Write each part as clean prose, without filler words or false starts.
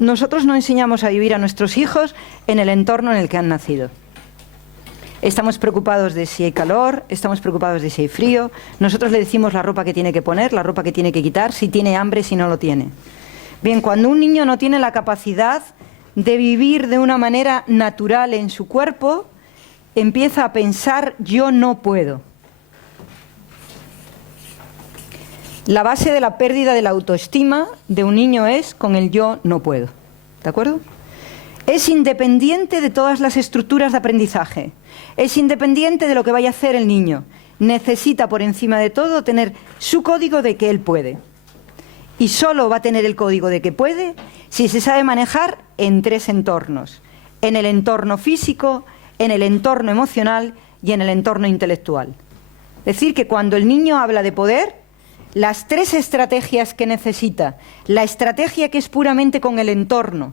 nosotros no enseñamos a vivir a nuestros hijos en el entorno en el que han nacido. Estamos preocupados de si hay calor, estamos preocupados de si hay frío. Nosotros le decimos la ropa que tiene que poner, la ropa que tiene que quitar, si tiene hambre, si no lo tiene. Bien, cuando un niño no tiene la capacidad de vivir de una manera natural en su cuerpo, empieza a pensar: yo no puedo. La base de la pérdida de la autoestima de un niño es con el yo no puedo. ¿De acuerdo? Es independiente de todas las estructuras de aprendizaje. Es independiente de lo que vaya a hacer el niño. Necesita por encima de todo tener su código de que él puede. Y solo va a tener el código de que puede si se sabe manejar en 3 entornos. En el entorno físico, en el entorno emocional y en el entorno intelectual. Es decir, que cuando el niño habla de poder, las 3 estrategias que necesita, la estrategia que es puramente con el entorno,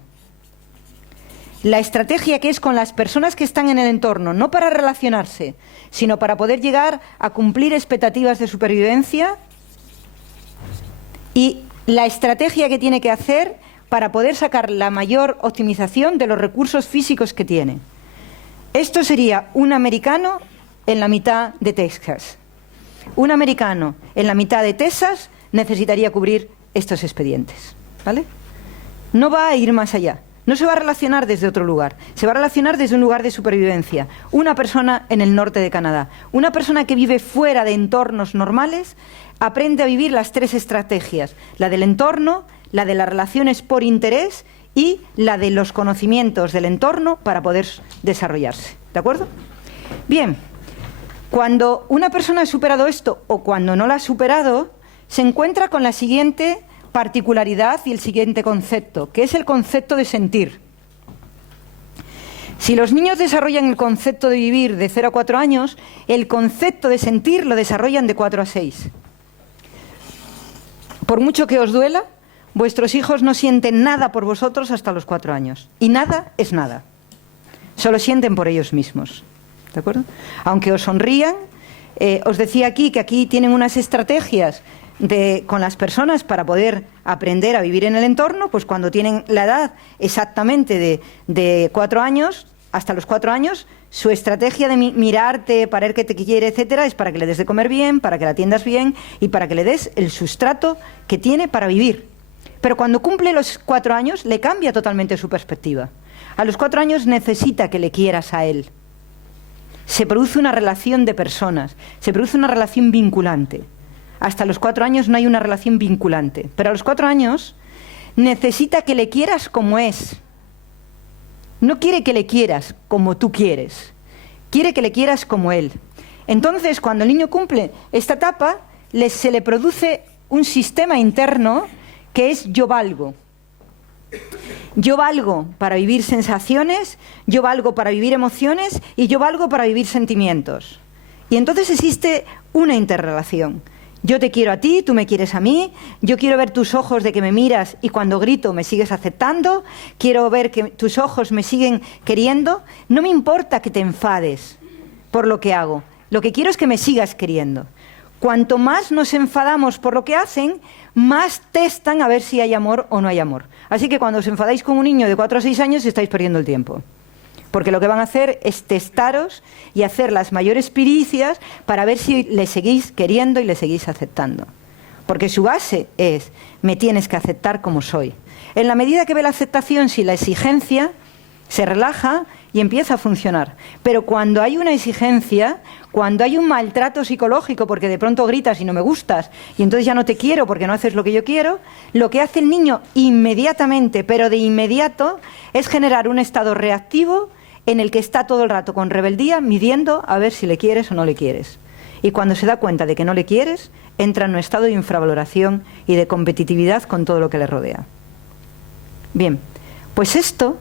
la estrategia que es con las personas que están en el entorno, no para relacionarse, sino para poder llegar a cumplir expectativas de supervivencia, y la estrategia que tiene que hacer para poder sacar la mayor optimización de los recursos físicos que tiene. Esto sería un americano en la mitad de Texas. Un americano en la mitad de Texas necesitaría cubrir estos expedientes, ¿vale? No va a ir más allá. No se va a relacionar desde otro lugar, se va a relacionar desde un lugar de supervivencia. Una persona en el norte de Canadá, una persona que vive fuera de entornos normales, aprende a vivir las 3 estrategias: la del entorno, la de las relaciones por interés y la de los conocimientos del entorno para poder desarrollarse. ¿De acuerdo? Bien, cuando una persona ha superado esto o cuando no lo ha superado, se encuentra con la siguiente particularidad y el siguiente concepto, que es el concepto de sentir. Si los niños desarrollan el concepto de vivir de 0 a 4 años, el concepto de sentir lo desarrollan de 4 a 6. Por mucho que os duela, vuestros hijos no sienten nada por vosotros hasta los 4 años. Y nada es nada. Solo sienten por ellos mismos. ¿De acuerdo? Aunque os sonrían, os decía aquí que aquí tienen unas estrategias con las personas para poder aprender a vivir en el entorno. Pues cuando tienen la edad exactamente de 4 años, hasta los 4 años, su estrategia de mirarte, para ver que te quiere, etcétera, es para que le des de comer bien, para que la atiendas bien y para que le des el sustrato que tiene para vivir. Pero cuando cumple los 4 años, le cambia totalmente su perspectiva. A los 4 años necesita que le quieras a él. Se produce una relación de personas, se produce una relación vinculante. Hasta los 4 años no hay una relación vinculante, pero a los 4 años necesita que le quieras como es. No quiere que le quieras como tú quieres, quiere que le quieras como él. Entonces, cuando el niño cumple esta etapa, se le produce un sistema interno que es yo valgo. Yo valgo para vivir sensaciones, yo valgo para vivir emociones y yo valgo para vivir sentimientos. Y entonces existe una interrelación. Yo te quiero a ti, tú me quieres a mí, yo quiero ver tus ojos de que me miras y cuando grito me sigues aceptando, quiero ver que tus ojos me siguen queriendo. No me importa que te enfades por lo que hago, lo que quiero es que me sigas queriendo. Cuanto más nos enfadamos por lo que hacen, más testan a ver si hay amor o no hay amor. Así que cuando os enfadáis con un niño de 4 o 6 años estáis perdiendo el tiempo. Porque lo que van a hacer es testaros y hacer las mayores pericias para ver si le seguís queriendo y le seguís aceptando. Porque su base es: me tienes que aceptar como soy. En la medida que ve la aceptación, si la exigencia, se relaja y empieza a funcionar. Pero cuando hay una exigencia, cuando hay un maltrato psicológico porque de pronto gritas y no me gustas y entonces ya no te quiero porque no haces lo que yo quiero, lo que hace el niño inmediatamente, pero de inmediato, es generar un estado reactivo en el que está todo el rato con rebeldía midiendo a ver si le quieres o no le quieres. Y cuando se da cuenta de que no le quieres, entra en un estado de infravaloración y de competitividad con todo lo que le rodea. Bien, pues esto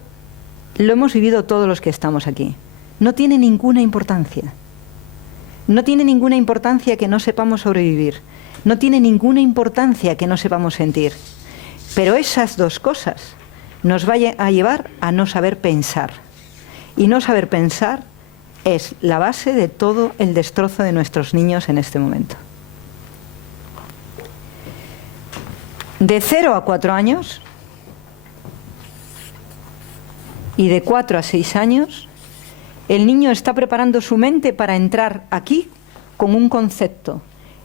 lo hemos vivido todos los que estamos aquí. No tiene ninguna importancia. No tiene ninguna importancia que no sepamos sobrevivir. No tiene ninguna importancia que no sepamos sentir. Pero esas 2 cosas nos van a llevar a no saber pensar. Y no saber pensar es la base de todo el destrozo de nuestros niños en este momento. De 0 a 4 años, Y de 4 a 6 años, el niño está preparando su mente para entrar aquí con un concepto,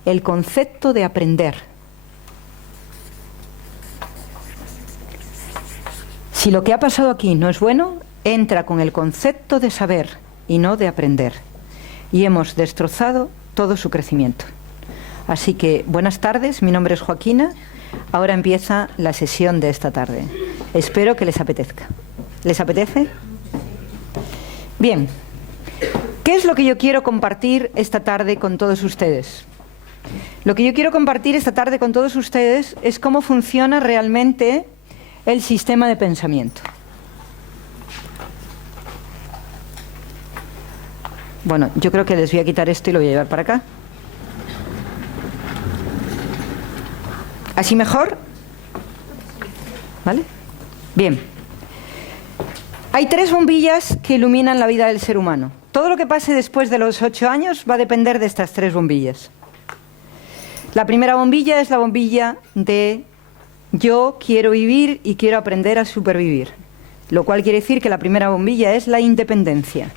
el concepto de aprender. Si lo que ha pasado aquí no es bueno, entra con el concepto de saber y no de aprender. Y hemos destrozado todo su crecimiento. Así que, buenas tardes, mi nombre es Joaquina. Ahora empieza la sesión de esta tarde. Espero que les apetezca. ¿Les apetece? Bien. ¿Qué es lo que yo quiero compartir esta tarde con todos ustedes? Lo que yo quiero compartir esta tarde con todos ustedes es cómo funciona realmente el sistema de pensamiento. Bueno, yo creo que les voy a quitar esto y lo voy a llevar para acá. ¿Así mejor? ¿Vale? Bien. Hay 3 bombillas que iluminan la vida del ser humano. Todo lo que pase después de los 8 años va a depender de estas 3 bombillas. La primera bombilla es la bombilla de yo quiero vivir y quiero aprender a supervivir. Lo cual quiere decir que la primera bombilla es la independencia.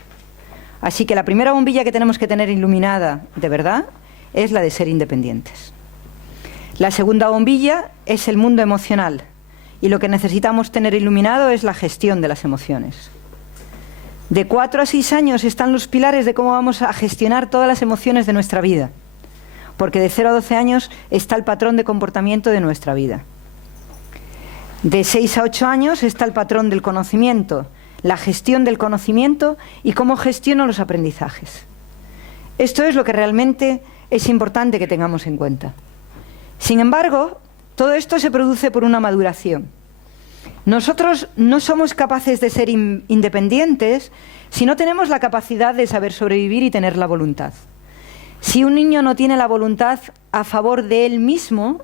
Así que la primera bombilla que tenemos que tener iluminada de verdad es la de ser independientes. La segunda bombilla es el mundo emocional. Y lo que necesitamos tener iluminado es la gestión de las emociones. De 4 a 6 años están los pilares de cómo vamos a gestionar todas las emociones de nuestra vida. Porque de 0 a 12 años está el patrón de comportamiento de nuestra vida. De 6 a 8 años está el patrón del conocimiento, la gestión del conocimiento y cómo gestiono los aprendizajes. Esto es lo que realmente es importante que tengamos en cuenta. Sin embargo, todo esto se produce por una maduración. Nosotros no somos capaces de ser independientes si no tenemos la capacidad de saber sobrevivir y tener la voluntad. Si un niño no tiene la voluntad a favor de él mismo,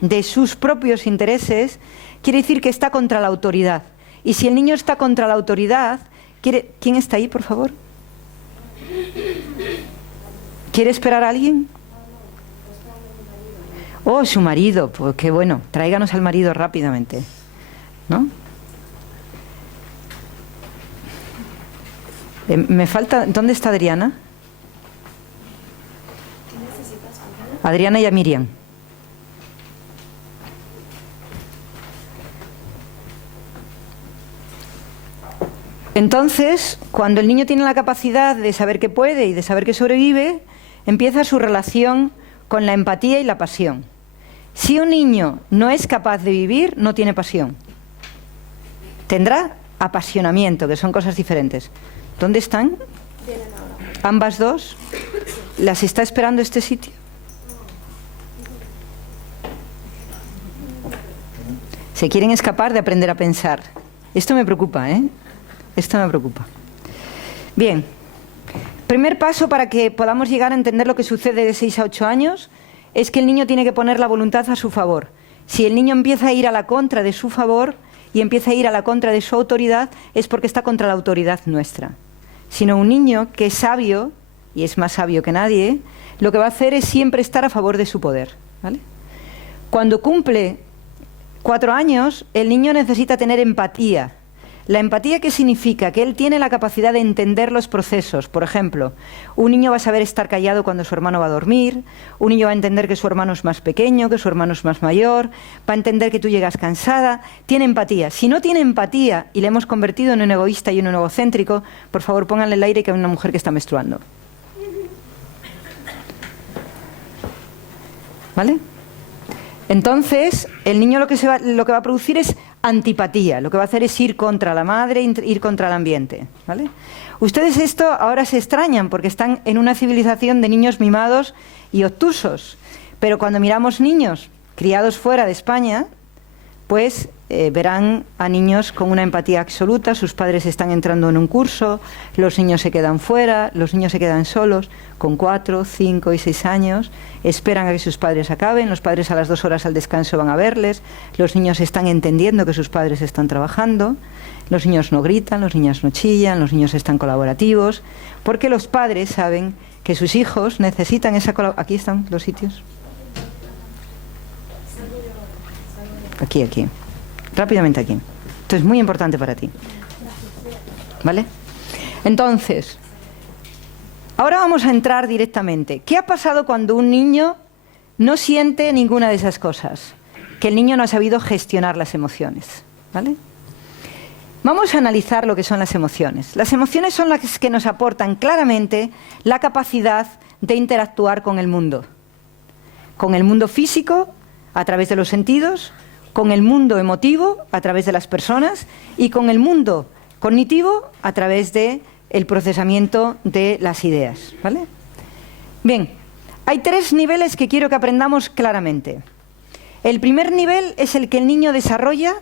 de sus propios intereses, quiere decir que está contra la autoridad. Y si el niño está contra la autoridad, ¿quién está ahí, por favor? ¿Quiere esperar a alguien? Oh, su marido, pues qué bueno, tráiganos al marido rápidamente, ¿no? Me falta, ¿dónde está Adriana? Adriana y a Miriam. Entonces, cuando el niño tiene la capacidad de saber que puede y de saber que sobrevive, empieza su relación con la empatía y la pasión. Si un niño no es capaz de vivir, no tiene pasión. Tendrá apasionamiento, que son cosas diferentes. ¿Dónde están? ¿Ambas dos? ¿Las está esperando este sitio? Se quieren escapar de aprender a pensar. Esto me preocupa, ¿eh? Esto me preocupa. Bien. Primer paso para que podamos llegar a entender lo que sucede de 6 a 8 años es que el niño tiene que poner la voluntad a su favor. Si el niño empieza a ir a la contra de su favor y empieza a ir a la contra de su autoridad, es porque está contra la autoridad nuestra. Sino un niño que es sabio, y es más sabio que nadie, lo que va a hacer es siempre estar a favor de su poder, ¿vale? Cuando cumple 4 años, el niño necesita tener empatía. La empatía, ¿qué significa? Que él tiene la capacidad de entender los procesos. Por ejemplo, un niño va a saber estar callado cuando su hermano va a dormir, un niño va a entender que su hermano es más pequeño, que su hermano es más mayor, va a entender que tú llegas cansada, tiene empatía. Si no tiene empatía y le hemos convertido en un egoísta y en un egocéntrico, por favor pónganle el aire que hay una mujer que está menstruando. ¿Vale? Entonces, el niño lo que va a producir es antipatía. Lo que va a hacer es ir contra la madre, ir contra el ambiente, ¿vale? Ustedes esto ahora se extrañan porque están en una civilización de niños mimados y obtusos. Pero cuando miramos niños criados fuera de España, pues verán a niños con una empatía absoluta. Sus padres están entrando en un curso, los niños se quedan fuera, los niños se quedan solos con 4, 5 y 6 años, esperan a que sus padres acaben, los padres a las 2 horas al descanso van a verles, los niños están entendiendo que sus padres están trabajando, los niños no gritan, los niños no chillan, los niños están colaborativos, porque los padres saben que sus hijos necesitan esa colaboración. Aquí están los sitios. Aquí. Rápidamente aquí. Esto es muy importante para ti. ¿Vale? Entonces, ahora vamos a entrar directamente. ¿Qué ha pasado cuando un niño no siente ninguna de esas cosas? Que el niño no ha sabido gestionar las emociones. ¿Vale? Vamos a analizar lo que son las emociones. Las emociones son las que nos aportan claramente la capacidad de interactuar con el mundo. Con el mundo físico, a través de los sentidos, con el mundo emotivo, a través de las personas, y con el mundo cognitivo, a través del procesamiento de las ideas. ¿Vale? Bien, hay 3 niveles que quiero que aprendamos claramente. El primer nivel es el que el niño desarrolla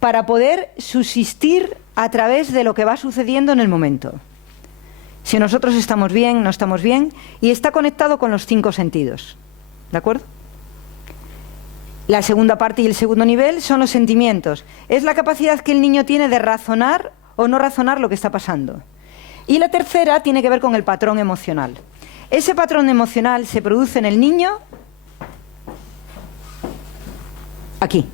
para poder subsistir a través de lo que va sucediendo en el momento. Si nosotros estamos bien, no estamos bien, y está conectado con los 5 sentidos. ¿De acuerdo? La segunda parte y el segundo nivel son los sentimientos. Es la capacidad que el niño tiene de razonar o no razonar lo que está pasando. Y la tercera tiene que ver con el patrón emocional. Ese patrón emocional se produce en el niño aquí.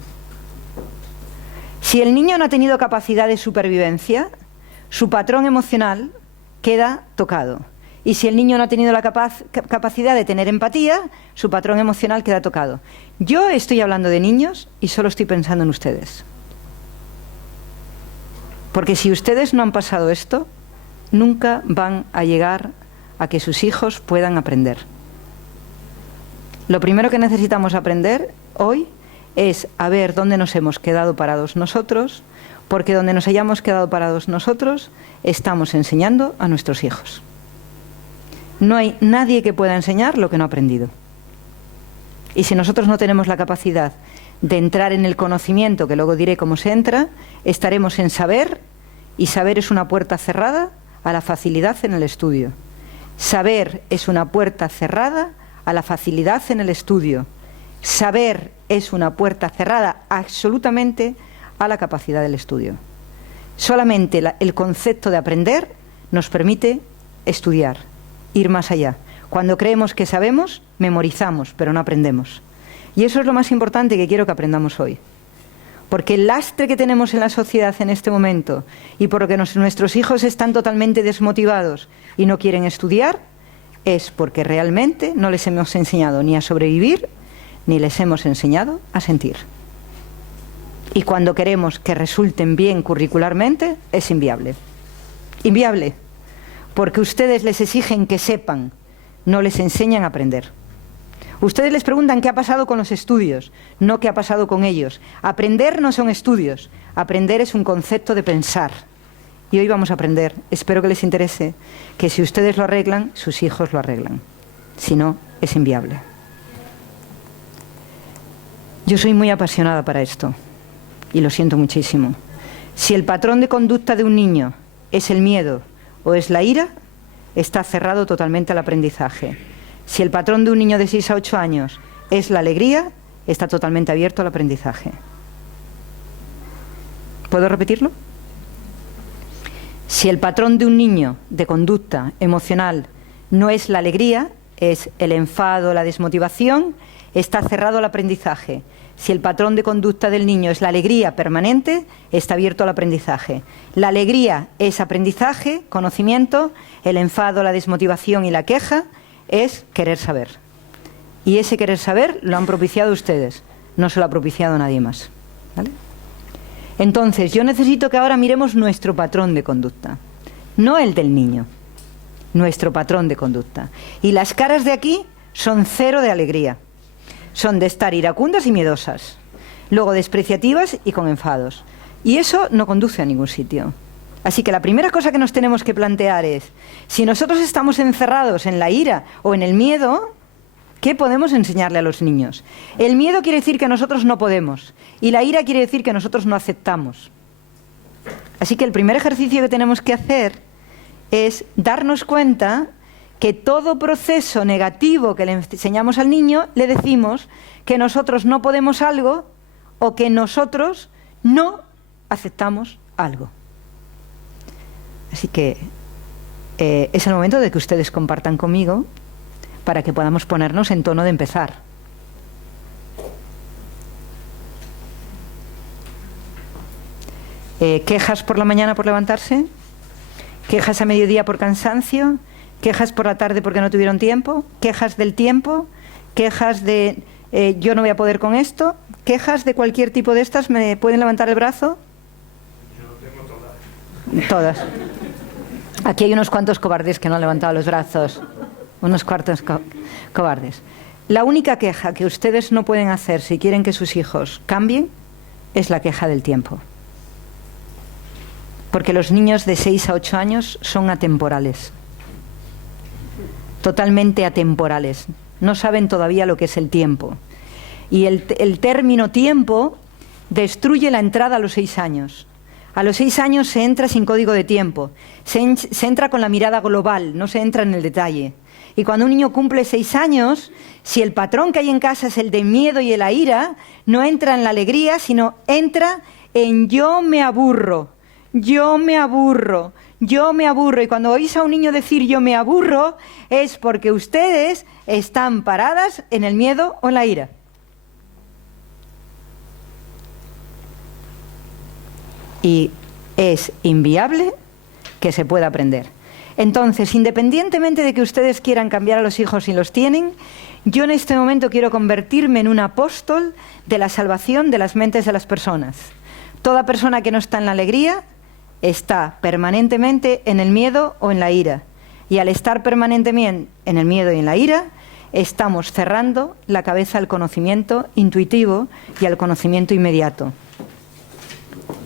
Si el niño no ha tenido capacidad de supervivencia, su patrón emocional queda tocado. Y si el niño no ha tenido la capacidad de tener empatía, su patrón emocional queda tocado. Yo estoy hablando de niños y solo estoy pensando en ustedes. Porque si ustedes no han pasado esto, nunca van a llegar a que sus hijos puedan aprender. Lo primero que necesitamos aprender hoy es a ver dónde nos hemos quedado parados nosotros, porque donde nos hayamos quedado parados nosotros, estamos enseñando a nuestros hijos. No hay nadie que pueda enseñar lo que no ha aprendido. Y si nosotros no tenemos la capacidad de entrar en el conocimiento, que luego diré cómo se entra, estaremos en saber, y saber es una puerta cerrada a la facilidad en el estudio. Saber es una puerta cerrada a la facilidad en el estudio. Saber es una puerta cerrada absolutamente a la capacidad del estudio. Solamente el concepto de aprender nos permite estudiar, ir más allá. Cuando creemos que sabemos, memorizamos, pero no aprendemos. Y eso es lo más importante que quiero que aprendamos hoy. Porque el lastre que tenemos en la sociedad en este momento, y por lo que nuestros hijos están totalmente desmotivados y no quieren estudiar, es porque realmente no les hemos enseñado ni a sobrevivir, ni les hemos enseñado a sentir. Y cuando queremos que resulten bien curricularmente, es inviable. Inviable, porque ustedes les exigen que sepan, no les enseñan a aprender. Ustedes les preguntan qué ha pasado con los estudios, no qué ha pasado con ellos. Aprender no son estudios, aprender es un concepto de pensar. Y hoy vamos a aprender, espero que les interese, que si ustedes lo arreglan, sus hijos lo arreglan. Si no, es inviable. Yo soy muy apasionada para esto y lo siento muchísimo. Si el patrón de conducta de un niño es el miedo o es la ira, está cerrado totalmente al aprendizaje. Si el patrón de un niño de 6 a 8 años es la alegría, está totalmente abierto al aprendizaje. ¿Puedo repetirlo? Si el patrón de un niño de conducta emocional no es la alegría, es el enfado, la desmotivación, está cerrado al aprendizaje. Si el patrón de conducta del niño es la alegría permanente, está abierto al aprendizaje. La alegría es aprendizaje, conocimiento, el enfado, la desmotivación y la queja es querer saber. Y ese querer saber lo han propiciado ustedes, no se lo ha propiciado nadie más. ¿Vale? Entonces, yo necesito que ahora miremos nuestro patrón de conducta, no el del niño, nuestro patrón de conducta. Y las caras de aquí son cero de alegría. Son de estar iracundas y miedosas, luego despreciativas y con enfados. Y eso no conduce a ningún sitio. Así que la primera cosa que nos tenemos que plantear es, si nosotros estamos encerrados en la ira o en el miedo, ¿qué podemos enseñarle a los niños? El miedo quiere decir que nosotros no podemos, y la ira quiere decir que nosotros no aceptamos. Así que el primer ejercicio que tenemos que hacer es darnos cuenta que todo proceso negativo que le enseñamos al niño, le decimos que nosotros no podemos algo o que nosotros no aceptamos algo. Así que es el momento de que ustedes compartan conmigo para que podamos ponernos en tono de empezar. ¿Quejas por la mañana por levantarse? quejas a mediodía por cansancio, quejas por la tarde porque no tuvieron tiempo, quejas del tiempo, quejas de yo no voy a poder con esto, quejas de cualquier tipo de estas. ¿Me pueden levantar el brazo? Yo tengo todas. Todas. Aquí hay unos cuantos cobardes que no han levantado los brazos. Unos cuantos cobardes. La única queja que ustedes no pueden hacer si quieren que sus hijos cambien es la queja del tiempo. Porque los niños de 6 a 8 años son atemporales. Totalmente atemporales. No saben todavía lo que es el tiempo. Y el término tiempo destruye la entrada a los 6 años. A los 6 años se entra sin código de tiempo. Se entra con la mirada global, no se entra en el detalle. Y cuando un niño cumple 6 años, si el patrón que hay en casa es el de miedo y la ira, no entra en la alegría, sino entra en yo me aburro, yo me aburro, yo me aburro. Y cuando oís a un niño decir yo me aburro, es porque ustedes están paradas en el miedo o en la ira. Y es inviable que se pueda aprender. Entonces, independientemente de que ustedes quieran cambiar a los hijos y los tienen, yo en este momento quiero convertirme en un apóstol de la salvación de las mentes de las personas. Toda persona que no está en la alegría está permanentemente en el miedo o en la ira. Y al estar permanentemente en el miedo y en la ira, estamos cerrando la cabeza al conocimiento intuitivo y al conocimiento inmediato.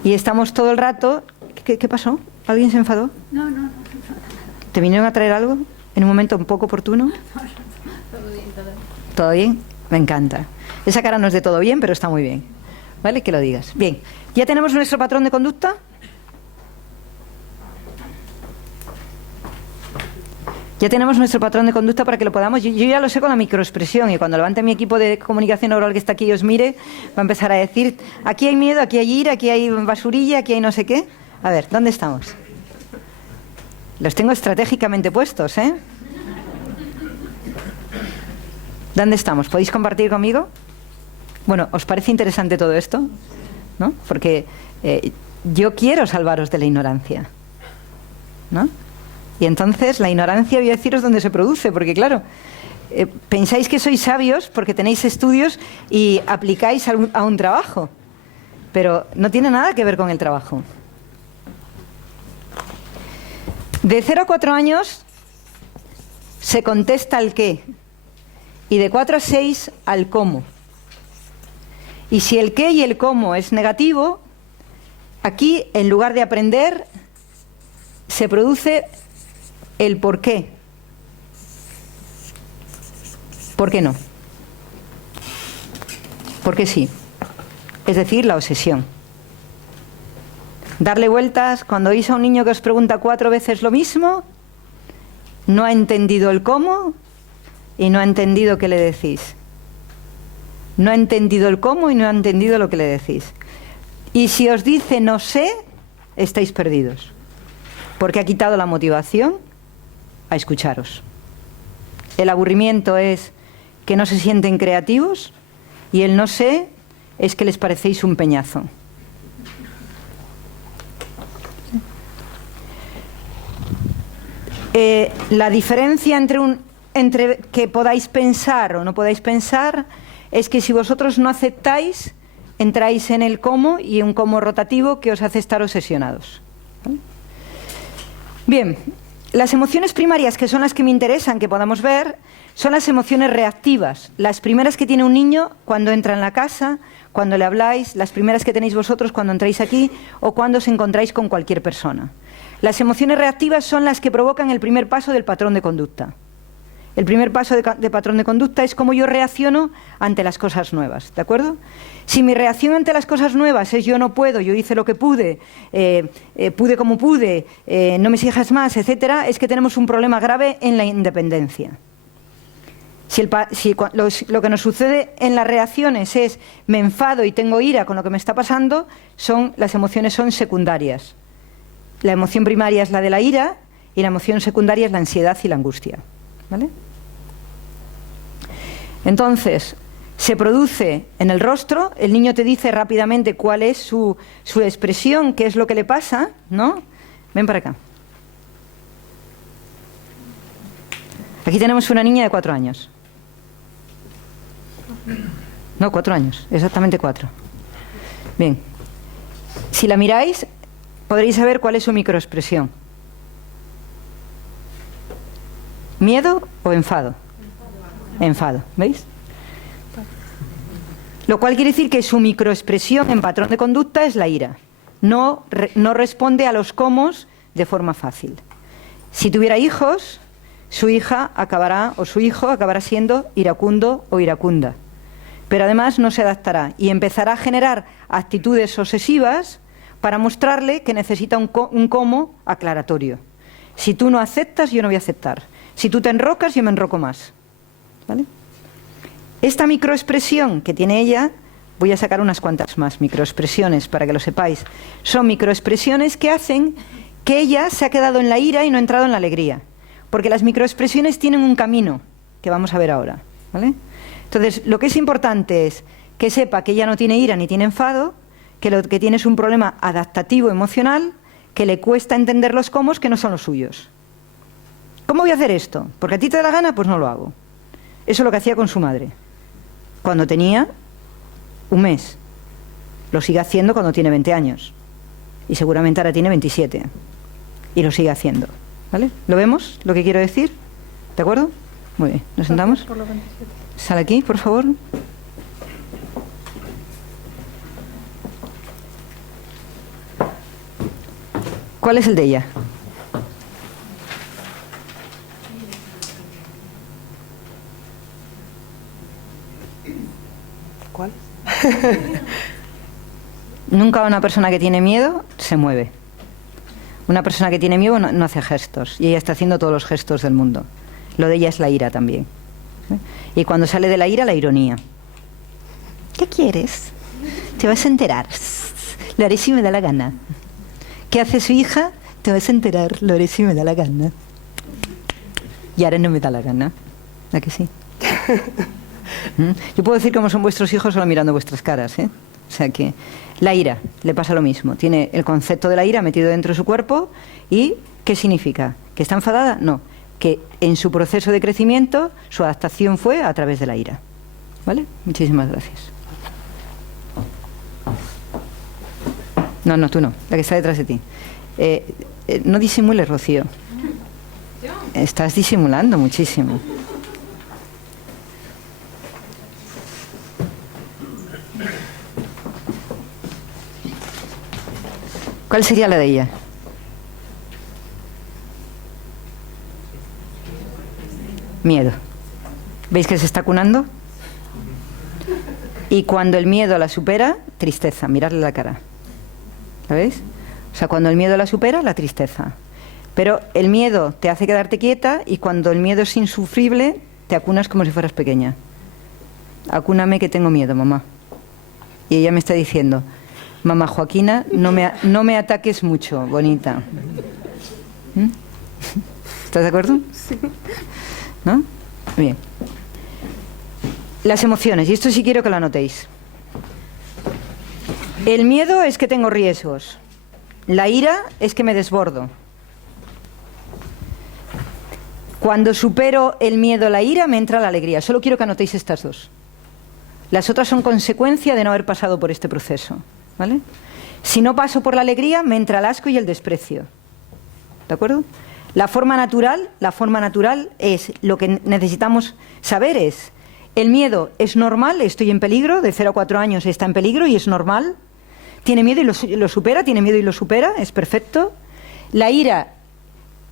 Y estamos todo el rato... ¿Qué pasó? ¿Alguien se enfadó? No, no, no. ¿Te vinieron a traer algo en un momento un poco oportuno? Todo bien, todo bien. ¿Todo bien? Me encanta. Esa cara no es de todo bien, pero está muy bien. ¿Vale? Que lo digas. Bien. ¿Ya tenemos nuestro patrón de conducta? Ya tenemos nuestro patrón de conducta para que lo podamos... Yo ya lo sé con la microexpresión, y cuando levante mi equipo de comunicación oral que está aquí y os mire, va a empezar a decir, aquí hay miedo, aquí hay ira, aquí hay basurilla, aquí hay no sé qué. A ver, ¿dónde estamos? Los tengo estratégicamente puestos, ¿eh? ¿Dónde estamos? ¿Podéis compartir conmigo? Bueno, ¿os parece interesante todo esto? ¿No? Porque yo quiero salvaros de la ignorancia, ¿no? Y entonces la ignorancia voy a deciros dónde se produce, porque claro, pensáis que sois sabios porque tenéis estudios y aplicáis a un trabajo, pero no tiene nada que ver con el trabajo. De 0 a 4 años se contesta al qué, y de 4 a 6 al cómo. Y si el qué y el cómo es negativo, aquí en lugar de aprender se produce el por qué. ¿Por qué no? ¿Por qué sí? Es decir, la obsesión. Darle vueltas, cuando oís a un niño que os pregunta 4 veces lo mismo, no ha entendido el cómo y no ha entendido qué le decís. No ha entendido el cómo y no ha entendido lo que le decís. Y si os dice no sé, estáis perdidos, porque ha quitado la motivación a escucharos. El aburrimiento es que no se sienten creativos, y el no sé es que les parecéis un peñazo. La diferencia entre que podáis pensar o no podáis pensar es que si vosotros no aceptáis, entráis en el cómo, y un cómo rotativo que os hace estar obsesionados. ¿Vale? Bien, las emociones primarias, que son las que me interesan que podamos ver, son las emociones reactivas, las primeras que tiene un niño cuando entra en la casa, cuando le habláis, las primeras que tenéis vosotros cuando entráis aquí o cuando os encontráis con cualquier persona. Las emociones reactivas son las que provocan el primer paso del patrón de conducta. El primer paso de patrón de conducta es cómo yo reacciono ante las cosas nuevas, ¿de acuerdo? Si mi reacción ante las cosas nuevas es yo no puedo, yo hice lo que pude, pude como pude, no me exijas más, etcétera, es que tenemos un problema grave en la independencia. Lo que nos sucede en las reacciones es me enfado y tengo ira con lo que me está pasando, las emociones son secundarias. La emoción primaria es la de la ira y la emoción secundaria es la ansiedad y la angustia. ¿Vale? Entonces, se produce en el rostro, el niño te dice rápidamente cuál es su expresión, qué es lo que le pasa, ¿no? Ven para acá. Aquí tenemos una niña de 4 años. No, 4 años, exactamente 4. Bien. Si la miráis, podréis saber cuál es su microexpresión. ¿Miedo o enfado? Enfado, ¿veis? Lo cual quiere decir que su microexpresión en patrón de conducta es la ira. No responde a los comos de forma fácil. Si tuviera hijos, su hija acabará, o su hijo acabará siendo iracundo o iracunda. Pero además no se adaptará y empezará a generar actitudes obsesivas para mostrarle que necesita un como aclaratorio. Si tú no aceptas, yo no voy a aceptar. Si tú te enrocas, yo me enroco más. ¿Vale? Esta microexpresión que tiene ella, voy a sacar unas cuantas más microexpresiones para que lo sepáis. Son microexpresiones que hacen que ella se ha quedado en la ira y no ha entrado en la alegría. Porque las microexpresiones tienen un camino que vamos a ver ahora. ¿Vale? Entonces, lo que es importante es que sepa que ella no tiene ira ni tiene enfado, que lo que tiene es un problema adaptativo emocional, que le cuesta entender los comos que no son los suyos. ¿Cómo voy a hacer esto? Porque a ti te da la gana, pues no lo hago. Eso es lo que hacía con su madre. Cuando tenía 1 mes. Lo sigue haciendo cuando tiene 20 años. Y seguramente ahora tiene 27. Y lo sigue haciendo. ¿Vale? ¿Lo vemos? Lo que quiero decir. ¿De acuerdo? Muy bien. ¿Nos sentamos? Por los 27. Sal aquí, por favor. ¿Cuál es el de ella? ¿Cuál? Nunca una persona que tiene miedo se mueve. Una persona que tiene miedo no hace gestos. Y ella está haciendo todos los gestos del mundo. Lo de ella es la ira también. Y cuando sale de la ira, la ironía. ¿Qué quieres? Te vas a enterar. Lo haré si me da la gana. ¿Qué hace su hija? Te vas a enterar. Lo haré si me da la gana. Y ahora no me da la gana. ¿A que sí? Yo puedo decir cómo son vuestros hijos solo mirando vuestras caras, ¿eh? O sea que la ira le pasa lo mismo. Tiene el concepto de la ira metido dentro de su cuerpo. ¿Y qué significa? ¿Que está enfadada? No. Que en su proceso de crecimiento su adaptación fue a través de la ira. ¿Vale? Muchísimas gracias. No, tú no. La que está detrás de ti. No disimules, Rocío. Estás disimulando muchísimo. ¿Cuál sería la de ella? Miedo. ¿Veis que se está cunando? Y cuando el miedo la supera, tristeza. Miradle la cara. ¿La veis? O sea, cuando el miedo la supera, la tristeza. Pero el miedo te hace quedarte quieta y cuando el miedo es insufrible, te acunas como si fueras pequeña. Acúname que tengo miedo, mamá. Y ella me está diciendo, mamá Joaquina, no me ataques mucho, bonita. ¿Mm? ¿Estás de acuerdo? Sí. ¿No? Bien. Las emociones, y esto sí quiero que lo anotéis. El miedo es que tengo riesgos. La ira es que me desbordo. Cuando supero el miedo, la ira, me entra la alegría. Solo quiero que anotéis estas dos. Las otras son consecuencia de no haber pasado por este proceso. ¿Vale? Si no paso por la alegría, me entra el asco y el desprecio. ¿De acuerdo? La forma natural es lo que necesitamos saber es, el miedo es normal, estoy en peligro, de 0 a 4 años está en peligro y es normal. Tiene miedo y lo supera, tiene miedo y lo supera, es perfecto. La ira,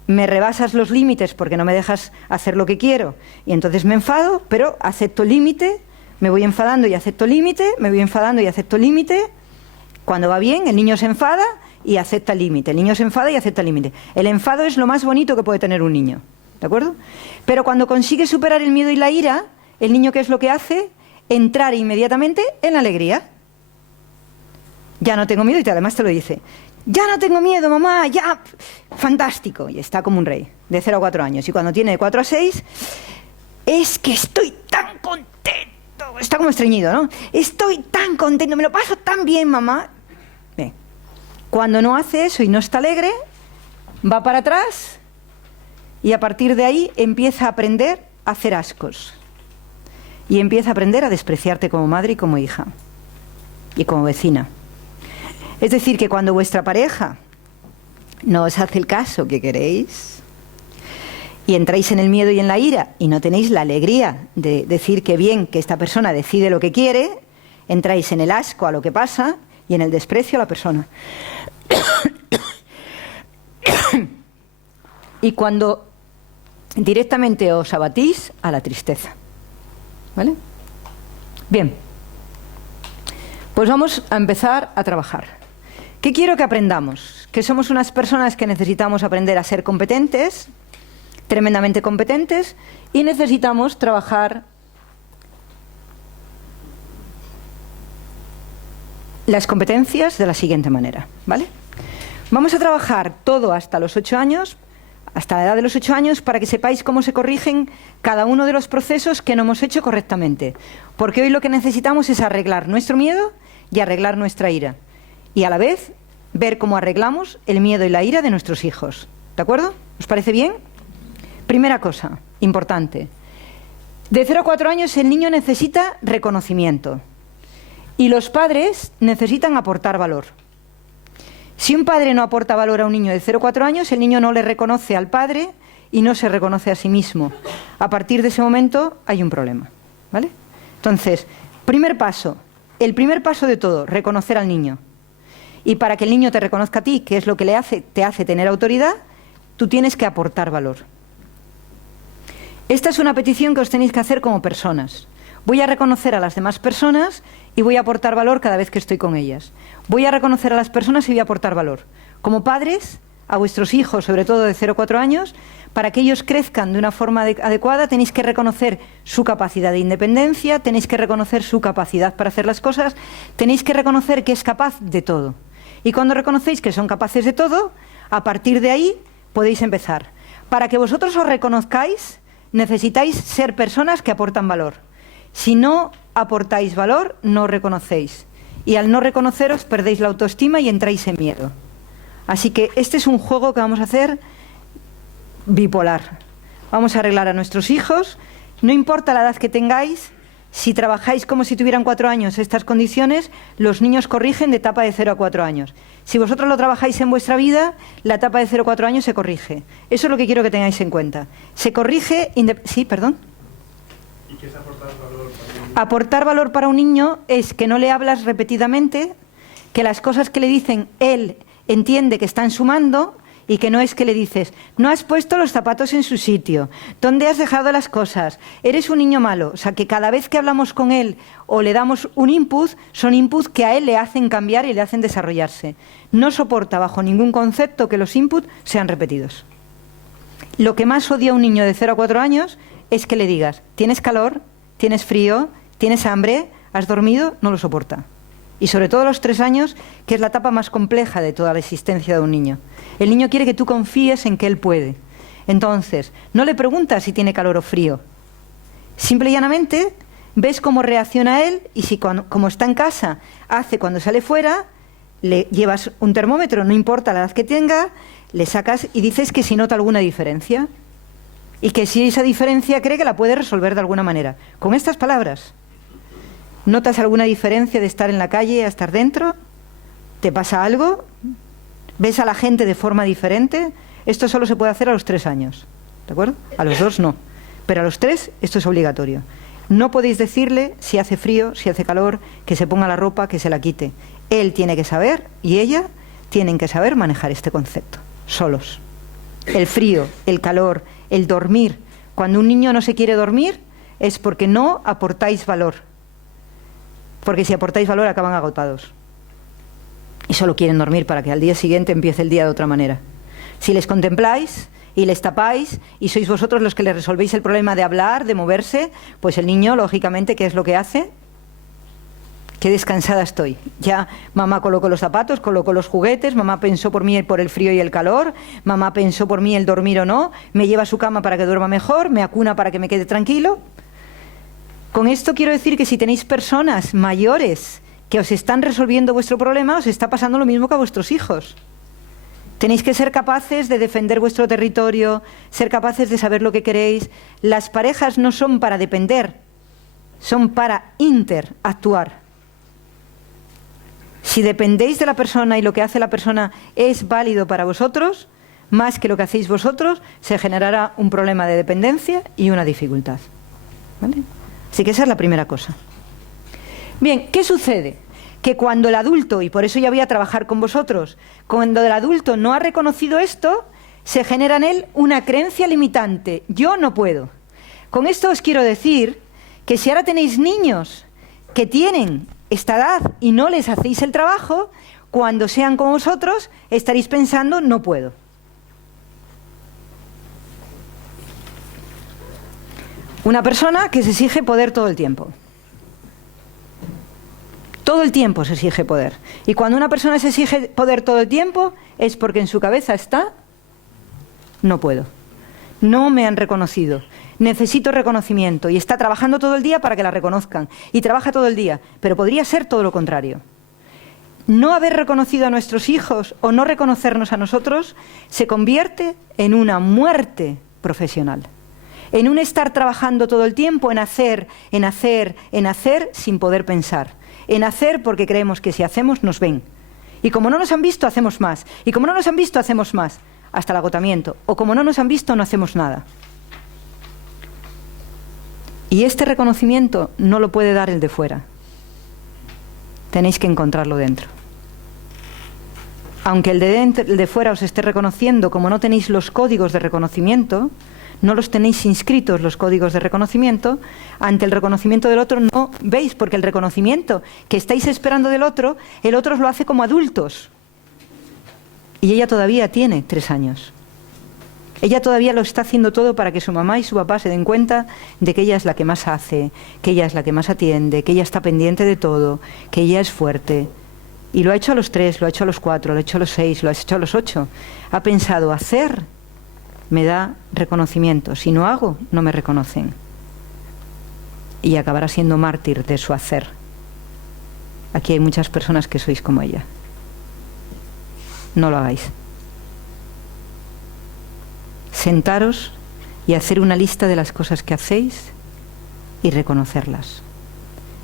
me rebasas los límites porque no me dejas hacer lo que quiero y entonces me enfado, pero acepto el límite, me voy enfadando y acepto límite, me voy enfadando y acepto límite. Cuando va bien, el niño se enfada y acepta el límite. El niño se enfada y acepta el límite. El enfado es lo más bonito que puede tener un niño. ¿De acuerdo? Pero cuando consigue superar el miedo y la ira, el niño, ¿qué es lo que hace? Entrar inmediatamente en la alegría. Ya no tengo miedo y además te lo dice. Ya no tengo miedo, mamá, ya. Fantástico. Y está como un rey, de 0 a 4 años. Y cuando tiene de 4 a 6, es que estoy tan contento. Está como estreñido, ¿no? Estoy tan contento, me lo paso tan bien, mamá. Bien. Cuando no hace eso y no está alegre, va para atrás, Y a partir de ahí empieza a aprender a hacer ascos. Y empieza a aprender a despreciarte como madre y como hija. Y como vecina. Es decir, que cuando vuestra pareja no os hace el caso que queréis, y entráis en el miedo y en la ira, y no tenéis la alegría de decir que bien, que esta persona decide lo que quiere, entráis en el asco a lo que pasa y en el desprecio a la persona. Y cuando directamente os abatís a la tristeza. ¿Vale? Bien. Pues vamos a empezar a trabajar. ¿Qué quiero que aprendamos? Que somos unas personas que necesitamos aprender a ser competentes, tremendamente competentes, y necesitamos trabajar las competencias de la siguiente manera, ¿vale? Vamos a trabajar todo hasta los 8 años, hasta la edad de los 8 años, para que sepáis cómo se corrigen cada uno de los procesos que no hemos hecho correctamente. Porque hoy lo que necesitamos es arreglar nuestro miedo y arreglar nuestra ira. Y a la vez, ver cómo arreglamos el miedo y la ira de nuestros hijos. ¿De acuerdo? ¿Os parece bien? Primera cosa, importante. De 0 a 4 años el niño necesita reconocimiento. Y los padres necesitan aportar valor. Si un padre no aporta valor a un niño de 0 a 4 años, el niño no le reconoce al padre y no se reconoce a sí mismo. A partir de ese momento hay un problema, ¿vale? Entonces, primer paso, el primer paso de todo, reconocer al niño. Y para que el niño te reconozca a ti, que es lo que te hace tener autoridad, tú tienes que aportar valor. Esta es una petición que os tenéis que hacer como personas. Voy a reconocer a las demás personas y voy a aportar valor cada vez que estoy con ellas. Voy a reconocer a las personas y voy a aportar valor. Como padres, a vuestros hijos, sobre todo de 0 a 4 años, para que ellos crezcan de una forma adecuada, tenéis que reconocer su capacidad de independencia, tenéis que reconocer su capacidad para hacer las cosas, tenéis que reconocer que es capaz de todo. Y cuando reconocéis que son capaces de todo, a partir de ahí podéis empezar. Para que vosotros os reconozcáis, necesitáis ser personas que aportan valor. Si no aportáis valor, no os reconocéis. Y al no reconoceros, perdéis la autoestima y entráis en miedo. Así que este es un juego que vamos a hacer bipolar. Vamos a arreglar a nuestros hijos. No importa la edad que tengáis, si trabajáis como si tuvieran 4 años estas condiciones, los niños corrigen de etapa de 0 a 4 años. Si vosotros lo trabajáis en vuestra vida, la etapa de 0 a 4 años se corrige. Eso es lo que quiero que tengáis en cuenta. Se corrige... Sí, perdón. ¿Y qué es aportar valor para un niño? Aportar valor para un niño es que no le hablas repetidamente, que las cosas que le dicen él entiende que están sumando, y que no es que le dices, no has puesto los zapatos en su sitio, ¿dónde has dejado las cosas? Eres un niño malo. O sea, que cada vez que hablamos con él o le damos un input, son inputs que a él le hacen cambiar y le hacen desarrollarse. No soporta bajo ningún concepto que los inputs sean repetidos. Lo que más odia a un niño de 0 a 4 años es que le digas, ¿tienes calor? ¿Tienes frío? ¿Tienes hambre? ¿Has dormido? No lo soporta. Y sobre todo a los 3 años, que es la etapa más compleja de toda la existencia de un niño. El niño quiere que tú confíes en que él puede. Entonces, no le preguntas si tiene calor o frío. Simple y llanamente, ves cómo reacciona él y si como está en casa, hace cuando sale fuera, le llevas un termómetro, no importa la edad que tenga, le sacas y dices que si nota alguna diferencia. Y que si esa diferencia cree que la puede resolver de alguna manera. Con estas palabras. ¿Notas alguna diferencia de estar en la calle a estar dentro? ¿Te pasa algo? ¿Ves a la gente de forma diferente? Esto solo se puede hacer a los 3 años. ¿De acuerdo? A los 2 no. Pero a los 3 esto es obligatorio. No podéis decirle si hace frío, si hace calor, que se ponga la ropa, que se la quite. Él tiene que saber y ella tienen que saber manejar este concepto. Solos. El frío, el calor, el dormir. Cuando un niño no se quiere dormir es porque no aportáis valor. Porque si aportáis valor acaban agotados. Y solo quieren dormir para que al día siguiente empiece el día de otra manera. Si les contempláis y les tapáis y sois vosotros los que les resolvéis el problema de hablar, de moverse, pues el niño, lógicamente, ¿qué es lo que hace? Qué descansada estoy. Ya mamá colocó los zapatos, colocó los juguetes, mamá pensó por mí por el frío y el calor, mamá pensó por mí el dormir o no, me lleva a su cama para que duerma mejor, me acuna para que me quede tranquilo. Con esto quiero decir que si tenéis personas mayores que os están resolviendo vuestro problema, os está pasando lo mismo que a vuestros hijos. Tenéis que ser capaces de defender vuestro territorio, ser capaces de saber lo que queréis. Las parejas no son para depender, son para interactuar. Si dependéis de la persona y lo que hace la persona es válido para vosotros, más que lo que hacéis vosotros, se generará un problema de dependencia y una dificultad. ¿Vale? Así que esa es la primera cosa. Bien, ¿qué sucede? Que cuando el adulto, y por eso ya voy a trabajar con vosotros, cuando el adulto no ha reconocido esto, se genera en él una creencia limitante. Yo no puedo. Con esto os quiero decir que si ahora tenéis niños que tienen esta edad y no les hacéis el trabajo, cuando sean como vosotros estaréis pensando no puedo. Una persona que se exige poder todo el tiempo. Todo el tiempo se exige poder. Y cuando una persona se exige poder todo el tiempo es porque en su cabeza está no puedo. No me han reconocido. Necesito reconocimiento. Y está trabajando todo el día para que la reconozcan. Y trabaja todo el día. Pero podría ser todo lo contrario. No haber reconocido a nuestros hijos o no reconocernos a nosotros se convierte en una muerte profesional. En un estar trabajando todo el tiempo en hacer sin poder pensar. En hacer porque creemos que si hacemos nos ven. Y como no nos han visto, hacemos más. Y como no nos han visto, hacemos más. Hasta el agotamiento. O como no nos han visto, no hacemos nada. Y este reconocimiento no lo puede dar el de fuera. Tenéis que encontrarlo dentro. Aunque el de fuera os esté reconociendo, como no tenéis los códigos de reconocimiento, no los tenéis inscritos los códigos de reconocimiento, ante el reconocimiento del otro no veis, porque el reconocimiento que estáis esperando del otro, el otro os lo hace como adultos. Y ella todavía tiene 3 años. Ella todavía lo está haciendo todo para que su mamá y su papá se den cuenta de que ella es la que más hace, que ella es la que más atiende, que ella está pendiente de todo, que ella es fuerte. Y lo ha hecho a los 3, lo ha hecho a los 4, lo ha hecho a los 6, lo ha hecho a los 8. Ha pensado, hacer me da reconocimiento. Si no hago, no me reconocen. Y acabará siendo mártir de su hacer. Aquí hay muchas personas que sois como ella. No lo hagáis. Sentaros y hacer una lista de las cosas que hacéis y reconocerlas.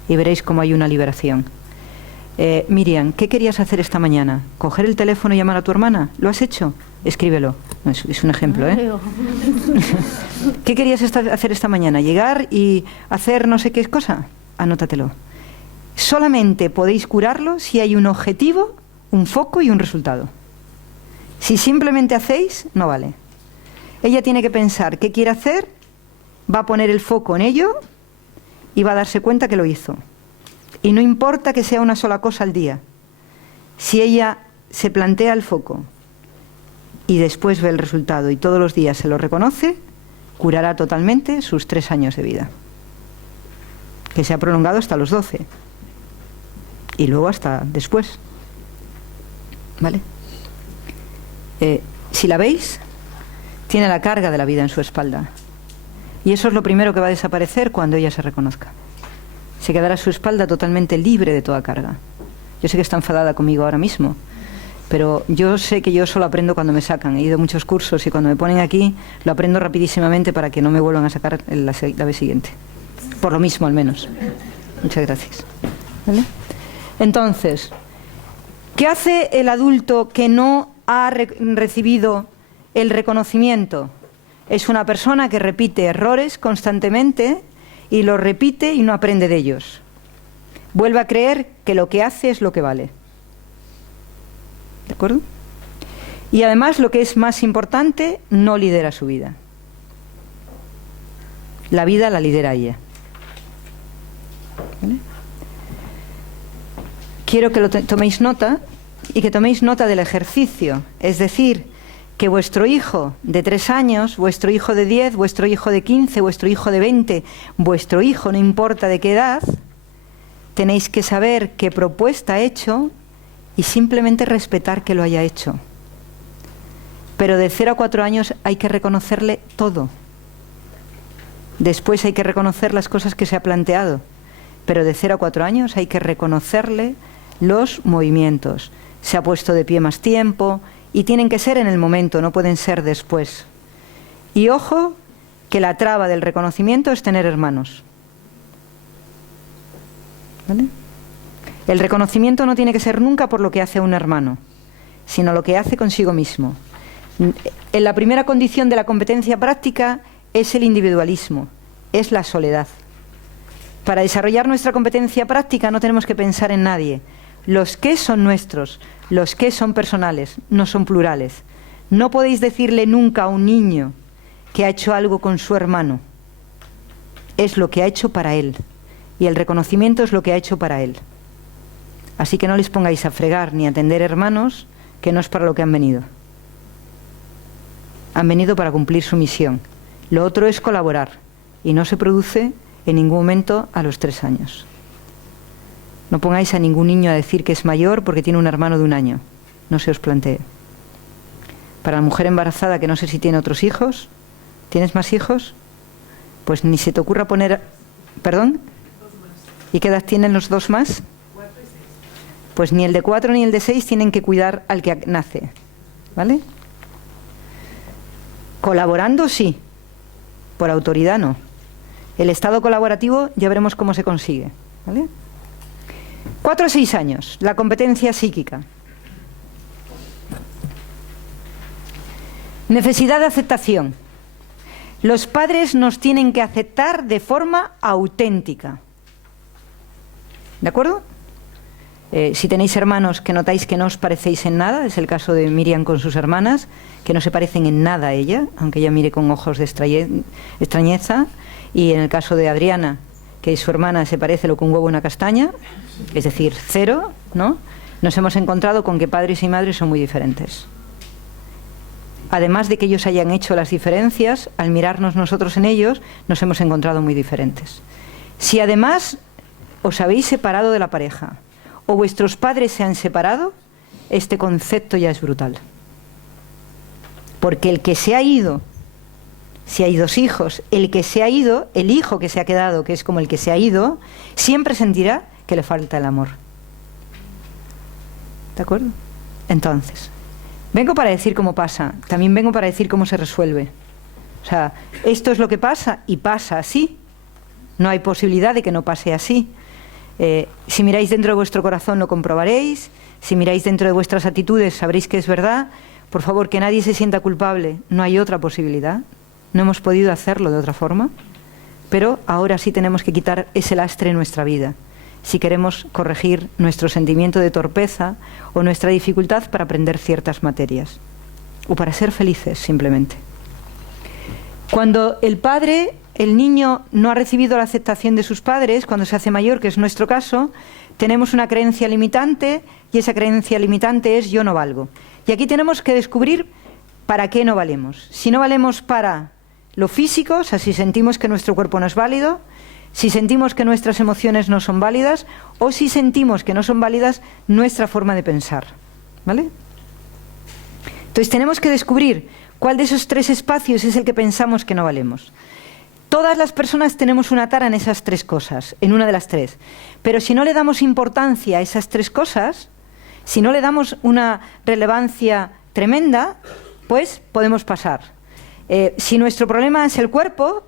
Y veréis cómo hay una liberación. Miriam, ¿qué querías hacer esta mañana? ¿Coger el teléfono y llamar a tu hermana? ¿Lo has hecho? Escríbelo. No, es un ejemplo, ¿eh? ¿Qué querías hacer esta mañana? ¿Llegar y hacer no sé qué cosa? Anótatelo. Solamente podéis curarlo si hay un objetivo, un foco y un resultado. Si simplemente hacéis, no vale. Ella tiene que pensar qué quiere hacer, va a poner el foco en ello y va a darse cuenta que lo hizo. Y no importa que sea una sola cosa al día. Si ella se plantea el foco y después ve el resultado y todos los días se lo reconoce, curará totalmente sus 3 años de vida. Que se ha prolongado hasta los 12. Y luego hasta después. ¿Vale? Si la veis, tiene la carga de la vida en su espalda. Y eso es lo primero que va a desaparecer cuando ella se reconozca. Se quedará su espalda totalmente libre de toda carga. Yo sé que está enfadada conmigo ahora mismo, pero yo sé que yo solo aprendo cuando me sacan. He ido a muchos cursos y cuando me ponen aquí lo aprendo rapidísimamente para que no me vuelvan a sacar la vez siguiente. Por lo mismo, al menos. Muchas gracias. ¿Vale? Entonces, ¿qué hace el adulto que no ha recibido el reconocimiento? Es una persona que repite errores constantemente y los repite y no aprende de ellos. Vuelve a creer que lo que hace es lo que vale. ¿De acuerdo? Y además, lo que es más importante, no lidera su vida. La vida la lidera ella. ¿Vale? Quiero que lo toméis nota y que toméis nota del ejercicio. Es decir, que vuestro hijo de 3 años, vuestro hijo de 10, vuestro hijo de 15, vuestro hijo de 20, vuestro hijo, no importa de qué edad, tenéis que saber qué propuesta ha hecho y simplemente respetar que lo haya hecho. Pero de 0 a 4 años hay que reconocerle todo. Después hay que reconocer las cosas que se ha planteado. Pero de 0 a 4 años hay que reconocerle los movimientos. Se ha puesto de pie más tiempo, y tienen que ser en el momento, no pueden ser después. Y ojo, que la traba del reconocimiento es tener hermanos. ¿Vale? El reconocimiento no tiene que ser nunca por lo que hace un hermano, sino lo que hace consigo mismo. En la primera condición de la competencia práctica es el individualismo, es la soledad. Para desarrollar nuestra competencia práctica no tenemos que pensar en nadie. Los que son nuestros, los que son personales, no son plurales. No podéis decirle nunca a un niño que ha hecho algo con su hermano. Es lo que ha hecho para él. Y el reconocimiento es lo que ha hecho para él. Así que no les pongáis a fregar ni a atender hermanos, que no es para lo que han venido. Han venido para cumplir su misión. Lo otro es colaborar. Y no se produce en ningún momento a los 3 años. No pongáis a ningún niño a decir que es mayor porque tiene un hermano de 1 año. No se os plantee. Para la mujer embarazada que no sé si tiene otros hijos, ¿tienes más hijos? Pues ni se te ocurra poner... ¿Perdón? ¿Y qué edad tienen los 2 más? 4 y 6. Pues ni el de 4 ni el de 6 tienen que cuidar al que nace. ¿Vale? Colaborando sí, por autoridad no. El estado colaborativo ya veremos cómo se consigue. ¿Vale? 4 a 6 años, la competencia psíquica. Necesidad de aceptación. Los padres nos tienen que aceptar de forma auténtica. ¿De acuerdo? Si tenéis hermanos que notáis que no os parecéis en nada, es el caso de Miriam con sus hermanas, que no se parecen en nada a ella, aunque ella mire con ojos de extrañeza, y en el caso de Adriana, que su hermana se parece lo que un huevo a una castaña, es decir, 0, ¿no? Nos hemos encontrado con que padres y madres son muy diferentes. Además de que ellos hayan hecho las diferencias, al mirarnos nosotros en ellos, nos hemos encontrado muy diferentes. Si además os habéis separado de la pareja, o vuestros padres se han separado, este concepto ya es brutal. Porque el que se ha ido, si hay 2 hijos, el que se ha ido, el hijo que se ha quedado, que es como el que se ha ido, siempre sentirá que le falta el amor. ¿De acuerdo? Entonces, vengo para decir cómo pasa, también vengo para decir cómo se resuelve. O sea, esto es lo que pasa y pasa así. No hay posibilidad de que no pase así. Si miráis dentro de vuestro corazón lo comprobaréis, si miráis dentro de vuestras actitudes sabréis que es verdad. Por favor, que nadie se sienta culpable, no hay otra posibilidad, no hemos podido hacerlo de otra forma, pero ahora sí tenemos que quitar ese lastre en nuestra vida, si queremos corregir nuestro sentimiento de torpeza o nuestra dificultad para aprender ciertas materias, o para ser felices simplemente. Cuando el niño no ha recibido la aceptación de sus padres, cuando se hace mayor, que es nuestro caso, tenemos una creencia limitante, y esa creencia limitante es yo no valgo. Y aquí tenemos que descubrir para qué no valemos. Si no valemos para lo físico, o sea, si sentimos que nuestro cuerpo no es válido, si sentimos que nuestras emociones no son válidas, o si sentimos que no son válidas nuestra forma de pensar. ¿Vale? Entonces tenemos que descubrir cuál de esos 3 espacios es el que pensamos que no valemos. Todas las personas tenemos una tara en esas 3 cosas, en una de las 3. Pero si no le damos importancia a esas 3 cosas, si no le damos una relevancia tremenda, pues podemos pasar. Si nuestro problema es el cuerpo,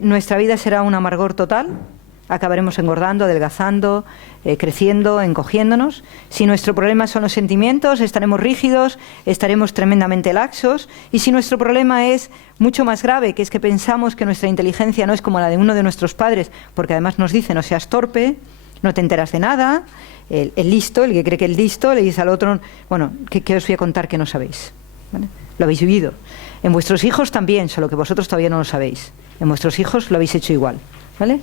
nuestra vida será un amargor total, acabaremos engordando, adelgazando, creciendo, encogiéndonos. Si nuestro problema son los sentimientos, estaremos rígidos, estaremos tremendamente laxos. Y si nuestro problema es mucho más grave, que es que pensamos que nuestra inteligencia no es como la de uno de nuestros padres, porque además nos dice no seas torpe, no te enteras de nada, el listo, el que cree que es listo, le dice al otro, bueno, ¿qué os voy a contar que no sabéis? ¿Vale? Lo habéis vivido. En vuestros hijos también, solo que vosotros todavía no lo sabéis. En vuestros hijos lo habéis hecho igual. ¿Vale?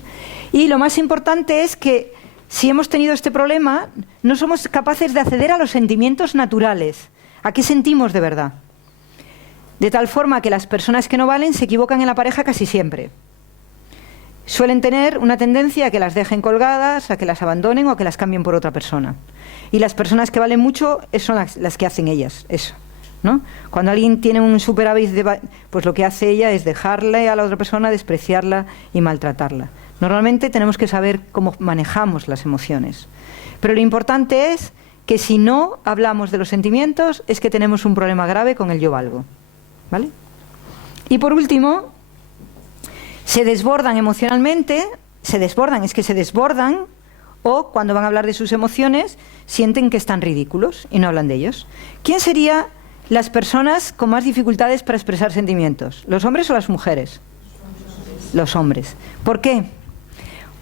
Y lo más importante es que si hemos tenido este problema, no somos capaces de acceder a los sentimientos naturales. ¿A qué sentimos de verdad? De tal forma que las personas que no valen se equivocan en la pareja casi siempre. Suelen tener una tendencia a que las dejen colgadas, a que las abandonen o a que las cambien por otra persona. Y las personas que valen mucho son las que hacen ellas, eso, ¿no? Cuando alguien tiene un superávit, pues lo que hace ella es dejarle a la otra persona, despreciarla y maltratarla. Normalmente tenemos que saber cómo manejamos las emociones. Pero lo importante es que si no hablamos de los sentimientos es que tenemos un problema grave con el yo valgo, ¿vale? Y por último, se desbordan emocionalmente, se desbordan, o cuando van a hablar de sus emociones sienten que están ridículos y no hablan de ellos. ¿Quién serían las personas con más dificultades para expresar sentimientos? ¿Los hombres o las mujeres? Los hombres. ¿Por qué?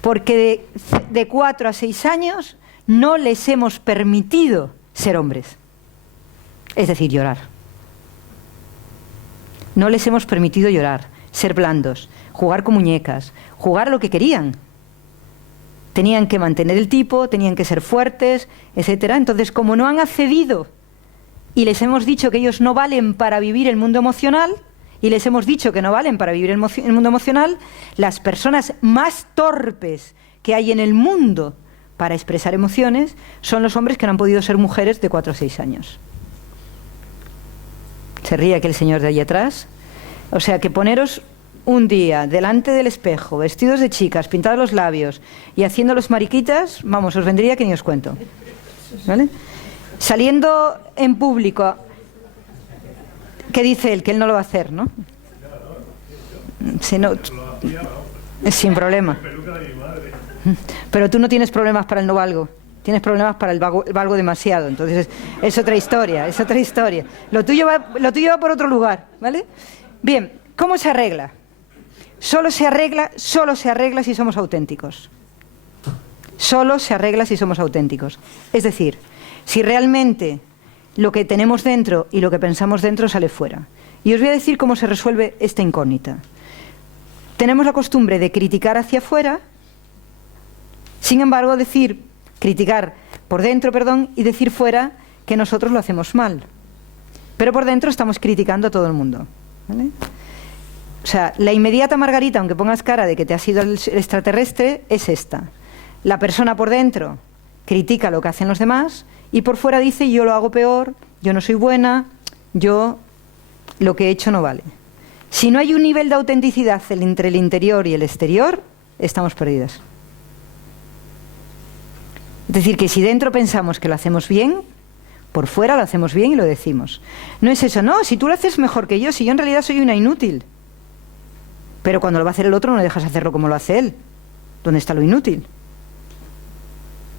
Porque de 4 a 6 años no les hemos permitido ser hombres. Es decir, llorar. No les hemos permitido llorar, ser blandos, jugar con muñecas, jugar a lo que querían. Tenían que mantener el tipo, tenían que ser fuertes, etcétera. Entonces, como no han accedido y les hemos dicho que ellos no valen para vivir el mundo emocional, y les hemos dicho que no valen para vivir el mundo emocional, las personas más torpes que hay en el mundo para expresar emociones son los hombres que no han podido ser mujeres de 4 a 6 años. Se ríe aquel señor de allí atrás. O sea que poneros un día delante del espejo, vestidos de chicas, pintados los labios y haciendo los mariquitas, vamos, os vendría que ni os cuento, ¿vale? Saliendo en público, ¿qué dice él? Que él no lo va a hacer, ¿no? Si no, sin problema. Pero tú no tienes problemas para el no valgo, tienes problemas para el valgo demasiado. Entonces es otra historia, es otra historia. Lo tuyo va por otro lugar, ¿vale? Bien, ¿cómo se arregla? Solo se arregla si somos auténticos. Solo se arregla si somos auténticos. Es decir, si realmente lo que tenemos dentro y lo que pensamos dentro sale fuera. Y os voy a decir cómo se resuelve esta incógnita. Tenemos la costumbre de criticar hacia afuera, sin embargo criticar por dentro, y decir fuera que nosotros lo hacemos mal. Pero por dentro estamos criticando a todo el mundo, ¿vale? O sea, la inmediata Margarita, aunque pongas cara de que te has ido el extraterrestre, es esta. La persona por dentro critica lo que hacen los demás y por fuera dice yo lo hago peor, yo no soy buena, yo lo que he hecho no vale. Si no hay un nivel de autenticidad entre el interior y el exterior, estamos perdidas. Es decir, que si dentro pensamos que lo hacemos bien, por fuera lo hacemos bien y lo decimos. No es eso, no, si tú lo haces mejor que yo, si yo en realidad soy una inútil. Pero cuando lo va a hacer el otro no dejas hacerlo como lo hace él. ¿Dónde está lo inútil?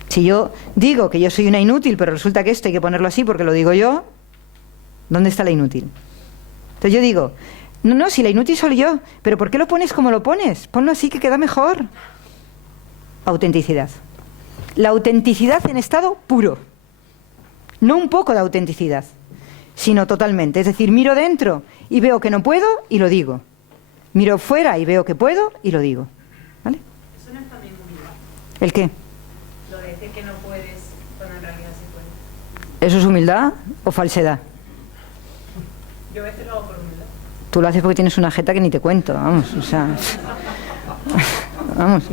Si yo digo que yo soy una inútil, pero resulta que esto hay que ponerlo así porque lo digo yo, ¿dónde está la inútil? Entonces yo digo, no, si la inútil soy yo, pero ¿por qué lo pones como lo pones? Ponlo así que queda mejor. Autenticidad. La autenticidad en estado puro. No un poco de autenticidad, sino totalmente. Es decir, miro dentro y veo que no puedo y lo digo. Miro fuera y veo que puedo y lo digo. ¿Vale? Eso no es también humildad. ¿El qué? Lo de decir que no puedes cuando en realidad sí puedes. ¿Eso es humildad o falsedad? Yo a veces lo hago por humildad. Tú lo haces porque tienes una jeta que ni te cuento, vamos, o sea... Vamos,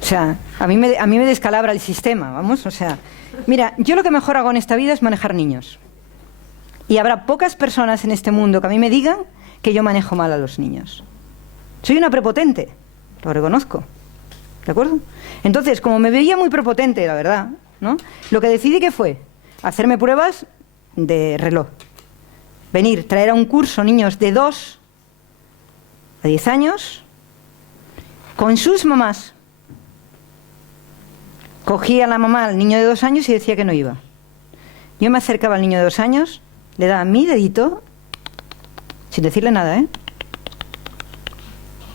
o sea, a mí me descalabra el sistema, vamos, o sea... Mira, yo lo que mejor hago en esta vida es manejar niños. Y habrá pocas personas en este mundo que a mí me digan que yo manejo mal a los niños. Soy una prepotente, lo reconozco, ¿de acuerdo? Entonces, como me veía muy prepotente, la verdad, ¿no? Lo que decidí que fue hacerme pruebas de reloj. Venir, traer a un curso niños de 2 a 10 años con sus mamás. Cogía a la mamá al niño de 2 años y decía que no iba. Yo me acercaba al niño de 2 años, le daba mi dedito, sin decirle nada, ¿eh?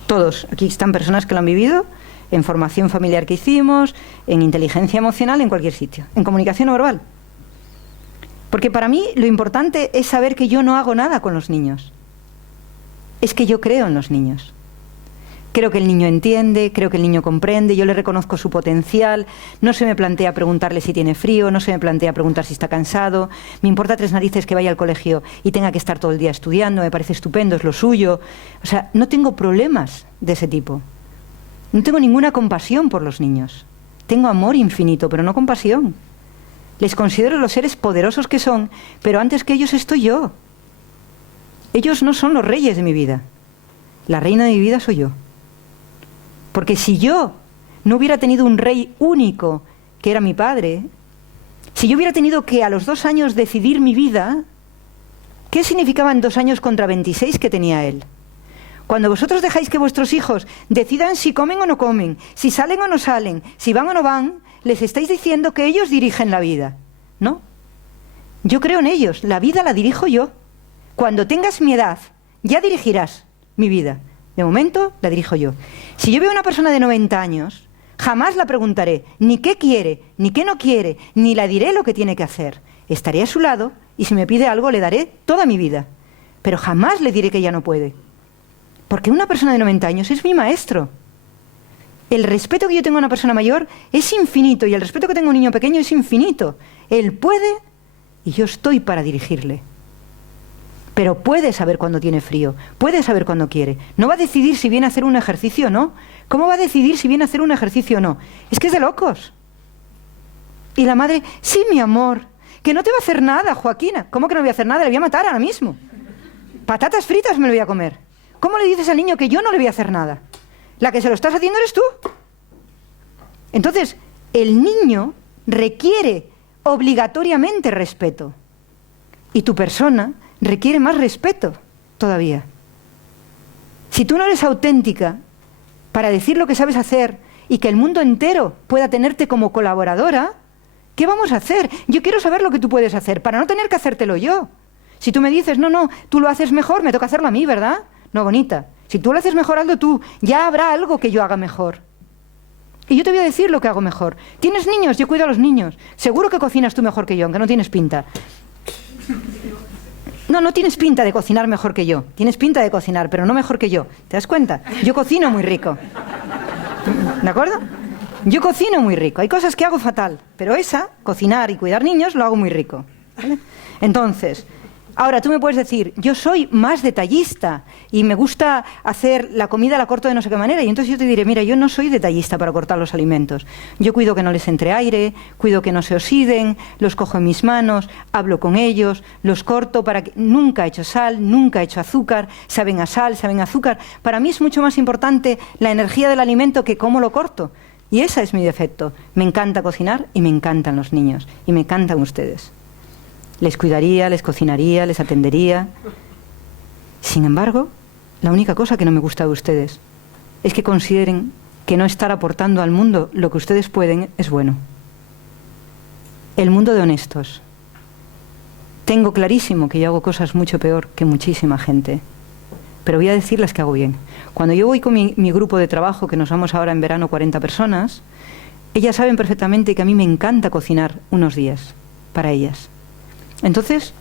Todos, aquí están personas que lo han vivido, en formación familiar que hicimos, en inteligencia emocional, en cualquier sitio, en comunicación no verbal. Porque para mí lo importante es saber que yo no hago nada con los niños. Es que yo creo en los niños. Creo que el niño entiende, creo que el niño comprende, yo le reconozco su potencial, no se me plantea preguntarle si tiene frío, no se me plantea preguntar si está cansado, me importa 3 narices que vaya al colegio y tenga que estar todo el día estudiando, me parece estupendo, es lo suyo. O sea, no tengo problemas de ese tipo. No tengo ninguna compasión por los niños. Tengo amor infinito, pero no compasión. Les considero los seres poderosos que son, pero antes que ellos estoy yo. Ellos no son los reyes de mi vida. La reina de mi vida soy yo. Porque si yo no hubiera tenido un rey único, que era mi padre, Si yo hubiera tenido que a los 2 años decidir mi vida, ¿qué significaban 2 años contra 26 que tenía él? Cuando vosotros dejáis que vuestros hijos decidan si comen o no comen, si salen o no salen, si van o no van, les estáis diciendo que ellos dirigen la vida, ¿no? Yo creo en ellos, la vida la dirijo yo. Cuando tengas mi edad, ya dirigirás mi vida. De momento, la dirijo yo. Si yo veo a una persona de 90 años, jamás la preguntaré ni qué quiere, ni qué no quiere, ni la diré lo que tiene que hacer. Estaré a su lado y si me pide algo le daré toda mi vida. Pero jamás le diré que ya no puede. Porque una persona de 90 años es mi maestro. El respeto que yo tengo a una persona mayor es infinito y el respeto que tengo a un niño pequeño es infinito. Él puede y yo estoy para dirigirle. Pero puede saber cuándo tiene frío, puede saber cuándo quiere. No va a decidir si viene a hacer un ejercicio o no. ¿Cómo va a decidir si viene a hacer un ejercicio o no? Es que es de locos. Y la madre, sí, mi amor, que no te va a hacer nada, Joaquina. ¿Cómo que no voy a hacer nada? Le voy a matar ahora mismo. Patatas fritas me lo voy a comer. ¿Cómo le dices al niño que yo no le voy a hacer nada? La que se lo estás haciendo eres tú. Entonces, el niño requiere obligatoriamente respeto. Y tu persona requiere más respeto todavía. Si tú no eres auténtica para decir lo que sabes hacer y que el mundo entero pueda tenerte como colaboradora, ¿qué vamos a hacer? Yo quiero saber lo que tú puedes hacer para no tener que hacértelo yo. Si tú me dices, no, tú lo haces mejor, me toca hacerlo a mí, ¿verdad? No, bonita. Si tú lo haces mejor, hazlo tú. Ya habrá algo que yo haga mejor. Y yo te voy a decir lo que hago mejor. ¿Tienes niños? Yo cuido a los niños. Seguro que cocinas tú mejor que yo, aunque no tienes pinta. No tienes pinta de cocinar mejor que yo. Tienes pinta de cocinar, pero no mejor que yo. ¿Te das cuenta? Yo cocino muy rico. ¿De acuerdo? Yo cocino muy rico. Hay cosas que hago fatal, pero esa, cocinar y cuidar niños, lo hago muy rico. ¿Vale? Entonces, ahora tú me puedes decir, yo soy más detallista y me gusta hacer la comida, la corto de no sé qué manera. Y entonces yo te diré, mira, yo no soy detallista para cortar los alimentos. Yo cuido que no les entre aire, cuido que no se oxiden, los cojo en mis manos, hablo con ellos, los corto para que... Nunca he hecho sal, nunca he hecho azúcar, saben a sal, saben a azúcar. Para mí es mucho más importante la energía del alimento que cómo lo corto. Y ese es mi defecto. Me encanta cocinar y me encantan los niños. Y me encantan ustedes. Les cuidaría, les cocinaría, les atendería. Sin embargo, la única cosa que no me gusta de ustedes es que consideren que no estar aportando al mundo lo que ustedes pueden es bueno. El mundo de honestos. Tengo clarísimo que yo hago cosas mucho peor que muchísima gente, pero voy a decir las que hago bien. Cuando yo voy con mi grupo de trabajo, que nos vamos ahora en verano 40 personas, ellas saben perfectamente que a mí me encanta cocinar unos días para ellas. Entonces,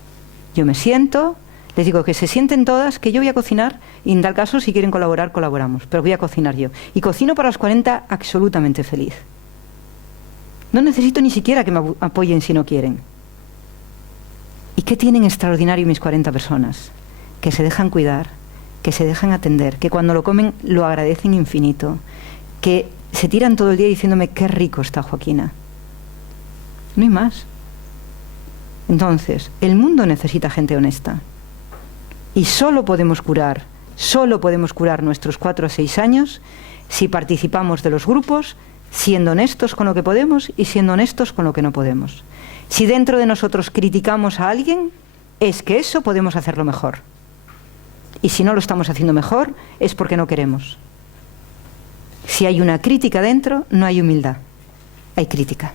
yo me siento, les digo que se sienten todas, que yo voy a cocinar, y en tal caso, si quieren colaborar, colaboramos, pero voy a cocinar yo. Y cocino para los 40 absolutamente feliz. No necesito ni siquiera que me apoyen si no quieren. ¿Y qué tienen extraordinario mis 40 personas? Que se dejan cuidar, que se dejan atender, que cuando lo comen lo agradecen infinito, que se tiran todo el día diciéndome qué rico está Joaquina. No hay más. Entonces, el mundo necesita gente honesta. Y solo podemos curar nuestros 4 a 6 años si participamos de los grupos, siendo honestos con lo que podemos y siendo honestos con lo que no podemos. Si dentro de nosotros criticamos a alguien, es que eso podemos hacerlo mejor. Y si no lo estamos haciendo mejor, es porque no queremos. Si hay una crítica dentro, no hay humildad, hay crítica.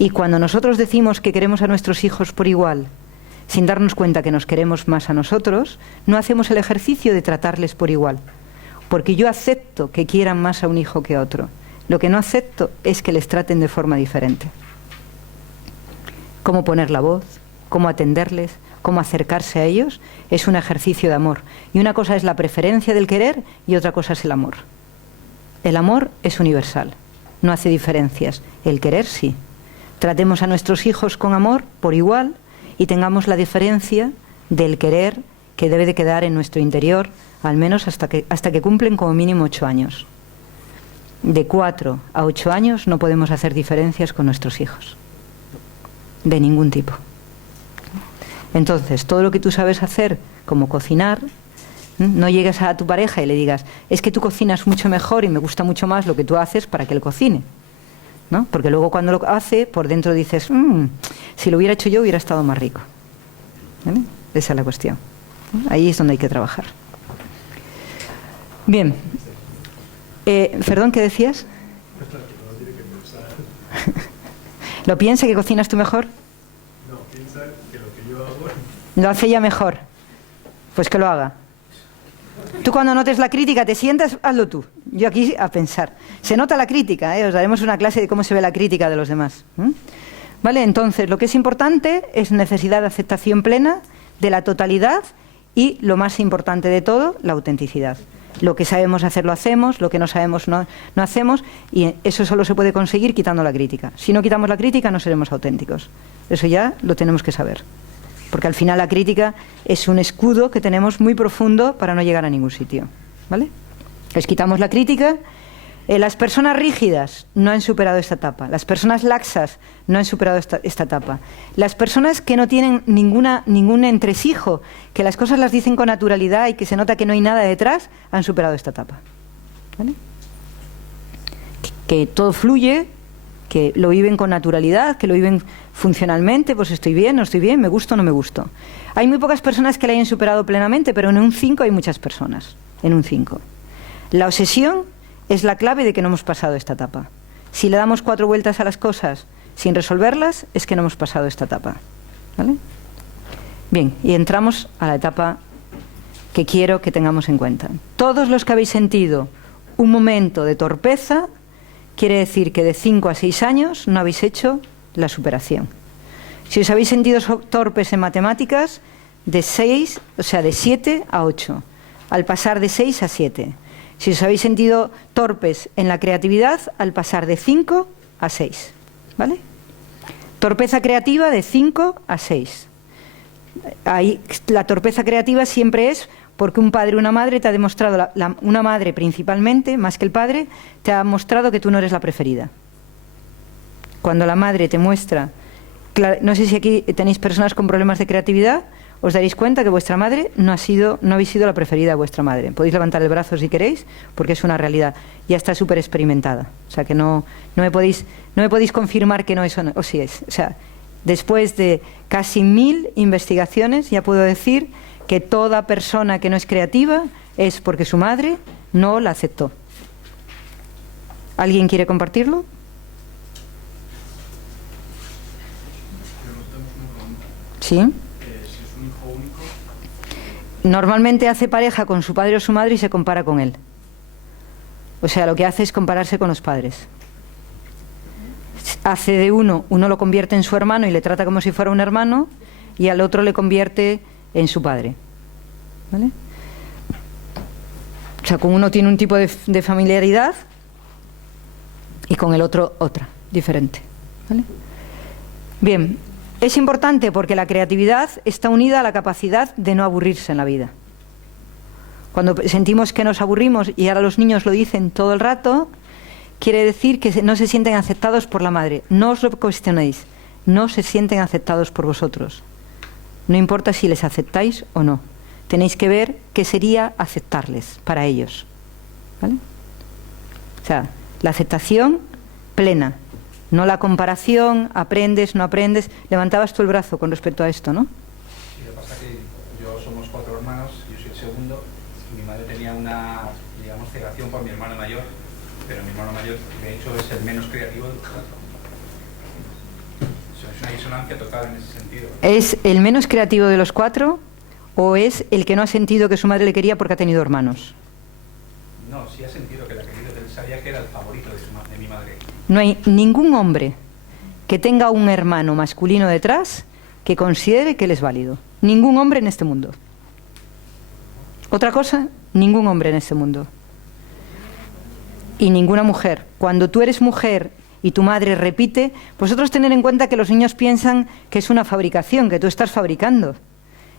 Y cuando nosotros decimos que queremos a nuestros hijos por igual, sin darnos cuenta que nos queremos más a nosotros, no hacemos el ejercicio de tratarles por igual. Porque yo acepto que quieran más a un hijo que a otro. Lo que no acepto es que les traten de forma diferente. Cómo poner la voz, cómo atenderles, cómo acercarse a ellos, es un ejercicio de amor. Y una cosa es la preferencia del querer y otra cosa es el amor. El amor es universal, no hace diferencias. El querer sí. Tratemos a nuestros hijos con amor por igual y tengamos la diferencia del querer que debe de quedar en nuestro interior, al menos hasta que cumplen como mínimo 8 años. De 4 a 8 años no podemos hacer diferencias con nuestros hijos, de ningún tipo. Entonces, todo lo que tú sabes hacer, como cocinar, no llegues a tu pareja y le digas, es que tú cocinas mucho mejor y me gusta mucho más lo que tú haces para que él cocine. ¿no? Porque luego cuando lo hace, por dentro dices, si lo hubiera hecho yo hubiera estado más rico. ¿Vale? Esa es la cuestión. Ahí es donde hay que trabajar. Bien. Perdón, ¿qué decías? ¿Lo piensa que cocinas tú mejor? No, piensa que lo que yo hago... Lo hace ella mejor. Pues que lo haga. Tú cuando notes la crítica te sientas, hazlo tú. Yo aquí a pensar. Se nota la crítica, os daremos una clase de cómo se ve la crítica de los demás. ¿Vale? Entonces, lo que es importante es necesidad de aceptación plena de la totalidad y, lo más importante de todo, la autenticidad. Lo que sabemos hacer lo hacemos, lo que no sabemos no hacemos, y eso solo se puede conseguir quitando la crítica. Si no quitamos la crítica no seremos auténticos. Eso ya lo tenemos que saber. Porque al final la crítica es un escudo que tenemos muy profundo para no llegar a ningún sitio. ¿Vale? Les quitamos la crítica. Las personas rígidas no han superado esta etapa. Las personas laxas no han superado esta etapa. Las personas que no tienen ningún entresijo, que las cosas las dicen con naturalidad y que se nota que no hay nada detrás, han superado esta etapa. ¿Vale? Que todo fluye, que lo viven con naturalidad, que lo viven funcionalmente, pues estoy bien, no estoy bien, me gusto o no me gusto. Hay muy pocas personas que la hayan superado plenamente, pero en un 5 hay muchas personas. En un 5. La obsesión es la clave de que no hemos pasado esta etapa. Si le damos 4 vueltas a las cosas sin resolverlas, es que no hemos pasado esta etapa. ¿Vale? Bien, y entramos a la etapa que quiero que tengamos en cuenta. Todos los que habéis sentido un momento de torpeza, quiere decir que de 5 a 6 años no habéis hecho la superación. Si os habéis sentido torpes en matemáticas, de 6, o sea, de 7 a 8, al pasar de 6 a 7. Si os habéis sentido torpes en la creatividad, al pasar de 5 a 6. ¿Vale? Torpeza creativa de 5 a 6. Ahí, la torpeza creativa siempre es porque un padre o una madre te ha demostrado, una madre principalmente, más que el padre, te ha mostrado que tú no eres la preferida. Cuando la madre te muestra, no sé si aquí tenéis personas con problemas de creatividad, os daréis cuenta que vuestra madre no habéis sido la preferida de vuestra madre. Podéis levantar el brazo si queréis, porque es una realidad. Ya está súper experimentada. O sea que no me podéis confirmar que no eso no, o sí es. O sea, después de casi 1000 investigaciones, ya puedo decir que toda persona que no es creativa es porque su madre no la aceptó. ¿Alguien quiere compartirlo? ¿Sí? Normalmente hace pareja con su padre o su madre y se compara con él. O sea, lo que hace es compararse con los padres. Hace de uno lo convierte en su hermano y le trata como si fuera un hermano, y al otro le convierte en su padre. ¿Vale? O sea, con uno tiene un tipo de familiaridad y con el otro otra, diferente. ¿Vale? Bien. Es importante porque la creatividad está unida a la capacidad de no aburrirse en la vida. Cuando sentimos que nos aburrimos, y ahora los niños lo dicen todo el rato, quiere decir que no se sienten aceptados por la madre. No os lo cuestionéis, no se sienten aceptados por vosotros. No importa si les aceptáis o no. Tenéis que ver qué sería aceptarles para ellos. ¿Vale? O sea, la aceptación plena. No la comparación, aprendes, no aprendes. Levantabas tú el brazo con respecto a esto, ¿no? Sí, lo que pasa es que yo somos 4 hermanos, yo soy el segundo, y mi madre tenía una, digamos, cegación por mi hermano mayor, pero mi hermano mayor, de hecho, es el menos creativo de los 4. Es una disonancia total en ese sentido. ¿Es el menos creativo de los 4 o es el que no ha sentido que su madre le quería porque ha tenido hermanos? No, sí ha sentido que la quería, él sabía que era el favorito de mi madre. No hay ningún hombre que tenga un hermano masculino detrás que considere que él es válido. Ningún hombre en este mundo. Otra cosa, ningún hombre en este mundo. Y ninguna mujer. Cuando tú eres mujer y tu madre repite, vosotros tener en cuenta que los niños piensan que es una fabricación, que tú estás fabricando.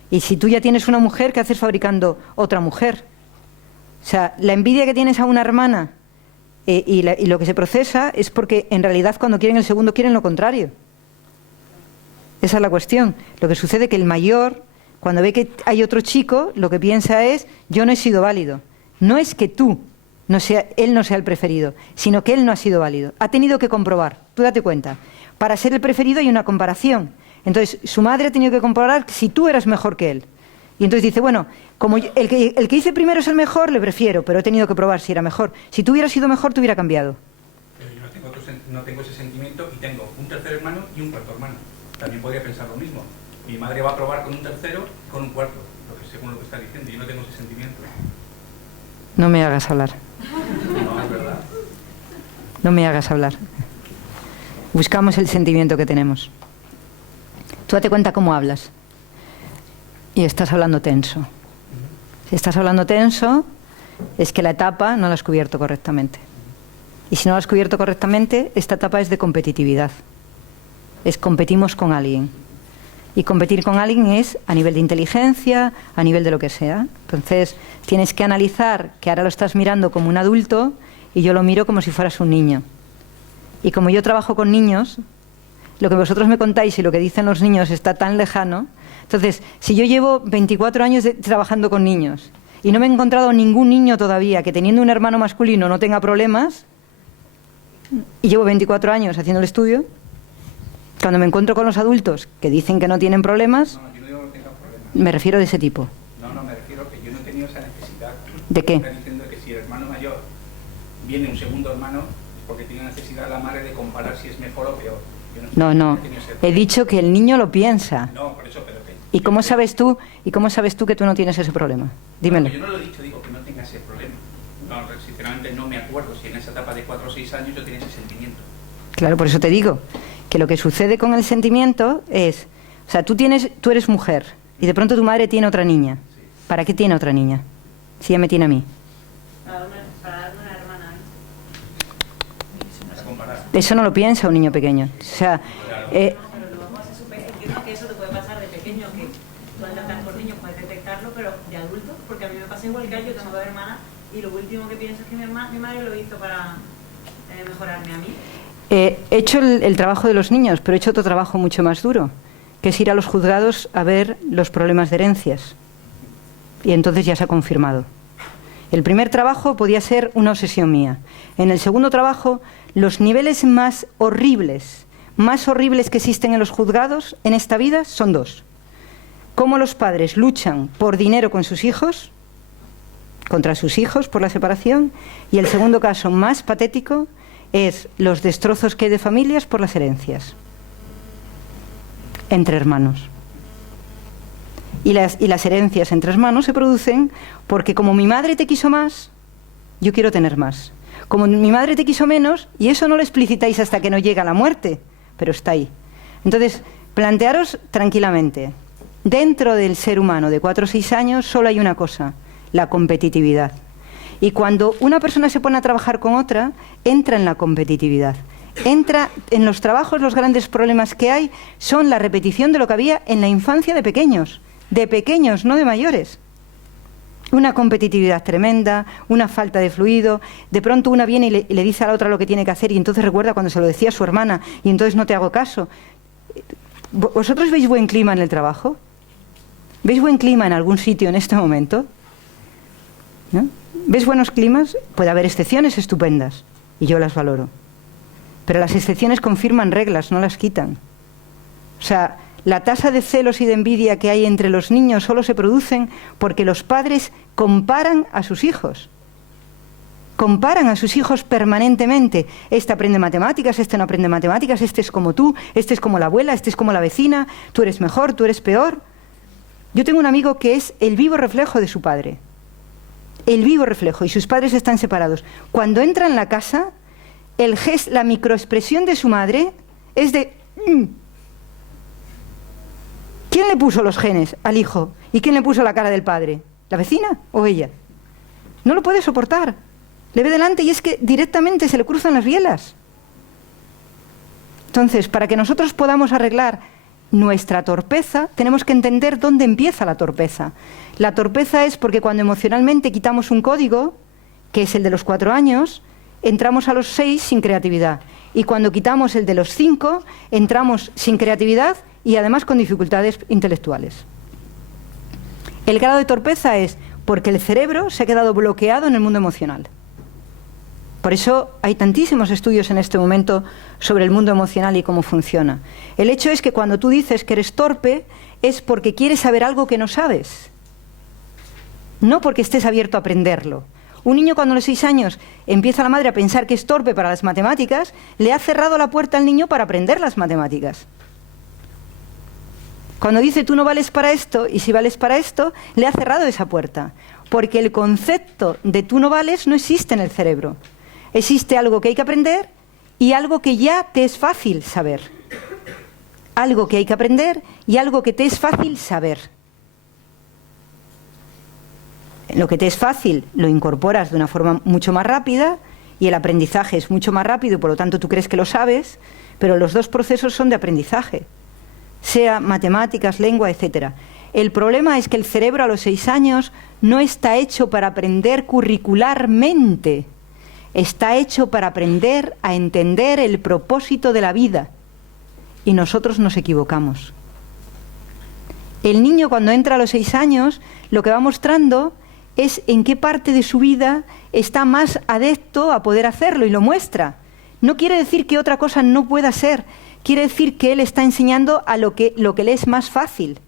Y si tú ya tienes una mujer, ¿qué haces fabricando otra mujer? O sea, la envidia que tienes a una hermana y lo que se procesa es porque en realidad cuando quieren el segundo quieren lo contrario. Esa es la cuestión. Lo que sucede es que el mayor, cuando ve que hay otro chico, lo que piensa es, yo no he sido válido. No es que tú él no sea el preferido, sino que él no ha sido válido. Ha tenido que comprobar, tú date cuenta, para ser el preferido hay una comparación. Entonces, su madre ha tenido que comprobar si tú eras mejor que él. Y entonces dice, bueno, como el que hice primero es el mejor, le prefiero, pero he tenido que probar si era mejor. Si tú hubieras sido mejor, te hubiera cambiado. Pero yo no tengo ese sentimiento y tengo un tercer hermano y un cuarto hermano. También podría pensar lo mismo. Mi madre va a probar con un tercero y con un cuarto, según lo que está diciendo. Yo no tengo ese sentimiento. No me hagas hablar. No, es verdad. No me hagas hablar. Buscamos el sentimiento que tenemos. Tú date cuenta cómo hablas. Y estás hablando tenso. Si estás hablando tenso, es que la etapa no la has cubierto correctamente. Y si no la has cubierto correctamente, esta etapa es de competitividad. Es competimos con alguien. Y competir con alguien es a nivel de inteligencia, a nivel de lo que sea. Entonces, tienes que analizar que ahora lo estás mirando como un adulto y yo lo miro como si fueras un niño. Y como yo trabajo con niños, lo que vosotros me contáis y lo que dicen los niños está tan lejano. Entonces, si yo llevo 24 años trabajando con niños y no me he encontrado ningún niño todavía que teniendo un hermano masculino no tenga problemas, y llevo 24 años haciendo el estudio, cuando me encuentro con los adultos que dicen que no tienen problemas, No, yo no digo que no tenga problemas. me refiero de ese tipo. No, me refiero que yo no he tenido esa necesidad. ¿De qué? Está diciendo que si el hermano mayor viene un segundo hermano, es porque tiene necesidad la madre de comparar si es mejor o peor. Yo No. he tenido ese He problema. dicho que el niño lo piensa. No, por eso, pero que... ¿Y cómo sabes tú que tú no tienes ese problema? Dímelo. No, yo no lo he dicho, digo que no tenga ese problema. No, sinceramente no me acuerdo si en esa etapa de 4 o 6 años yo tenía ese sentimiento. Claro, por eso te digo que lo que sucede con el sentimiento es, o sea, tú eres mujer y de pronto tu madre tiene otra niña. ¿Para qué tiene otra niña? Si ella me tiene a mí. Para darme una hermana. Para comparar. Eso no lo piensa un niño pequeño. O sea, Pero lo vamos a entiendo que eso te puede pasar de pequeño, que tú al tratar con niños puedes detectarlo, pero de adulto, porque a mí me pasa igual que a yo tengo 2 hermanas y lo último que pienso es que mi madre lo hizo para mejorarme a mí. he hecho el trabajo de los niños, pero he hecho otro trabajo mucho más duro, que es ir a los juzgados a ver los problemas de herencias. Y entonces ya se ha confirmado. El primer trabajo podía ser una obsesión mía. En el segundo trabajo, los niveles más horribles que existen en los juzgados en esta vida son 2. Cómo los padres luchan por dinero con sus hijos, contra sus hijos por la separación, y el segundo caso más patético es los destrozos que hay de familias por las herencias entre hermanos. Y las herencias entre hermanos se producen porque como mi madre te quiso más, yo quiero tener más. Como mi madre te quiso menos, y eso no lo explicitáis hasta que no llega la muerte, pero está ahí. Entonces, plantearos tranquilamente, dentro del ser humano de 4 o 6 años solo hay una cosa, la competitividad. Y cuando una persona se pone a trabajar con otra, entra en la competitividad. Entra en los trabajos, los grandes problemas que hay son la repetición de lo que había en la infancia de pequeños, no de mayores. Una competitividad tremenda, una falta de fluido, de pronto una viene y le dice a la otra lo que tiene que hacer y entonces recuerda cuando se lo decía a su hermana y entonces no te hago caso. ¿Vosotros veis buen clima en el trabajo? ¿Veis buen clima en algún sitio en este momento? ¿No? ¿Ves buenos climas? Puede haber excepciones estupendas y yo las valoro. Pero las excepciones confirman reglas, no las quitan. O sea, la tasa de celos y de envidia que hay entre los niños solo se producen porque los padres comparan a sus hijos. Comparan a sus hijos permanentemente. Este aprende matemáticas, este no aprende matemáticas, este es como tú, este es como la abuela, este es como la vecina, tú eres mejor, tú eres peor. Yo tengo un amigo que es el vivo reflejo de su padre. El vivo reflejo, y sus padres están separados. Cuando entra en la casa, la microexpresión de su madre es de... ¿Quién le puso los genes al hijo? ¿Y quién le puso la cara del padre? ¿La vecina o ella? No lo puede soportar. Le ve delante y es que directamente se le cruzan las bielas. Entonces, para que nosotros podamos arreglar nuestra torpeza, tenemos que entender dónde empieza la torpeza. La torpeza es porque cuando emocionalmente quitamos un código, que es el de los 4 años, entramos a los 6 sin creatividad. Y cuando quitamos el de los 5, entramos sin creatividad y además con dificultades intelectuales. El grado de torpeza es porque el cerebro se ha quedado bloqueado en el mundo emocional. Por eso hay tantísimos estudios en este momento sobre el mundo emocional y cómo funciona. El hecho es que cuando tú dices que eres torpe es porque quieres saber algo que no sabes, no porque estés abierto a aprenderlo. Un niño cuando a los 6 años empieza la madre a pensar que es torpe para las matemáticas, le ha cerrado la puerta al niño para aprender las matemáticas. Cuando dice tú no vales para esto y si vales para esto, le ha cerrado esa puerta, porque el concepto de tú no vales no existe en el cerebro. Existe algo que hay que aprender y algo que ya te es fácil saber. Algo que hay que aprender y algo que te es fácil saber. Lo que te es fácil lo incorporas de una forma mucho más rápida y el aprendizaje es mucho más rápido y por lo tanto tú crees que lo sabes, pero los dos procesos son de aprendizaje, sea matemáticas, lengua, etc. El problema es que el cerebro a los 6 años no está hecho para aprender curricularmente, está hecho para aprender a entender el propósito de la vida y nosotros nos equivocamos. El niño cuando entra a los 6 años lo que va mostrando es en qué parte de su vida está más adepto a poder hacerlo y lo muestra. No quiere decir que otra cosa no pueda ser, quiere decir que él está enseñando a lo que le es más fácil.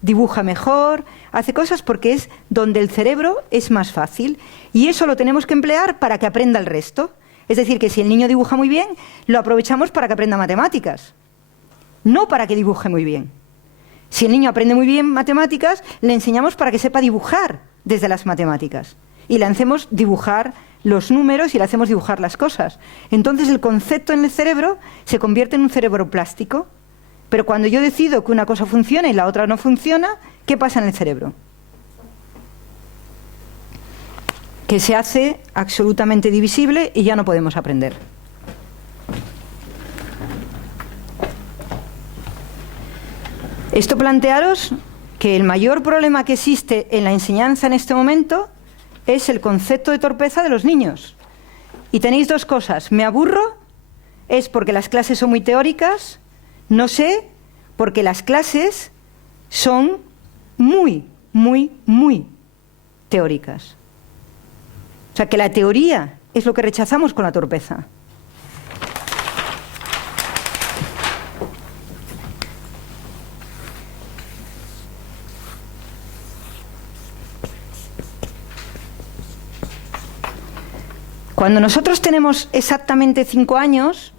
Dibuja mejor, hace cosas porque es donde el cerebro es más fácil y eso lo tenemos que emplear para que aprenda el resto. Es decir, que si el niño dibuja muy bien, lo aprovechamos para que aprenda matemáticas, no para que dibuje muy bien. Si el niño aprende muy bien matemáticas, le enseñamos para que sepa dibujar desde las matemáticas y le hacemos dibujar los números y le hacemos dibujar las cosas. Entonces el concepto en el cerebro se convierte en un cerebro plástico. Pero cuando yo decido que una cosa funciona y la otra no funciona, ¿qué pasa en el cerebro? Que se hace absolutamente divisible y ya no podemos aprender. Esto plantearos que el mayor problema que existe en la enseñanza en este momento es el concepto de torpeza de los niños. Y tenéis dos cosas. Me aburro, es porque las clases son muy teóricas. No sé, porque las clases son muy, muy, muy teóricas. O sea, que la teoría es lo que rechazamos con la torpeza. Cuando nosotros tenemos exactamente 5 años,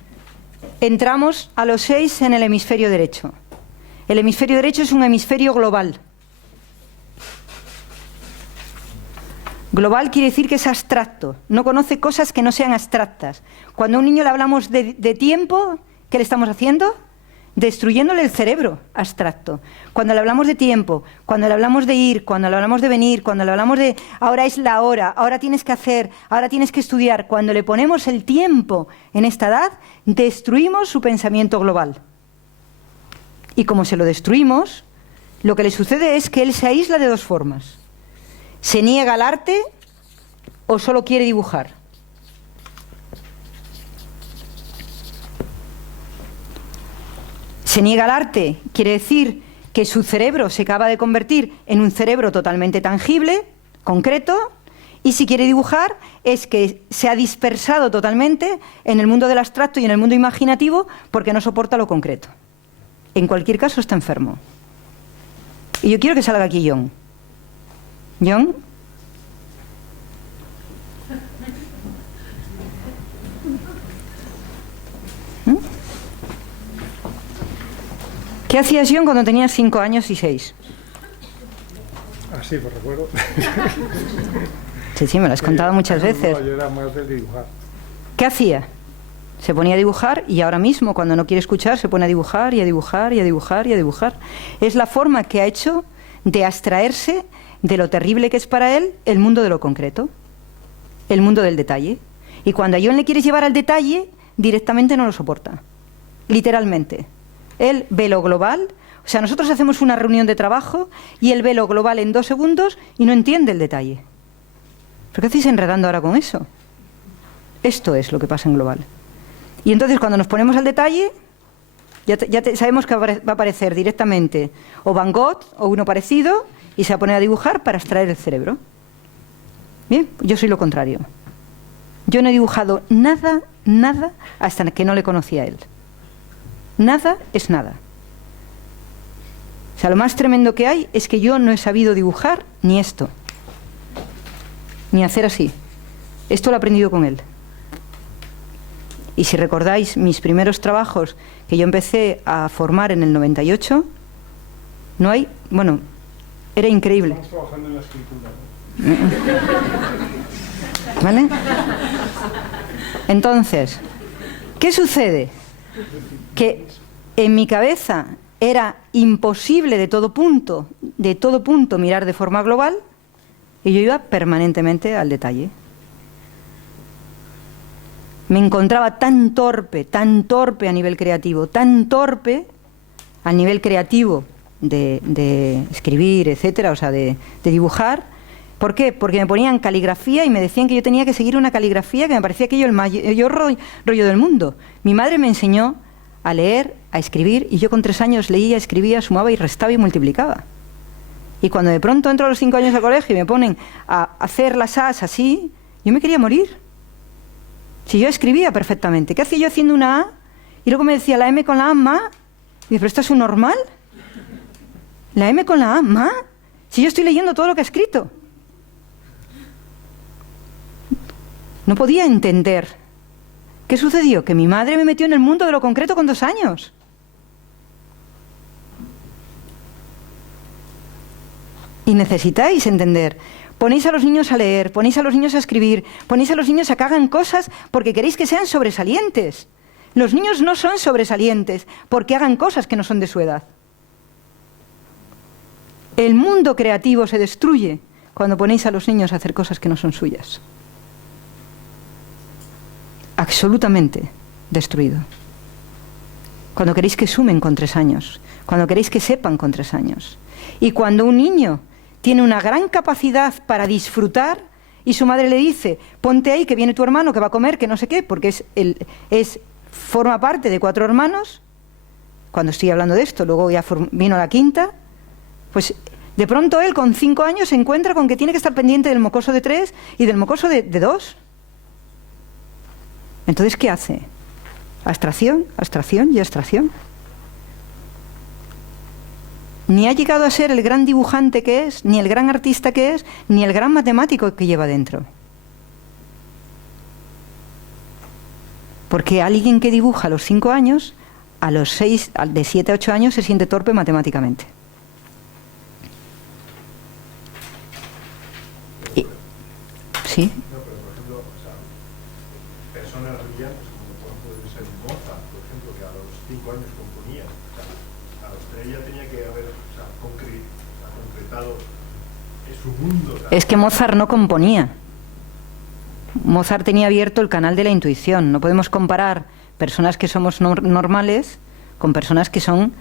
entramos a los 6 en el hemisferio derecho. El hemisferio derecho es un hemisferio global. Global quiere decir que es abstracto, no conoce cosas que no sean abstractas. Cuando a un niño le hablamos de tiempo, ¿qué le estamos haciendo? Destruyéndole el cerebro abstracto. Cuando le hablamos de tiempo, cuando le hablamos de ir, cuando le hablamos de venir, cuando le hablamos de ahora es la hora, ahora tienes que hacer, ahora tienes que estudiar, cuando le ponemos el tiempo en esta edad, destruimos su pensamiento global. Y como se lo destruimos, lo que le sucede es que él se aísla de dos formas. Se niega al arte o solo quiere dibujar. Se niega al arte, quiere decir que su cerebro se acaba de convertir en un cerebro totalmente tangible, concreto, y si quiere dibujar es que se ha dispersado totalmente en el mundo del abstracto y en el mundo imaginativo porque no soporta lo concreto. En cualquier caso está enfermo. Y yo quiero que salga aquí John. John. ¿Qué hacías, John, cuando tenías 5 años y 6? Así, pues recuerdo. Sí, me lo has contado muchas veces. No, yo era más de dibujar. ¿Qué hacía? Se ponía a dibujar y ahora mismo, cuando no quiere escuchar, se pone a dibujar y a dibujar y a dibujar y a dibujar. Es la forma que ha hecho de abstraerse de lo terrible que es para él el mundo de lo concreto, el mundo del detalle. Y cuando a John le quieres llevar al detalle, directamente no lo soporta. Literalmente. Él ve lo global, o sea, nosotros hacemos una reunión de trabajo y él ve lo global en 2 segundos y no entiende el detalle. ¿Pero qué hacéis enredando ahora con eso? Esto es lo que pasa en global. Y entonces cuando nos ponemos al detalle, sabemos que va a aparecer directamente o Van Gogh o uno parecido y se va a poner a dibujar para abstraer el cerebro. Bien, yo soy lo contrario. Yo no he dibujado nada, nada, hasta que no le conocía a él. Nada es nada. O sea, lo más tremendo que hay es que yo no he sabido dibujar ni esto, ni hacer así. Esto lo he aprendido con él. Y si recordáis mis primeros trabajos que yo empecé a formar en el 98, no hay, bueno, era increíble. Estamos trabajando en la escritura, ¿no? ¿Vale? Entonces, ¿qué sucede? Que en mi cabeza era imposible de todo punto mirar de forma global, y yo iba permanentemente al detalle. Me encontraba tan torpe a nivel creativo, tan torpe a nivel creativo de escribir, etcétera, o sea, de dibujar. ¿Por qué? Porque me ponían caligrafía y me decían que yo tenía que seguir una caligrafía que me parecía aquello el mayor rollo del mundo. Mi madre me enseñó a leer, a escribir, y yo con 3 años leía, escribía, sumaba y restaba y multiplicaba. Y cuando de pronto entro a los 5 años al colegio y me ponen a hacer las A's así, yo me quería morir. Si yo escribía perfectamente, ¿qué hacía yo haciendo una A? Y luego me decía la M con la A, ma. Y ¿pero esto es un normal? La M con la A, ma. Si yo estoy leyendo todo lo que he escrito. No podía entender. ¿Qué sucedió? Que mi madre me metió en el mundo de lo concreto con 2 años. Y necesitáis entender. Ponéis a los niños a leer, ponéis a los niños a escribir, ponéis a los niños a que hagan cosas porque queréis que sean sobresalientes. Los niños no son sobresalientes porque hagan cosas que no son de su edad. El mundo creativo se destruye cuando ponéis a los niños a hacer cosas que no son suyas. Absolutamente destruido. Cuando queréis que sumen con 3 años, cuando queréis que sepan con 3 años. Y cuando un niño tiene una gran capacidad para disfrutar y su madre le dice, ponte ahí que viene tu hermano que va a comer, que no sé qué, porque forma parte de 4 hermanos, cuando estoy hablando de esto, luego ya vino la quinta, pues de pronto él con 5 años se encuentra con que tiene que estar pendiente del mocoso de 3 y del mocoso de 2. Entonces, ¿qué hace? Abstracción, abstracción y abstracción. Ni ha llegado a ser el gran dibujante que es, ni el gran artista que es, ni el gran matemático que lleva dentro. Porque alguien que dibuja a los 5 años, a los 6, de 7 a 8 años, se siente torpe matemáticamente. ¿Sí? No, pero por ejemplo, o sea, personas brillantes como puede ser Mozart, por ejemplo, que a los 5 años componía, o sea, a los 3 ya tenía que haber concretado su mundo. ¿Sabes? Es que Mozart no componía. Mozart tenía abierto el canal de la intuición. No podemos comparar personas que somos normales con personas que son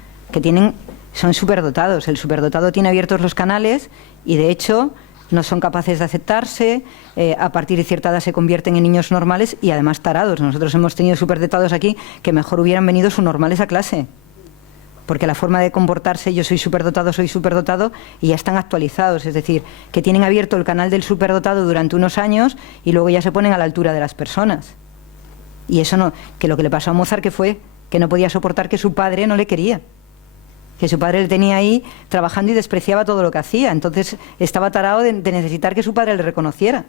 superdotados. El superdotado tiene abiertos los canales y de hecho no son capaces de aceptarse, a partir de cierta edad se convierten en niños normales y además tarados. Nosotros hemos tenido superdotados aquí que mejor hubieran venido subnormales a clase, porque la forma de comportarse, yo soy superdotado y ya están actualizados, es decir, que tienen abierto el canal del superdotado durante unos años y luego ya se ponen a la altura de las personas. Y eso no, que lo que le pasó a Mozart que fue que no podía soportar que su padre no le quería, que su padre le tenía ahí trabajando y despreciaba todo lo que hacía, entonces estaba tarado de necesitar que su padre le reconociera.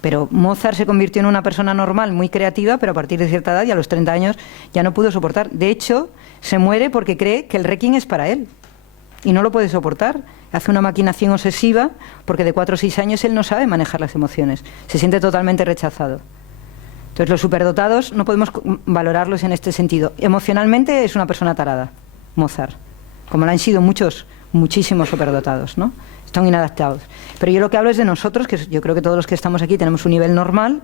Pero Mozart se convirtió en una persona normal, muy creativa, pero a partir de cierta edad y a los 30 años ya no pudo soportar. De hecho, se muere porque cree que el Requiem es para él y no lo puede soportar. Hace una maquinación obsesiva porque de 4 o 6 años él no sabe manejar las emociones. Se siente totalmente rechazado. Entonces los superdotados no podemos valorarlos en este sentido. Emocionalmente es una persona tarada, Mozart, como lo han sido muchísimos superdotados, ¿no? Están inadaptados. Pero yo lo que hablo es de nosotros, que yo creo que todos los que estamos aquí tenemos un nivel normal,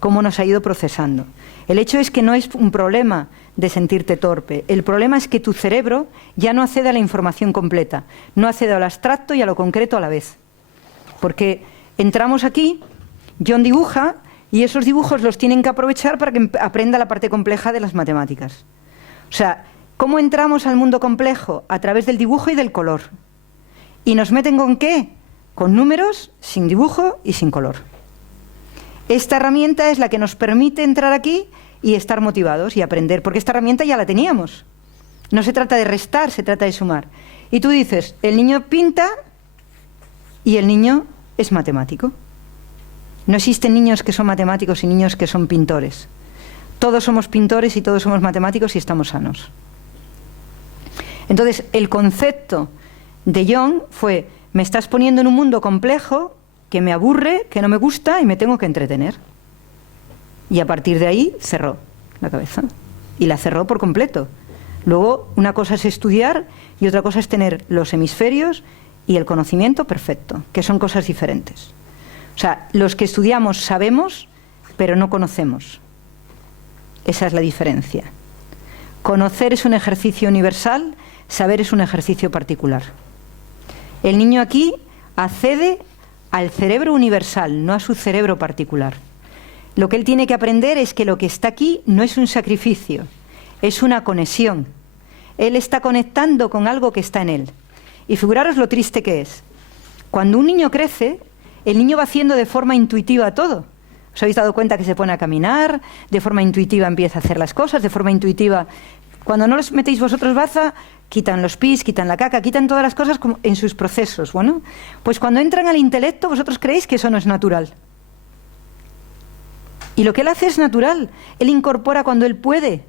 cómo nos ha ido procesando. El hecho es que no es un problema de sentirte torpe, el problema es que tu cerebro ya no accede a la información completa, no accede a lo abstracto y a lo concreto a la vez. Porque entramos aquí, John dibuja y esos dibujos los tienen que aprovechar para que aprenda la parte compleja de las matemáticas. O sea, ¿cómo entramos al mundo complejo? A través del dibujo y del color. ¿Y nos meten con qué? Con números, sin dibujo y sin color. Esta herramienta es la que nos permite entrar aquí y estar motivados y aprender, porque esta herramienta ya la teníamos. No se trata de restar, se trata de sumar. Y tú dices, el niño pinta y el niño es matemático. No existen niños que son matemáticos y niños que son pintores. Todos somos pintores y todos somos matemáticos y estamos sanos. Entonces, el concepto de Jung fue, me estás poniendo en un mundo complejo que me aburre, que no me gusta y me tengo que entretener. Y a partir de ahí cerró la cabeza. Y la cerró por completo. Luego, una cosa es estudiar y otra cosa es tener los hemisferios y el conocimiento perfecto, que son cosas diferentes. O sea, los que estudiamos sabemos, pero no conocemos. Esa es la diferencia. Conocer es un ejercicio universal, saber es un ejercicio particular. El niño aquí accede al cerebro universal, no a su cerebro particular. Lo que él tiene que aprender es que lo que está aquí no es un sacrificio, es una conexión. Él está conectando con algo que está en él. Y figuraros lo triste que es. Cuando un niño crece, el niño va haciendo de forma intuitiva todo. ¿Os habéis dado cuenta que se pone a caminar? De forma intuitiva empieza a hacer las cosas, de forma intuitiva. Cuando no los metéis vosotros baza, quitan los pis, quitan la caca, quitan todas las cosas como en sus procesos. Bueno, pues cuando entran al intelecto, vosotros creéis que eso no es natural. Y lo que él hace es natural. Él incorpora cuando él puede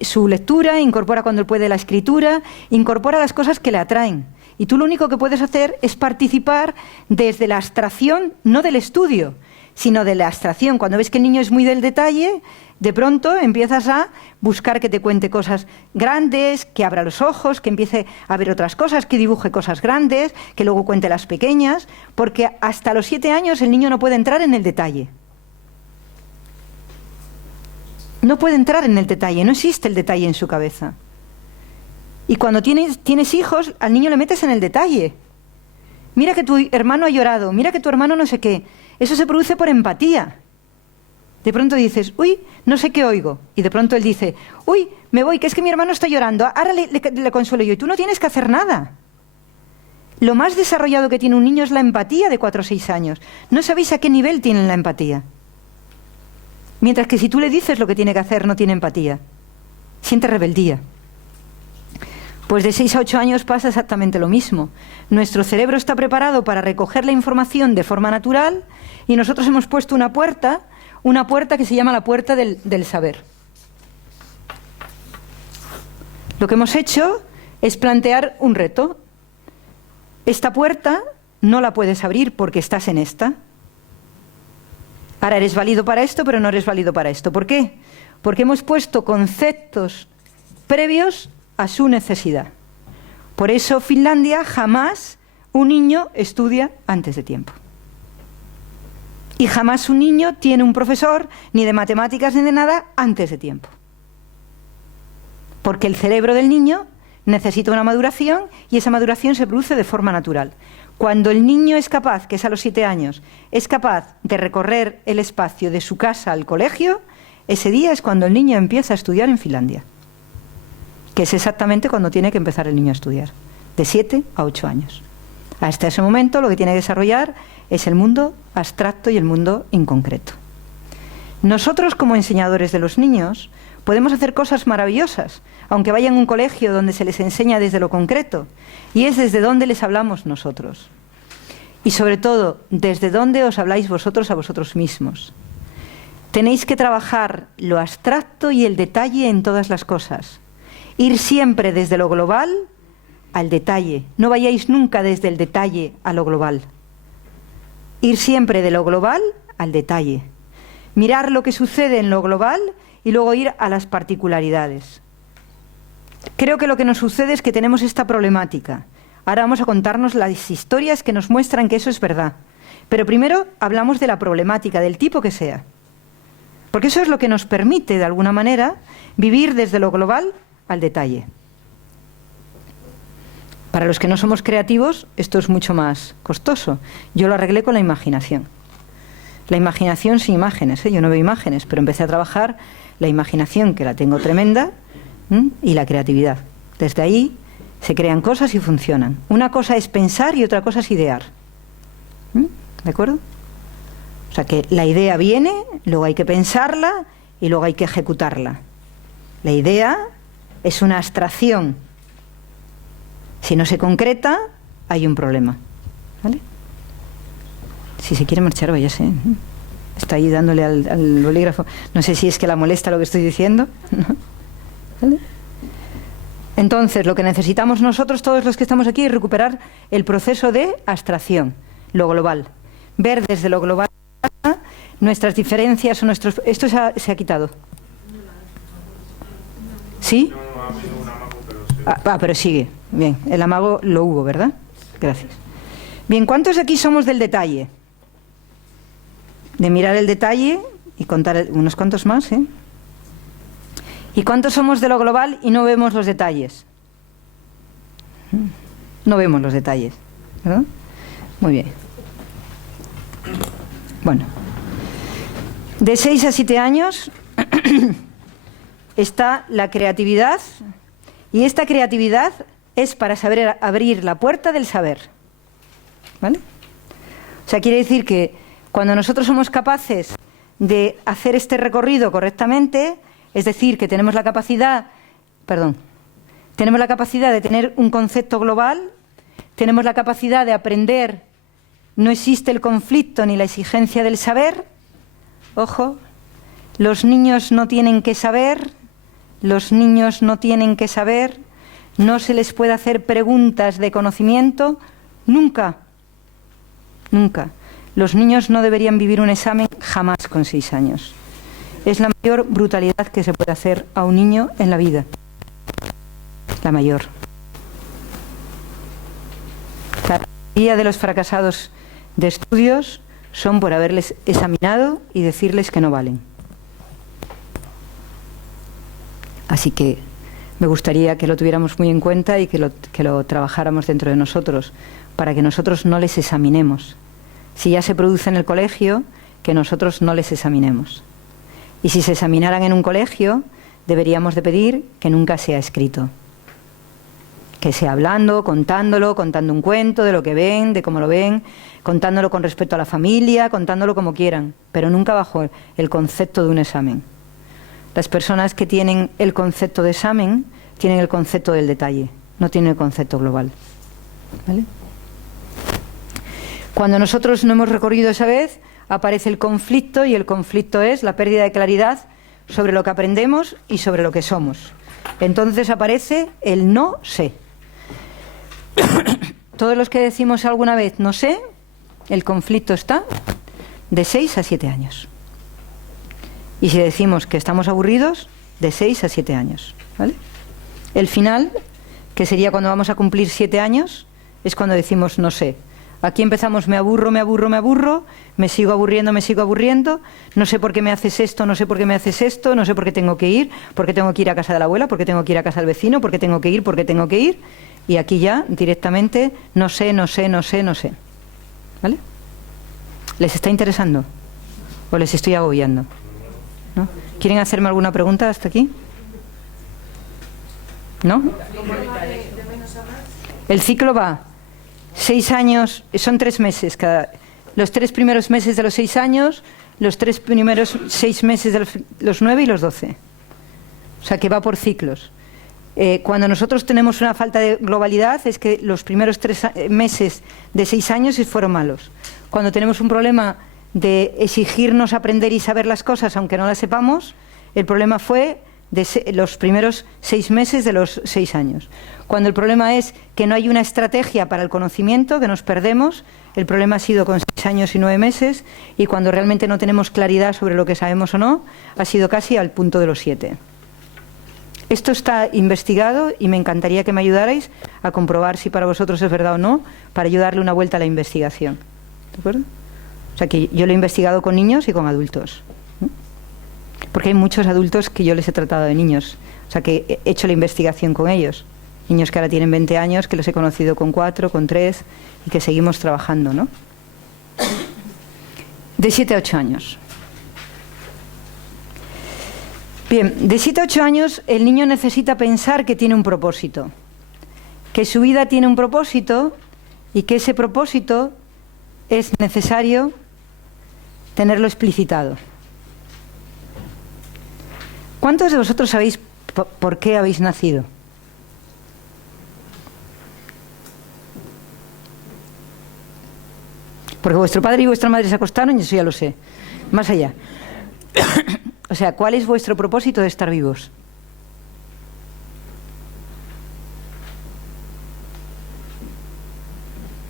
su lectura, incorpora cuando él puede la escritura, incorpora las cosas que le atraen. Y tú lo único que puedes hacer es participar desde la abstracción, no del estudio, sino de la abstracción. Cuando ves que el niño es muy del detalle, de pronto empiezas a buscar que te cuente cosas grandes, que abra los ojos, que empiece a ver otras cosas, que dibuje cosas grandes, que luego cuente las pequeñas, porque hasta los 7 años el niño no puede entrar en el detalle. No puede entrar en el detalle, no existe el detalle en su cabeza. Y cuando tienes hijos, al niño le metes en el detalle. Mira que tu hermano ha llorado, mira que tu hermano no sé qué. Eso se produce por empatía. De pronto dices, uy, no sé qué oigo. Y de pronto él dice, uy, me voy, que es que mi hermano está llorando, ahora le consuelo yo. Y tú no tienes que hacer nada. Lo más desarrollado que tiene un niño es la empatía de 4 o 6 años. No sabéis a qué nivel tienen la empatía. Mientras que si tú le dices lo que tiene que hacer, no tiene empatía. Siente rebeldía. Pues de 6 a 8 años pasa exactamente lo mismo. Nuestro cerebro está preparado para recoger la información de forma natural y nosotros hemos puesto una puerta que se llama la puerta del saber. Lo que hemos hecho es plantear un reto. Esta puerta no la puedes abrir porque estás en esta. Ahora eres válido para esto, pero no eres válido para esto. ¿Por qué? Porque hemos puesto conceptos previos a su necesidad. Por eso Finlandia jamás un niño estudia antes de tiempo. Y jamás un niño tiene un profesor ni de matemáticas ni de nada antes de tiempo. Porque el cerebro del niño necesita una maduración y esa maduración se produce de forma natural. Cuando el niño es capaz, que es a los 7 años, es capaz de recorrer el espacio de su casa al colegio, ese día es cuando el niño empieza a estudiar en Finlandia. Que es exactamente cuando tiene que empezar el niño a estudiar, de 7 a 8 años. Hasta ese momento lo que tiene que desarrollar es el mundo abstracto y el mundo inconcreto. Nosotros como enseñadores de los niños podemos hacer cosas maravillosas, aunque vayan a un colegio donde se les enseña desde lo concreto, y es desde donde les hablamos nosotros. Y sobre todo, desde dónde os habláis vosotros a vosotros mismos. Tenéis que trabajar lo abstracto y el detalle en todas las cosas. Ir siempre desde lo global al detalle. No vayáis nunca desde el detalle a lo global. Ir siempre de lo global al detalle. Mirar lo que sucede en lo global y luego ir a las particularidades. Creo que lo que nos sucede es que tenemos esta problemática. Ahora vamos a contarnos las historias que nos muestran que eso es verdad. Pero primero hablamos de la problemática, del tipo que sea. Porque eso es lo que nos permite, de alguna manera, vivir desde lo global al detalle. Para los que no somos creativos, esto es mucho más costoso. Yo lo arreglé con la imaginación. La imaginación sin imágenes, yo no veo imágenes, pero empecé a trabajar la imaginación, que la tengo tremenda, y la creatividad. Desde ahí se crean cosas y funcionan. Una cosa es pensar y otra cosa es idear. ¿De acuerdo? O sea que la idea viene, luego hay que pensarla y luego hay que ejecutarla. La idea es una abstracción. Si no se concreta, hay un problema. ¿Vale? Si se quiere marchar, váyase. Está ahí dándole al bolígrafo. No sé si es que la molesta lo que estoy diciendo. ¿No? ¿Vale? Entonces, lo que necesitamos nosotros, todos los que estamos aquí, es recuperar el proceso de abstracción, lo global. Ver desde lo global nuestras diferencias o nuestros... ¿Esto se ha quitado? ¿Sí? No, ha habido un amago, pero sí. Pero sigue. Bien, el amago lo hubo, ¿verdad? Gracias. Bien, ¿cuántos de aquí somos del detalle? De mirar el detalle y contar unos cuantos más, ¿eh? ¿Y cuántos somos de lo global y no vemos los detalles? No vemos los detalles, ¿verdad? Muy bien. Bueno, de 6 a 7 años está la creatividad, y esta creatividad es para saber abrir la puerta del saber. ¿Vale? O sea, quiere decir que cuando nosotros somos capaces de hacer este recorrido correctamente, es decir, que tenemos la capacidad de tener un concepto global, tenemos la capacidad de aprender, no existe el conflicto ni la exigencia del saber. Ojo, los niños no tienen que saber, los niños no tienen que saber, no se les puede hacer preguntas de conocimiento, nunca, nunca. Los niños no deberían vivir un examen jamás con 6 años. Es la mayor brutalidad que se puede hacer a un niño en la vida. La mayor. La mayoría de los fracasados de estudios son por haberles examinado y decirles que no valen. Así que me gustaría que lo tuviéramos muy en cuenta y que lo trabajáramos dentro de nosotros, para que nosotros no les examinemos. Si ya se produce en el colegio, que nosotros no les examinemos. Y si se examinaran en un colegio, deberíamos de pedir que nunca sea escrito. Que sea hablando, contando un cuento de lo que ven, de cómo lo ven, contándolo con respecto a la familia, contándolo como quieran, pero nunca bajo el concepto de un examen. Las personas que tienen el concepto de examen tienen el concepto del detalle, no tienen el concepto global. ¿Vale? Cuando nosotros no hemos recorrido esa vez, aparece el conflicto, y el conflicto es la pérdida de claridad sobre lo que aprendemos y sobre lo que somos. Entonces aparece el no sé. Todos los que decimos alguna vez no sé, el conflicto está de 6 a 7 años. Y si decimos que estamos aburridos, de 6 a 7 años. ¿Vale? El final, que sería cuando vamos a cumplir 7 años, es cuando decimos no sé. Aquí empezamos me aburro, me sigo aburriendo, no sé por qué me haces esto, no sé por qué me haces esto, no sé por qué tengo que ir a casa de la abuela, por qué tengo que ir a casa del vecino, por qué tengo que ir, y aquí ya directamente no sé. ¿Vale? ¿Les está interesando? ¿O les estoy agobiando? ¿No? ¿Quieren hacerme alguna pregunta hasta aquí? ¿No? El ciclo va 6 años, son 3 meses los 3 primeros meses de los 6 años, los 3 primeros 6 meses de los 9 y los 12. O sea que va por ciclos. Cuando nosotros tenemos una falta de globalidad es que los primeros 3 meses de 6 años fueron malos. Cuando tenemos un problema de exigirnos aprender y saber las cosas aunque no las sepamos, el problema fue de los primeros 6 meses de los 6 años. Cuando el problema es que no hay una estrategia para el conocimiento, que nos perdemos, el problema ha sido con 6 años y 9 meses, y cuando realmente no tenemos claridad sobre lo que sabemos o no, ha sido casi al punto de los 7. Esto está investigado y me encantaría que me ayudarais a comprobar si para vosotros es verdad o no, para yo darle una vuelta a la investigación. ¿De acuerdo? O sea que yo lo he investigado con niños y con adultos. Porque hay muchos adultos que yo les he tratado de niños. O sea que he hecho la investigación con ellos. Niños que ahora tienen 20 años, que los he conocido con 4, con 3 y que seguimos trabajando, ¿no? De 7 a 8 años. Bien, de 7 a 8 años el niño necesita pensar que tiene un propósito. Que su vida tiene un propósito y que ese propósito es necesario tenerlo explicitado. ¿Cuántos de vosotros sabéis por qué habéis nacido? Porque vuestro padre y vuestra madre se acostaron, y eso ya lo sé. Más allá. O sea, ¿cuál es vuestro propósito de estar vivos?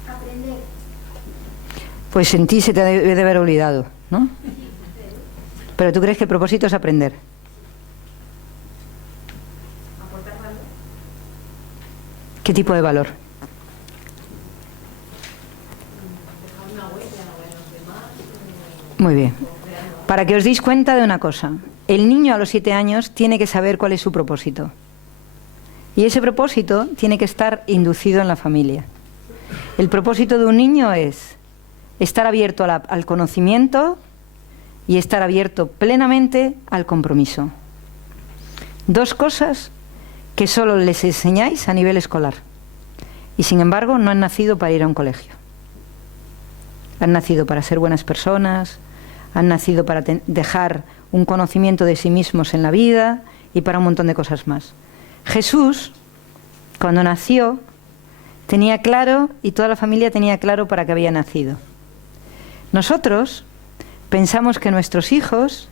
Aprender. Pues en ti se te debe de haber olvidado, ¿no? Pero tú crees que el propósito es aprender. Aportar valor. ¿Qué tipo de valor? Dejar una huella en los demás. Muy bien. Para que os deis cuenta de una cosa, el niño a los 7 años tiene que saber cuál es su propósito. Y ese propósito tiene que estar inducido en la familia. El propósito de un niño es estar abierto al conocimiento y estar abierto plenamente al compromiso. 2 cosas que solo les enseñáis a nivel escolar. Y sin embargo no han nacido para ir a un colegio. Han nacido para ser buenas personas, han nacido para dejar un conocimiento de sí mismos en la vida y para un montón de cosas más. Jesús, cuando nació, tenía claro, y toda la familia tenía claro para qué había nacido. Nosotros pensamos que nuestros hijos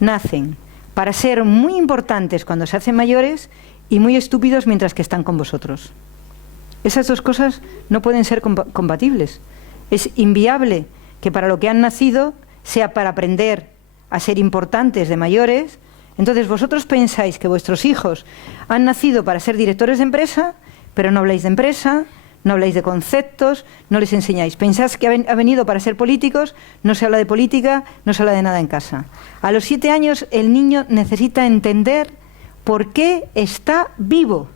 nacen para ser muy importantes cuando se hacen mayores y muy estúpidos mientras que están con vosotros. Esas 2 cosas no pueden ser compatibles. Es inviable que para lo que han nacido sea para aprender a ser importantes de mayores. Entonces vosotros pensáis que vuestros hijos han nacido para ser directores de empresa, pero no habláis de empresa, no habláis de conceptos, no les enseñáis. Pensáis que ha venido para ser políticos, no se habla de política, no se habla de nada en casa. A los 7 años el niño necesita entender por qué está vivo.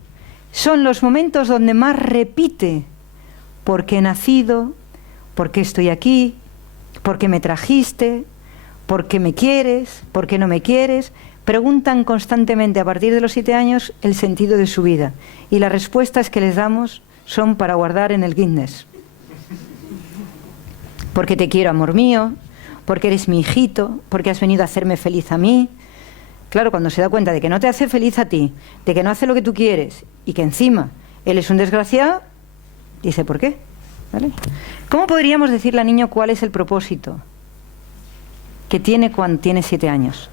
Son los momentos donde más repite por qué he nacido, por qué estoy aquí, por qué me trajiste, por qué me quieres, por qué no me quieres. Preguntan constantemente a partir de los 7 años el sentido de su vida. Y las respuestas que les damos son para guardar en el Guinness. Porque te quiero, amor mío, porque eres mi hijito, porque has venido a hacerme feliz a mí. Claro, cuando se da cuenta de que no te hace feliz a ti, de que no hace lo que tú quieres y que encima él es un desgraciado, dice, ¿por qué? ¿Vale? ¿Cómo podríamos decirle al niño cuál es el propósito que tiene cuando tiene 7 años?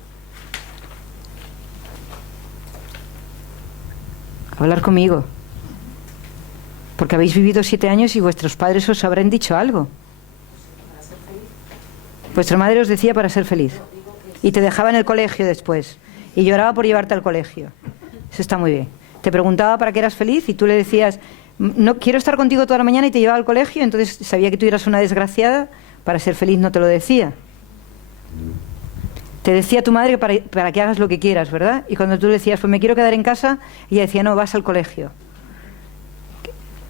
Hablar conmigo. Porque habéis vivido 7 años y vuestros padres os habrán dicho algo. Vuestra madre os decía para ser feliz. Y te dejaba en el colegio después. Y lloraba por llevarte al colegio. Eso está muy bien. Te preguntaba para qué eras feliz y tú le decías, no quiero estar contigo toda la mañana, y te llevaba al colegio. Entonces sabía que tú eras una desgraciada, para ser feliz no te lo decía. Te decía tu madre para que hagas lo que quieras, ¿verdad? Y cuando tú le decías, pues me quiero quedar en casa, ella decía, no, vas al colegio.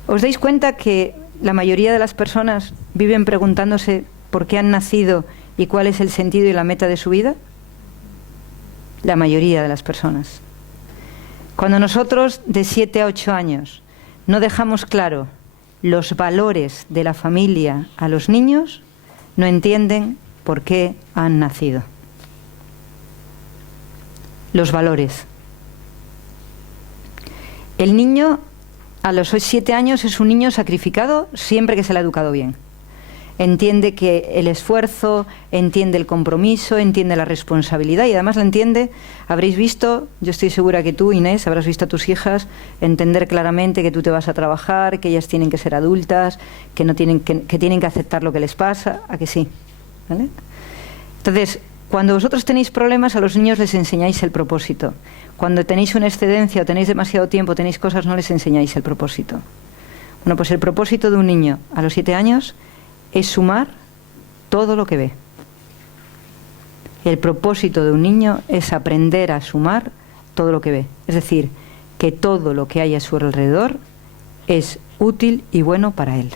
¿Os dais cuenta que la mayoría de las personas viven preguntándose por qué han nacido y cuál es el sentido y la meta de su vida? La mayoría de las personas. Cuando nosotros de 7 a 8 años no dejamos claro los valores de la familia a los niños, no entienden por qué han nacido. Los valores. El niño a los 7 años es un niño sacrificado siempre que se le ha educado bien. Entiende que el esfuerzo, entiende el compromiso, entiende la responsabilidad y además la entiende. Habréis visto, yo estoy segura que tú, Inés, habrás visto a tus hijas entender claramente que tú te vas a trabajar, que ellas tienen que ser adultas, que tienen que aceptar lo que les pasa, ¿a que sí? ¿Vale? Entonces, cuando vosotros tenéis problemas, a los niños les enseñáis el propósito. Cuando tenéis una excedencia o tenéis demasiado tiempo, tenéis cosas, no les enseñáis el propósito. Bueno, pues el propósito de un niño a los 7 años es sumar todo lo que ve. El propósito de un niño es aprender a sumar todo lo que ve. Es decir, que todo lo que hay a su alrededor es útil y bueno para él.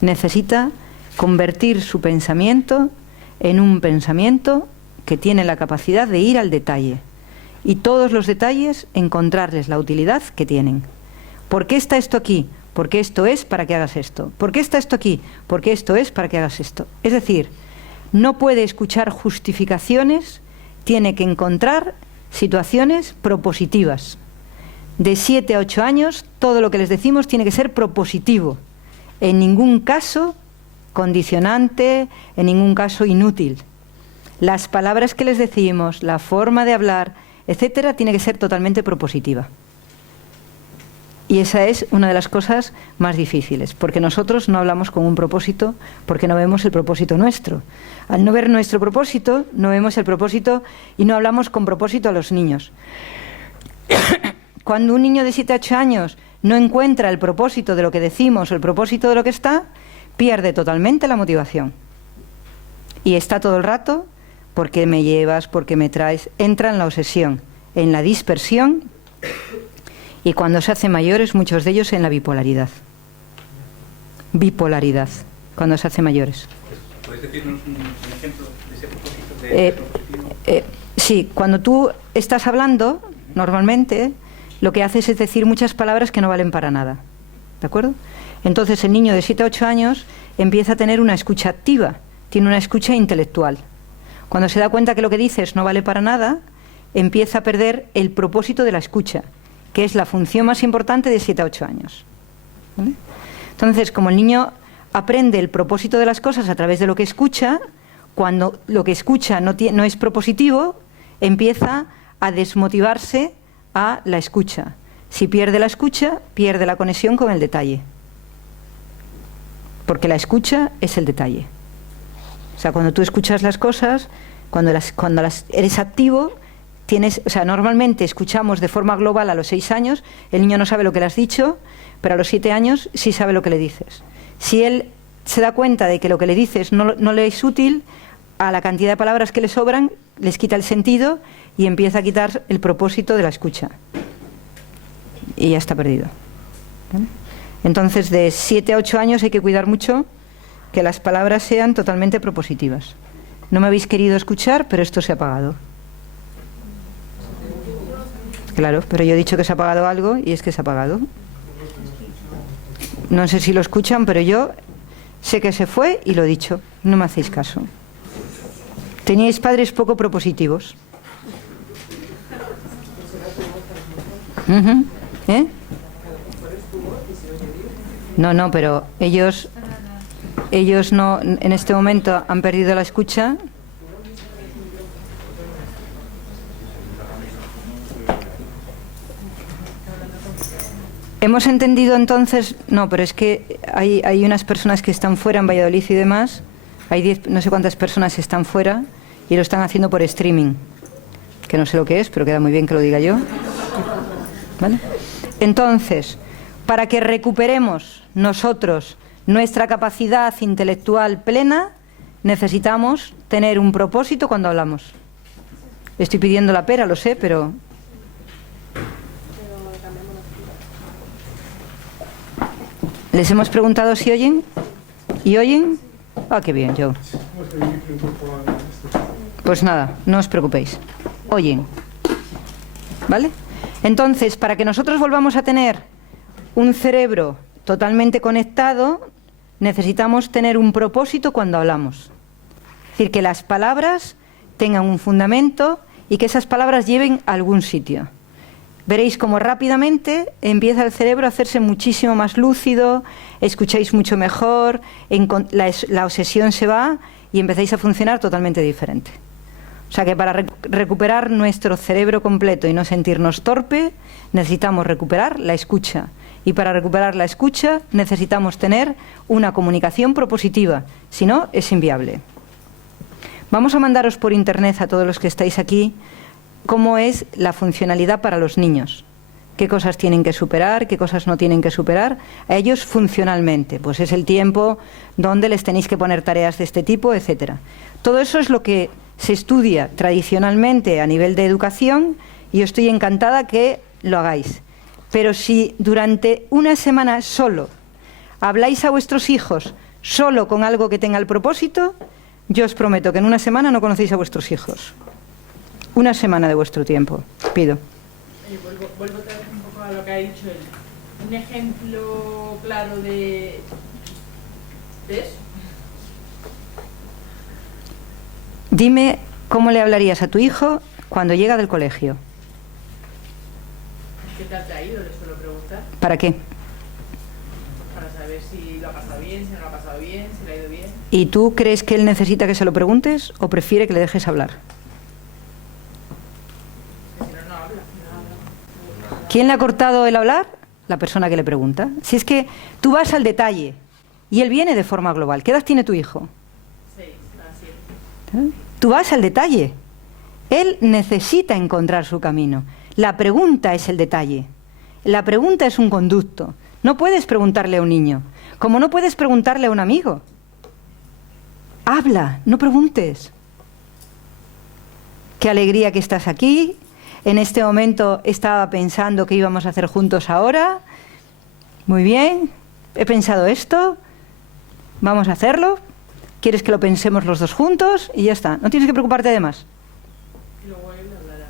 Necesita convertir su pensamiento en un pensamiento que tiene la capacidad de ir al detalle. Y todos los detalles encontrarles la utilidad que tienen. ¿Por qué está esto aquí? Porque esto es para que hagas esto. ¿Por qué está esto aquí? Porque esto es para que hagas esto. Es decir, no puede escuchar justificaciones, tiene que encontrar situaciones propositivas. De 7 a 8 años, todo lo que les decimos tiene que ser propositivo. En ningún caso condicionante, en ningún caso inútil. Las palabras que les decimos, la forma de hablar, etcétera, tiene que ser totalmente propositiva. Y esa es una de las cosas más difíciles, porque nosotros no hablamos con un propósito, porque no vemos el propósito nuestro. Al no ver nuestro propósito, no vemos el propósito y no hablamos con propósito a los niños. Cuando un niño de 7 a 8 años no encuentra el propósito de lo que decimos o el propósito de lo que está, pierde totalmente la motivación. Y está todo el rato, ¿por qué me llevas? ¿Por qué me traes? Entra en la obsesión, en la dispersión. Y cuando se hacen mayores, muchos de ellos en la bipolaridad. Bipolaridad, cuando se hacen mayores. ¿Puedes decirnos un ejemplo de ese propósito? Sí, cuando tú estás hablando, normalmente, lo que haces es decir muchas palabras que no valen para nada. ¿De acuerdo? Entonces el niño de 7 a 8 años empieza a tener una escucha activa, tiene una escucha intelectual. Cuando se da cuenta que lo que dices no vale para nada, empieza a perder el propósito de la escucha, que es la función más importante de 7 a 8 años. ¿Vale? Entonces, como el niño aprende el propósito de las cosas a través de lo que escucha, cuando lo que escucha no es propositivo, empieza a desmotivarse a la escucha. Si pierde la escucha, pierde la conexión con el detalle. Porque la escucha es el detalle. O sea, cuando tú escuchas las cosas, cuando eres activo, normalmente escuchamos de forma global a los 6 años, el niño no sabe lo que le has dicho, pero a los 7 años sí sabe lo que le dices. Si él se da cuenta de que lo que le dices no le es útil, a la cantidad de palabras que le sobran, les quita el sentido y empieza a quitar el propósito de la escucha. Y ya está perdido. ¿Vale? Entonces, de 7 a 8 años hay que cuidar mucho que las palabras sean totalmente propositivas. No me habéis querido escuchar, pero esto se ha apagado. Claro, pero yo he dicho que se ha apagado algo y es que se ha apagado. No sé si lo escuchan, pero yo sé que se fue y lo he dicho. No me hacéis caso. Teníais padres poco propositivos. ¿Eh? No, pero ellos no, en este momento han perdido la escucha. Hemos entendido entonces, no, pero es que hay unas personas que están fuera en Valladolid y demás, hay 10, no sé cuántas personas están fuera y lo están haciendo por streaming, que no sé lo que es, pero queda muy bien que lo diga yo. ¿Vale? Entonces, para que recuperemos nosotros nuestra capacidad intelectual plena, necesitamos tener un propósito cuando hablamos. Estoy pidiendo la pera, lo sé, pero... ¿Les hemos preguntado si oyen? ¿Y oyen? Ah, qué bien, yo. Pues nada, no os preocupéis. Oyen. ¿Vale? Entonces, para que nosotros volvamos a tener un cerebro totalmente conectado, necesitamos tener un propósito cuando hablamos. Es decir, que las palabras tengan un fundamento y que esas palabras lleven a algún sitio. Veréis cómo rápidamente empieza el cerebro a hacerse muchísimo más lúcido, escucháis mucho mejor, la obsesión se va y empezáis a funcionar totalmente diferente. O sea que para recuperar nuestro cerebro completo y no sentirnos torpe, necesitamos recuperar la escucha. Y para recuperar la escucha necesitamos tener una comunicación propositiva, si no es inviable. Vamos a mandaros por internet a todos los que estáis aquí cómo es la funcionalidad para los niños, qué cosas tienen que superar, qué cosas no tienen que superar, a ellos funcionalmente, pues es el tiempo donde les tenéis que poner tareas de este tipo, etcétera. Todo eso es lo que se estudia tradicionalmente a nivel de educación y yo estoy encantada que lo hagáis. Pero si durante una semana solo habláis a vuestros hijos solo con algo que tenga el propósito, yo os prometo que en una semana no conocéis a vuestros hijos. Una semana de vuestro tiempo, pido. Vuelvo otra vez un poco a lo que ha dicho él. Un ejemplo claro de eso. Dime cómo le hablarías a tu hijo cuando llega del colegio. ¿Qué tal te ha ido? Le suelo preguntar. ¿Para qué? Para saber si lo ha pasado bien, si no lo ha pasado bien, si le ha ido bien. ¿Y tú crees que él necesita que se lo preguntes o prefiere que le dejes hablar? Que si no, no habla. No habla. ¿Quién le ha cortado el hablar? La persona que le pregunta. Si es que tú vas al detalle y él viene de forma global. ¿Qué edad tiene tu hijo? 6, a 7. Tú vas al detalle. Él necesita encontrar su camino. La pregunta es el detalle. La pregunta es un conducto. No puedes preguntarle a un niño, como no puedes preguntarle a un amigo. Habla, no preguntes. Qué alegría que estás aquí. En este momento estaba pensando qué íbamos a hacer juntos ahora. Muy bien, he pensado esto. Vamos a hacerlo. ¿Quieres que lo pensemos los dos juntos? Y ya está. No tienes que preocuparte de más. Y luego él hablará.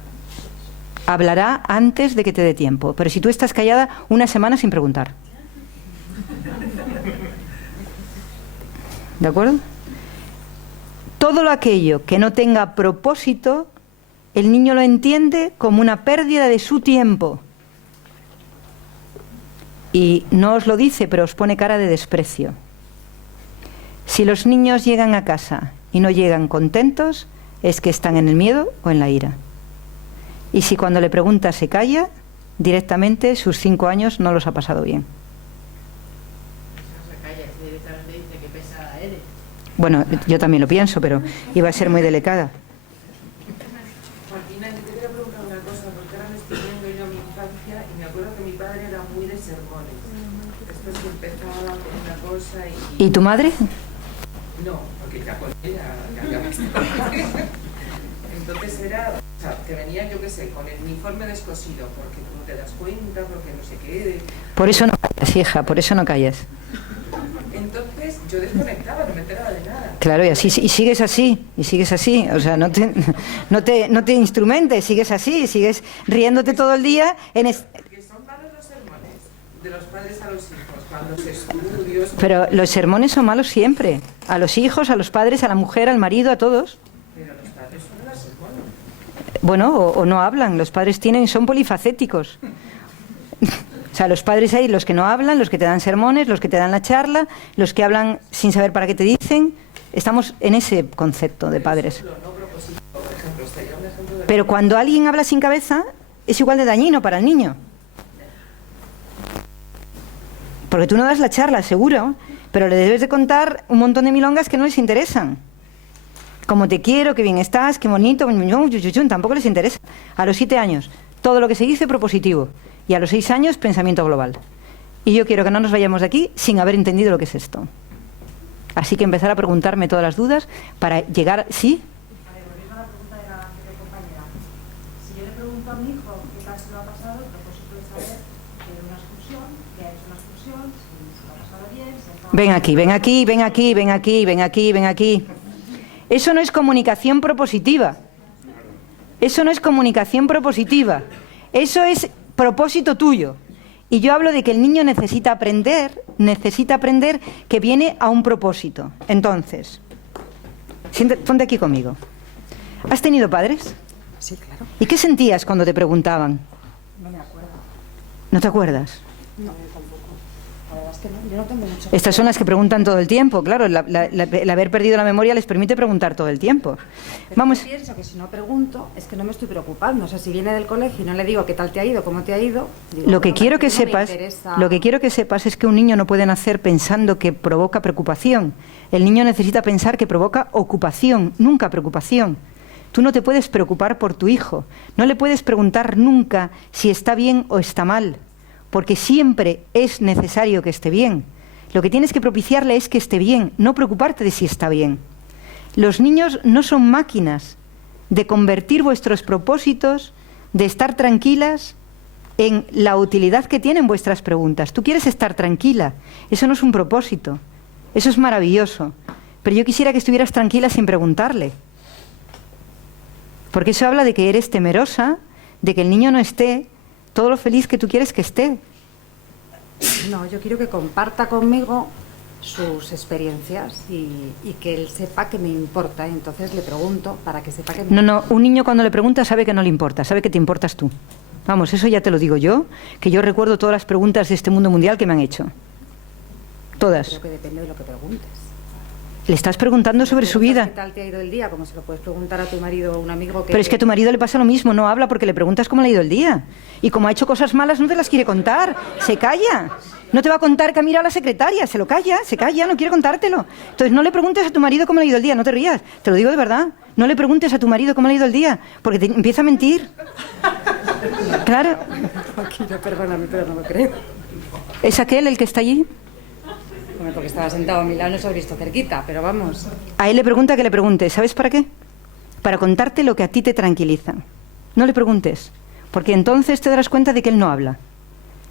Hablará antes de que te dé tiempo. Pero si tú estás callada una semana sin preguntar. ¿De acuerdo? Todo lo aquello que no tenga propósito, el niño lo entiende como una pérdida de su tiempo. Y no os lo dice, pero os pone cara de desprecio. Si los niños llegan a casa y no llegan contentos, es que están en el miedo o en la ira. Y si cuando le preguntas se calla, directamente sus 5 años no los ha pasado bien. Si no se calla, si directamente dice que pesada eres. Bueno, yo también lo pienso, pero iba a ser muy delicada. Martina, yo te quería preguntar una cosa, porque ahora me estoy viendo yo a mi infancia y me acuerdo que mi padre era muy de sermones. Esto es que empezaba con una cosa y... ¿Y tu madre? No, porque ya con ella ya entonces era, o sea, que venía, yo qué sé, con el uniforme descosido, porque tú no te das cuenta, porque no sé qué. Por eso no callas, hija, por eso no callas. Entonces yo desconectaba, no me enteraba de nada. Claro, y así y sigues así, o sea, no te instrumentes, sigues así, sigues riéndote todo el día en Que son malos los sermones de los padres a los hijos, cuando los estudios... Pero los sermones son malos siempre, a los hijos, a los padres, a la mujer, al marido, a todos. Pero los padres son los sermones. Bueno, o no hablan, los padres son polifacéticos. O sea, los padres hay los que no hablan, los que te dan sermones, los que te dan la charla, los que hablan sin saber para qué te dicen. Estamos en ese concepto de padres. Pero cuando alguien habla sin cabeza, es igual de dañino para el niño. Porque tú no das la charla, seguro, pero le debes de contar un montón de milongas que no les interesan. Como te quiero, qué bien estás, qué bonito, tampoco les interesa. A los 7 años, todo lo que se dice propositivo. Y a los 6 años, pensamiento global. Y yo quiero que no nos vayamos de aquí sin haber entendido lo que es esto. Así que empezar a preguntarme todas las dudas para llegar... ¿Sí? A ver, volviendo a la pregunta de la anterior compañera. Si yo le pregunto a mi hijo qué tal se lo ha pasado, el propósito es saber que ha una excursión, que ha hecho una excursión, si lo ha pasado bien, si ha estado... Ven aquí, ven aquí, ven aquí, ven aquí, ven aquí, ven aquí. Eso no es comunicación propositiva. Eso no es comunicación propositiva. Eso es propósito tuyo. Y yo hablo de que el niño necesita aprender que viene a un propósito. Entonces, ponte aquí conmigo. ¿Has tenido padres? Sí, claro. ¿Y qué sentías cuando te preguntaban? No me acuerdo. ¿No te acuerdas? No, yo tampoco. La verdad es que no, yo no tengo mucho... Estas son las que preguntan todo el tiempo. Claro, el haber perdido la memoria les permite preguntar todo el tiempo. Pero Vamos. yo pienso que si no pregunto, es que no me estoy preocupando. O sea, si viene del colegio y no le digo qué tal te ha ido, cómo te ha ido... Digo, Lo que bueno, quiero que no me sepas, interesa. lo que quiero que sepas es que un niño no puede nacer pensando que provoca preocupación. El niño necesita pensar que provoca ocupación, nunca preocupación. Tú no te puedes preocupar por tu hijo. No le puedes preguntar nunca si está bien o está mal, porque siempre es necesario que esté bien. Lo que tienes que propiciarle es que esté bien, no preocuparte de si está bien. Los niños no son máquinas de convertir vuestros propósitos, de estar tranquilas, en la utilidad que tienen vuestras preguntas. Tú quieres estar tranquila, eso no es un propósito, eso es maravilloso. Pero yo quisiera que estuvieras tranquila sin preguntarle. Porque eso habla de que eres temerosa, de que el niño no esté todo lo feliz que tú quieres que esté. No, yo quiero que comparta conmigo sus experiencias y que él sepa que me importa. Entonces le pregunto para que sepa que me No, no, un niño cuando le pregunta sabe que no le importa, sabe que te importas tú. Vamos, eso ya te lo digo yo, que yo recuerdo todas las preguntas de este mundo mundial que me han hecho. Todas. Creo que depende de lo que preguntes. Le estás preguntando sobre su vida. ¿Qué tal te ha ido el día? Como se lo puedes preguntar a tu marido o a un amigo que... Pero es que a tu marido le pasa lo mismo, no habla porque le preguntas cómo le ha ido el día. Y como ha hecho cosas malas no te las quiere contar, se calla. No te va a contar que ha mirado a la secretaria, se calla, no quiere contártelo. Entonces no le preguntes a tu marido cómo le ha ido el día, no te rías, te lo digo de verdad. No le preguntes a tu marido cómo le ha ido el día, porque te empieza a mentir. Claro. Tranquilo, perdóname, pero no lo creo. ¿Es aquel el que está allí? Bueno, porque estaba sentado a mi lado, no se lo he visto cerquita, pero vamos. A él le pregunta que le pregunte. ¿Sabes para qué? Para contarte lo que a ti te tranquiliza. No le preguntes, porque entonces te darás cuenta de que él no habla.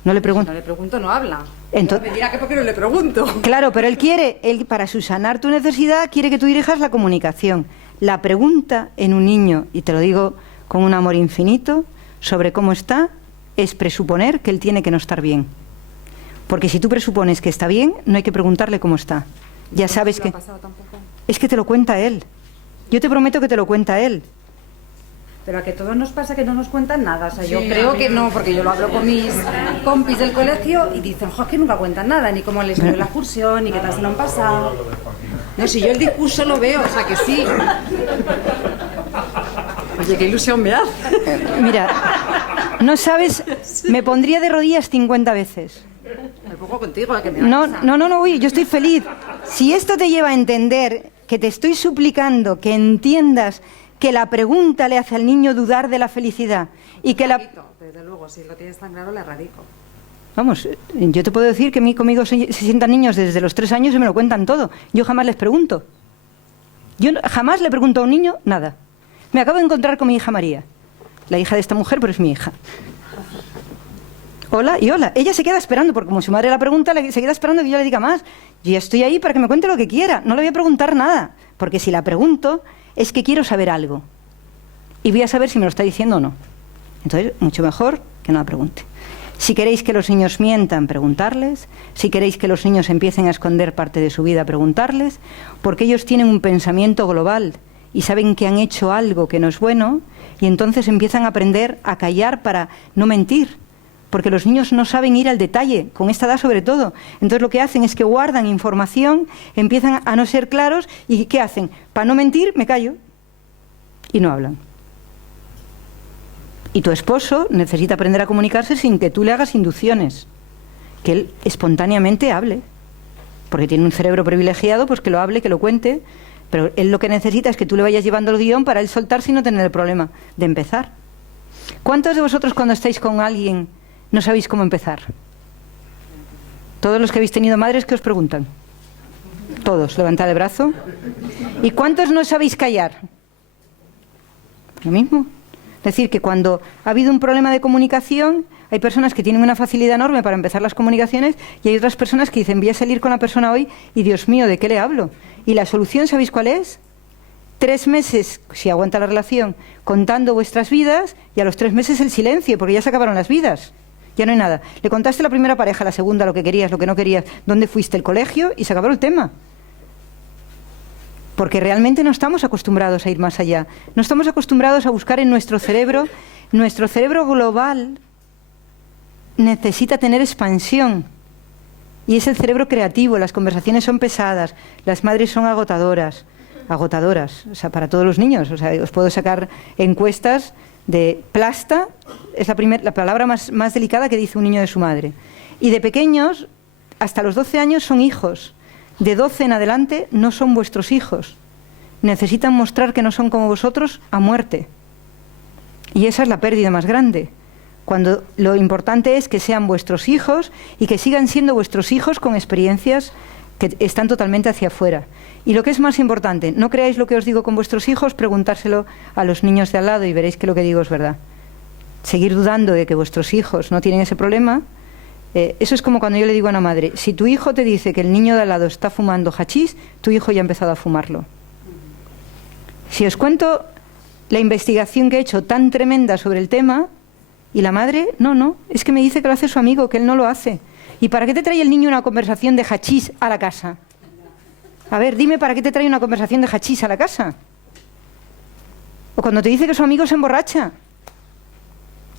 No le pregunto. No le pregunto, no habla. Entonces, Me dirá que por qué no le pregunto. claro, pero él para subsanar tu necesidad quiere que tú dirijas la comunicación. La pregunta en un niño, y te lo digo con un amor infinito, sobre cómo está, es presuponer que él tiene que no estar bien. Porque si tú presupones que está bien, no hay que preguntarle cómo está. Ya sabes que... Es que te lo cuenta él. Yo te prometo que te lo cuenta él. Pero a que todos nos pasa que no nos cuentan nada. O sea, yo Sí, creo que no, porque yo lo hablo con mis compis del colegio y dicen, jo, es que nunca cuentan nada, ni cómo les dio la excursión, ni qué tal se lo han pasado. No, si yo el discurso lo veo, o sea que sí. Oye, qué ilusión me hace. Mira, no sabes, me pondría de rodillas 50 veces. Me pongo contigo, que me No, uy, yo estoy feliz. Si esto te lleva a entender que te estoy suplicando que entiendas que la pregunta le hace al niño dudar de la felicidad y que la... Desde luego, si lo tienes tan claro, le erradico. Vamos, yo te puedo decir que conmigo se sientan niños desde los 3 años y me lo cuentan todo. Yo jamás les pregunto. Yo jamás le pregunto a un niño nada. Me acabo de encontrar con mi hija María, la hija de esta mujer, pero es mi hija. Hola y hola. Ella se queda esperando, porque como su madre la pregunta, se queda esperando que yo le diga más. Yo estoy ahí para que me cuente lo que quiera. No le voy a preguntar nada, porque si la pregunto es que quiero saber algo. Y voy a saber si me lo está diciendo o no. Entonces, mucho mejor que no la pregunte. Si queréis que los niños mientan, preguntarles. Si queréis que los niños empiecen a esconder parte de su vida, preguntarles. Porque ellos tienen un pensamiento global y saben que han hecho algo que no es bueno, y entonces empiezan a aprender a callar para no mentir. Porque los niños no saben ir al detalle, con esta edad sobre todo. Entonces lo que hacen es que guardan información, empiezan a no ser claros, y ¿qué hacen? Para no mentir, me callo. Y no hablan. Y tu esposo necesita aprender a comunicarse sin que tú le hagas inducciones. Que él espontáneamente hable. Porque tiene un cerebro privilegiado, pues que lo hable, que lo cuente. Pero él lo que necesita es que tú le vayas llevando el guión para él soltarse y no tener el problema de empezar. ¿Cuántos de vosotros cuando estáis con alguien no sabéis cómo empezar? Todos los que habéis tenido madres, ¿qué os preguntan? Todos, levantad el brazo. ¿Y cuántos no sabéis callar? Lo mismo. Es decir, que cuando ha habido un problema de comunicación, hay personas que tienen una facilidad enorme para empezar las comunicaciones, y hay otras personas que dicen, voy a salir con la persona hoy y Dios mío, ¿de qué le hablo? Y la solución, ¿sabéis cuál es? 3 meses, si aguanta la relación, contando vuestras vidas, y a los 3 meses el silencio, porque ya se acabaron las vidas. Ya no hay nada. Le contaste a la primera pareja, a la segunda, lo que querías, lo que no querías, dónde fuiste, el colegio, y se acabó el tema. Porque realmente no estamos acostumbrados a ir más allá. No estamos acostumbrados a buscar en nuestro cerebro. Nuestro cerebro global necesita tener expansión. Y es el cerebro creativo. Las conversaciones son pesadas. Las madres son agotadoras. Agotadoras. O sea, para todos los niños. O sea, os puedo sacar encuestas de plasta. Es la palabra más delicada que dice un niño de su madre. Y de pequeños, hasta los 12 años, son hijos. De 12 en adelante no son vuestros hijos. Necesitan mostrar que no son como vosotros a muerte. Y esa es la pérdida más grande. Cuando lo importante es que sean vuestros hijos y que sigan siendo vuestros hijos con experiencias que están totalmente hacia afuera. Y lo que es más importante, no creáis lo que os digo con vuestros hijos, preguntárselo a los niños de al lado y veréis que lo que digo es verdad. Seguir dudando de que vuestros hijos no tienen ese problema. Eso es como cuando yo le digo a una madre, si tu hijo te dice que el niño de al lado está fumando hachís, tu hijo ya ha empezado a fumarlo. Si os cuento la investigación que he hecho tan tremenda sobre el tema, y la madre, no, es que me dice que lo hace su amigo, que él no lo hace. ¿Y para qué te trae el niño una conversación de hachís a la casa? A ver, dime, ¿para qué te trae una conversación de hachís a la casa? O cuando te dice que su amigo se emborracha.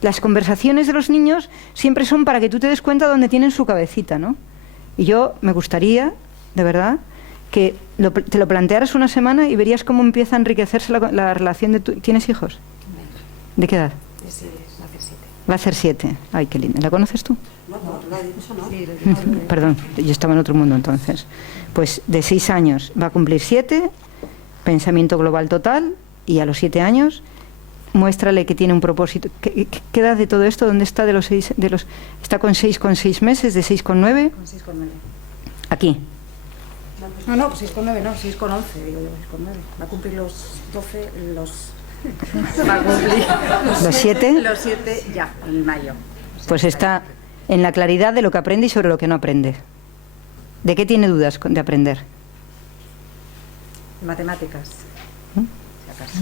Las conversaciones de los niños siempre son para que tú te des cuenta dónde tienen su cabecita, ¿no? Y yo me gustaría, de verdad, que te lo plantearas una semana y verías cómo empieza a enriquecerse la relación de tu... ¿Tienes hijos? ¿De qué edad? Sí, va a hacer 7. Va a ser 7. Ay, qué lindo. ¿La conoces tú? No, tú lo has dicho, ¿no? Sí, Perdón, yo estaba en otro mundo entonces. Pues de 6 años va a cumplir 7, pensamiento global total, y a los 7 años muéstrale que tiene un propósito. ¿Qué edad de todo esto? ¿Dónde está de los 6? Está con 6 meses, de 6,9. Con 6,9. Aquí. No, 6,9, no, 6,11, digo yo, 6,9. Va a cumplir los 12, va a cumplir ¿Los 7? Los 7 ya, en mayo. Pues está en la claridad de lo que aprende y sobre lo que no aprende. ¿De qué tiene dudas de aprender? Matemáticas. Si acaso.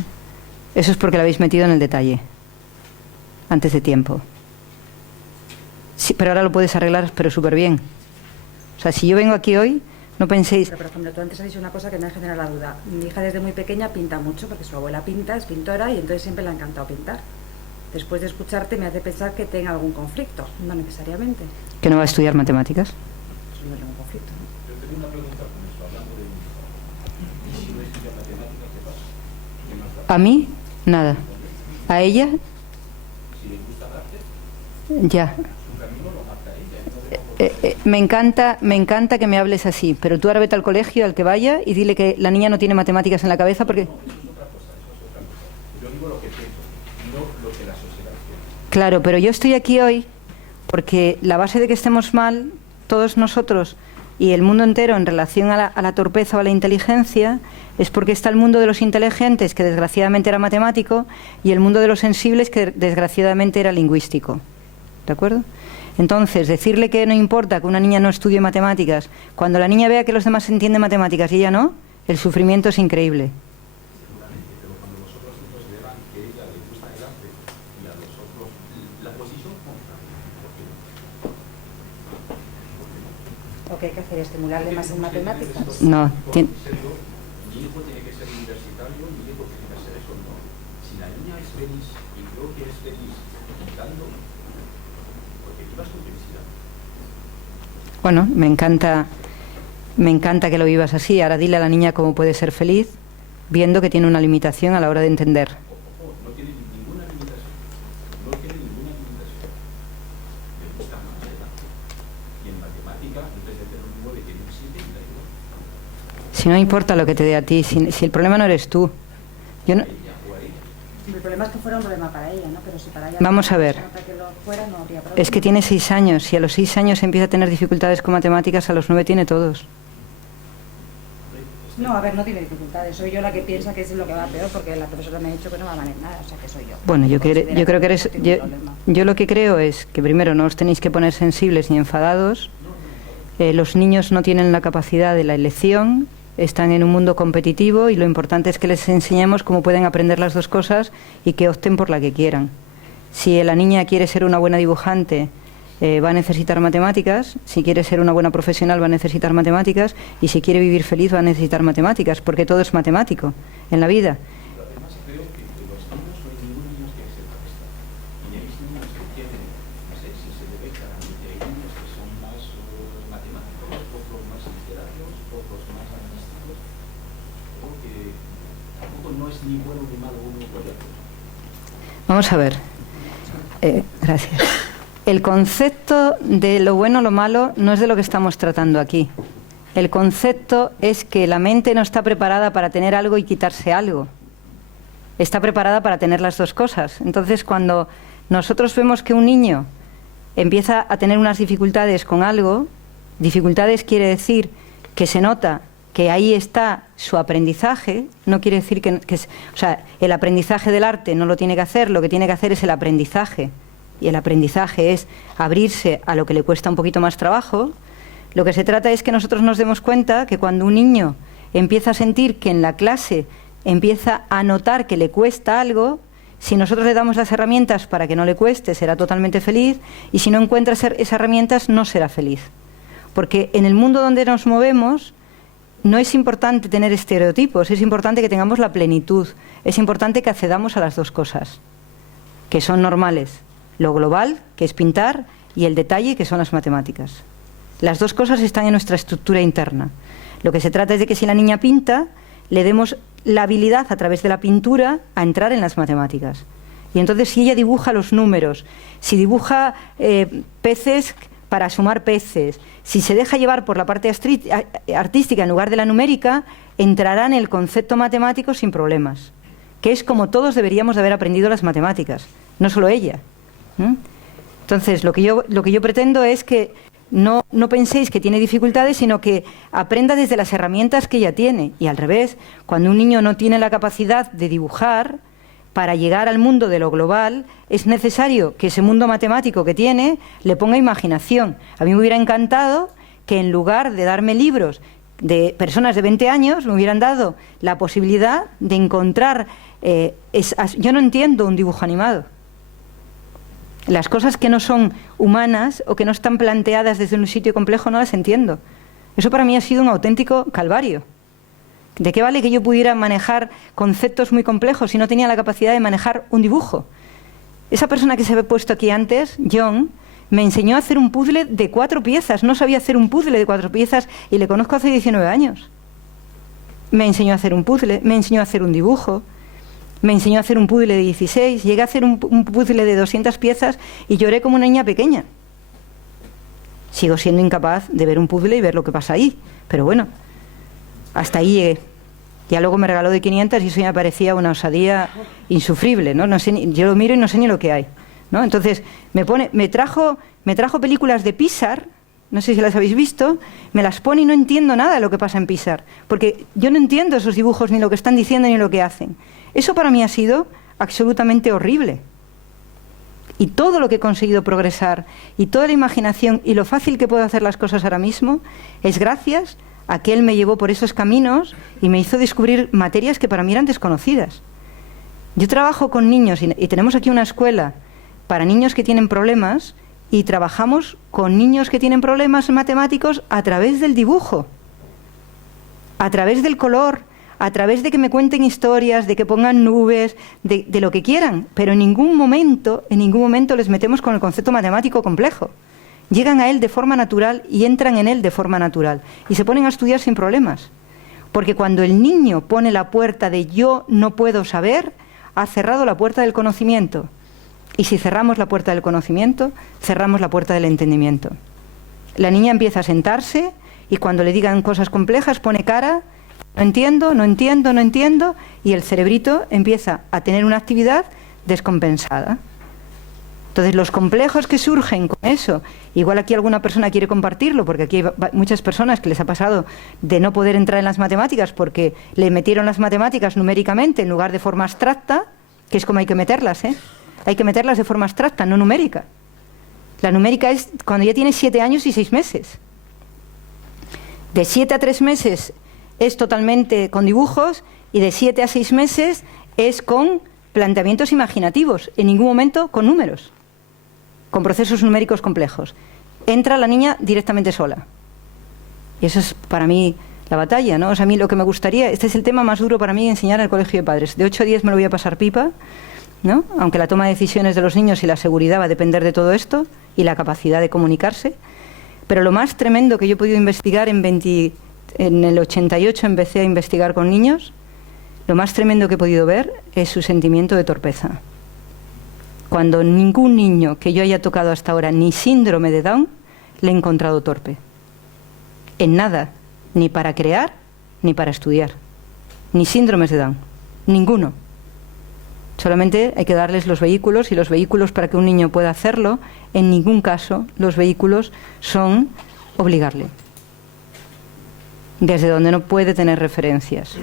Eso es porque lo habéis metido en el detalle, antes de tiempo. Sí, pero ahora lo puedes arreglar, pero súper bien. O sea, si yo vengo aquí hoy, no penséis... Pero, por ejemplo, tú antes has dicho una cosa que me ha generado la duda. Mi hija desde muy pequeña pinta mucho, porque su abuela pinta, es pintora, y entonces siempre le ha encantado pintar. Después de escucharte me hace pensar que tenga algún conflicto, no necesariamente. ¿Que no va a estudiar matemáticas? Pues no tengo conflicto, ¿no? Yo tengo una pregunta con eso, hablando de ¿y si no estudia matemáticas, qué pasa? ¿Qué más da? A mí, nada. A ella, Si le gusta el arte, ya. su camino lo marca ella. Me encanta que me hables así, pero tú ahora vete al colegio, al que vaya, y dile que la niña no tiene matemáticas en la cabeza porque... Eso es otra cosa, eso es otra cosa. Yo digo lo que pienso, no lo que la sociedad quiere. Claro, pero yo estoy aquí hoy porque la base de que estemos mal, todos nosotros y el mundo entero en relación a la torpeza o a la inteligencia, es porque está el mundo de los inteligentes, que desgraciadamente era matemático, y el mundo de los sensibles, que desgraciadamente era lingüístico. ¿De acuerdo? Entonces, decirle que no importa que una niña no estudie matemáticas, cuando la niña vea que los demás entienden matemáticas y ella no, el sufrimiento es increíble. Seguramente, pero cuando los otros consideran que a ella le gusta el arte y a los otros la posición contraria, ¿por qué no? Lo que hay que hacer es estimularle más en matemáticas. No, Mi hijo tiene que ser universitario, mi hijo tiene que hacer eso, no. Si la niña es feliz y creo que es feliz pintando, porque viva su felicidad. bueno, me encanta que lo vivas así. Ahora dile a la niña cómo puede ser feliz, viendo que tiene una limitación a la hora de entender. Ojo, no tiene ninguna limitación. No tiene ninguna limitación. Le gusta más el arte. Y en matemática, en vez de tener un 9, tiene un 7 y da igual. Si no importa lo que te dé a ti, si el problema no eres tú. Yo no, El problema es que fuera un problema para ella, ¿no? Pero si para ella Vamos a ver. se nota que lo fuera, no habría problema. es que tiene 6 años. Si a los 6 años empieza a tener dificultades con matemáticas, a los 9 tiene todos. No, a ver, no tiene dificultades. Soy yo la que piensa que es lo que va peor, porque la profesora me ha dicho que no va a valer nada, o sea que soy yo. Bueno, yo creo que eres... no tiene problema. Yo lo que creo es que primero no os tenéis que poner sensibles ni enfadados. Los niños no tienen la capacidad de la elección, están en un mundo competitivo y lo importante es que les enseñemos cómo pueden aprender las dos cosas y que opten por la que quieran. Si la niña quiere ser una buena dibujante, va a necesitar matemáticas. Si quiere ser una buena profesional, va a necesitar matemáticas. Y si quiere vivir feliz, va a necesitar matemáticas, porque todo es matemático en la vida. Pero además creo que de los niños no hay ningún niño que sepa esto. Y hay niños que tienen, no sé si se debe claramente, hay niños que son más matemáticos, otros más literarios, otros más artísticos. Creo que tampoco no es ni bueno ni malo uno por el otro. Vamos a ver. Gracias. El concepto de lo bueno o lo malo no es de lo que estamos tratando aquí. El concepto es que la mente no está preparada para tener algo y quitarse algo. Está preparada para tener las dos cosas. Entonces, cuando nosotros vemos que un niño empieza a tener unas dificultades con algo, dificultades quiere decir que se nota que ahí está su aprendizaje, no quiere decir o sea, el aprendizaje del arte no lo tiene que hacer, lo que tiene que hacer es el aprendizaje. Y el aprendizaje es abrirse a lo que le cuesta un poquito más trabajo. Lo que se trata es que nosotros nos demos cuenta que cuando un niño empieza a sentir que en la clase empieza a notar que le cuesta algo, si nosotros le damos las herramientas para que no le cueste, será totalmente feliz, y si no encuentra esas herramientas, no será feliz. Porque en el mundo donde nos movemos, no es importante tener estereotipos, es importante que tengamos la plenitud, es importante que accedamos a las dos cosas, que son normales, lo global, que es pintar, y el detalle, que son las matemáticas. Las dos cosas están en nuestra estructura interna. Lo que se trata es de que si la niña pinta, le demos la habilidad a través de la pintura a entrar en las matemáticas. Y entonces si ella dibuja los números, si dibuja peces para sumar peces, si se deja llevar por la parte artística en lugar de la numérica, entrará en el concepto matemático sin problemas, que es como todos deberíamos de haber aprendido las matemáticas, no solo ella. Entonces lo que yo pretendo es que no penséis que tiene dificultades, sino que aprenda desde las herramientas que ella tiene. Y al revés, cuando un niño no tiene la capacidad de dibujar, para llegar al mundo de lo global, es necesario que ese mundo matemático que tiene le ponga imaginación. A mí me hubiera encantado que en lugar de darme libros de personas de 20 años, me hubieran dado la posibilidad de encontrar... yo no entiendo un dibujo animado. Las cosas que no son humanas o que no están planteadas desde un sitio complejo no las entiendo. Eso para mí ha sido un auténtico calvario. ¿De qué vale que yo pudiera manejar conceptos muy complejos si no tenía la capacidad de manejar un dibujo? Esa persona que se había puesto aquí antes, John, me enseñó a hacer un puzzle de 4 piezas. No sabía hacer un puzzle de 4 piezas y le conozco hace 19 años. Me enseñó a hacer un puzzle, me enseñó a hacer un dibujo. Me enseñó a hacer un puzzle de 16, llegué a hacer un puzzle de 200 piezas y lloré como una niña pequeña. Sigo siendo incapaz de ver un puzzle y ver lo que pasa ahí, pero bueno, hasta ahí llegué. Ya luego me regaló de 500 y eso me parecía una osadía insufrible, ¿no? No sé, yo lo miro y no sé ni lo que hay, ¿no? Entonces me trajo películas de Pixar, no sé si las habéis visto, me las pone y no entiendo nada de lo que pasa en Pixar, porque yo no entiendo esos dibujos, ni lo que están diciendo, ni lo que hacen. Eso para mí ha sido absolutamente horrible. Y todo lo que he conseguido progresar, y toda la imaginación, y lo fácil que puedo hacer las cosas ahora mismo, es gracias a que él me llevó por esos caminos y me hizo descubrir materias que para mí eran desconocidas. Yo trabajo con niños, y tenemos aquí una escuela para niños que tienen problemas, y trabajamos con niños que tienen problemas matemáticos a través del dibujo, a través del color, a través de que me cuenten historias, de que pongan nubes, de lo que quieran, pero en ningún momento les metemos con el concepto matemático complejo. Llegan a él de forma natural y entran en él de forma natural y se ponen a estudiar sin problemas. Porque cuando el niño pone la puerta de yo no puedo saber, ha cerrado la puerta del conocimiento. Y si cerramos la puerta del conocimiento, cerramos la puerta del entendimiento. La niña empieza a sentarse y cuando le digan cosas complejas pone cara, no entiendo, y el cerebrito empieza a tener una actividad descompensada. Entonces los complejos que surgen con eso, igual aquí alguna persona quiere compartirlo, porque aquí hay muchas personas que les ha pasado de no poder entrar en las matemáticas porque le metieron las matemáticas numéricamente en lugar de forma abstracta, que es como hay que meterlas, ¿eh? Hay que meterlas de forma abstracta, no numérica. La numérica es cuando ya tienes 7 años y 6 meses. De 7 a 3 meses es totalmente con dibujos y de 7 a 6 meses es con planteamientos imaginativos, en ningún momento con números, con procesos numéricos complejos. Entra la niña directamente sola. Y eso es para mí la batalla, ¿no? O sea, a mí lo que me gustaría, este es el tema más duro para mí, enseñar en el colegio de padres. De 8 a 10 me lo voy a pasar pipa, ¿no? Aunque la toma de decisiones de los niños y la seguridad va a depender de todo esto y la capacidad de comunicarse. Pero lo más tremendo que yo he podido investigar en el 88 empecé a investigar con niños. Lo más tremendo que he podido ver es su sentimiento de torpeza. Cuando ningún niño que yo haya tocado hasta ahora, ni síndrome de Down, le he encontrado torpe. En nada, ni para crear, ni para estudiar. Ni síndromes de Down, ninguno. Solamente hay que darles los vehículos, y los vehículos para que un niño pueda hacerlo, en ningún caso los vehículos son obligarle. Desde donde no puede tener referencias.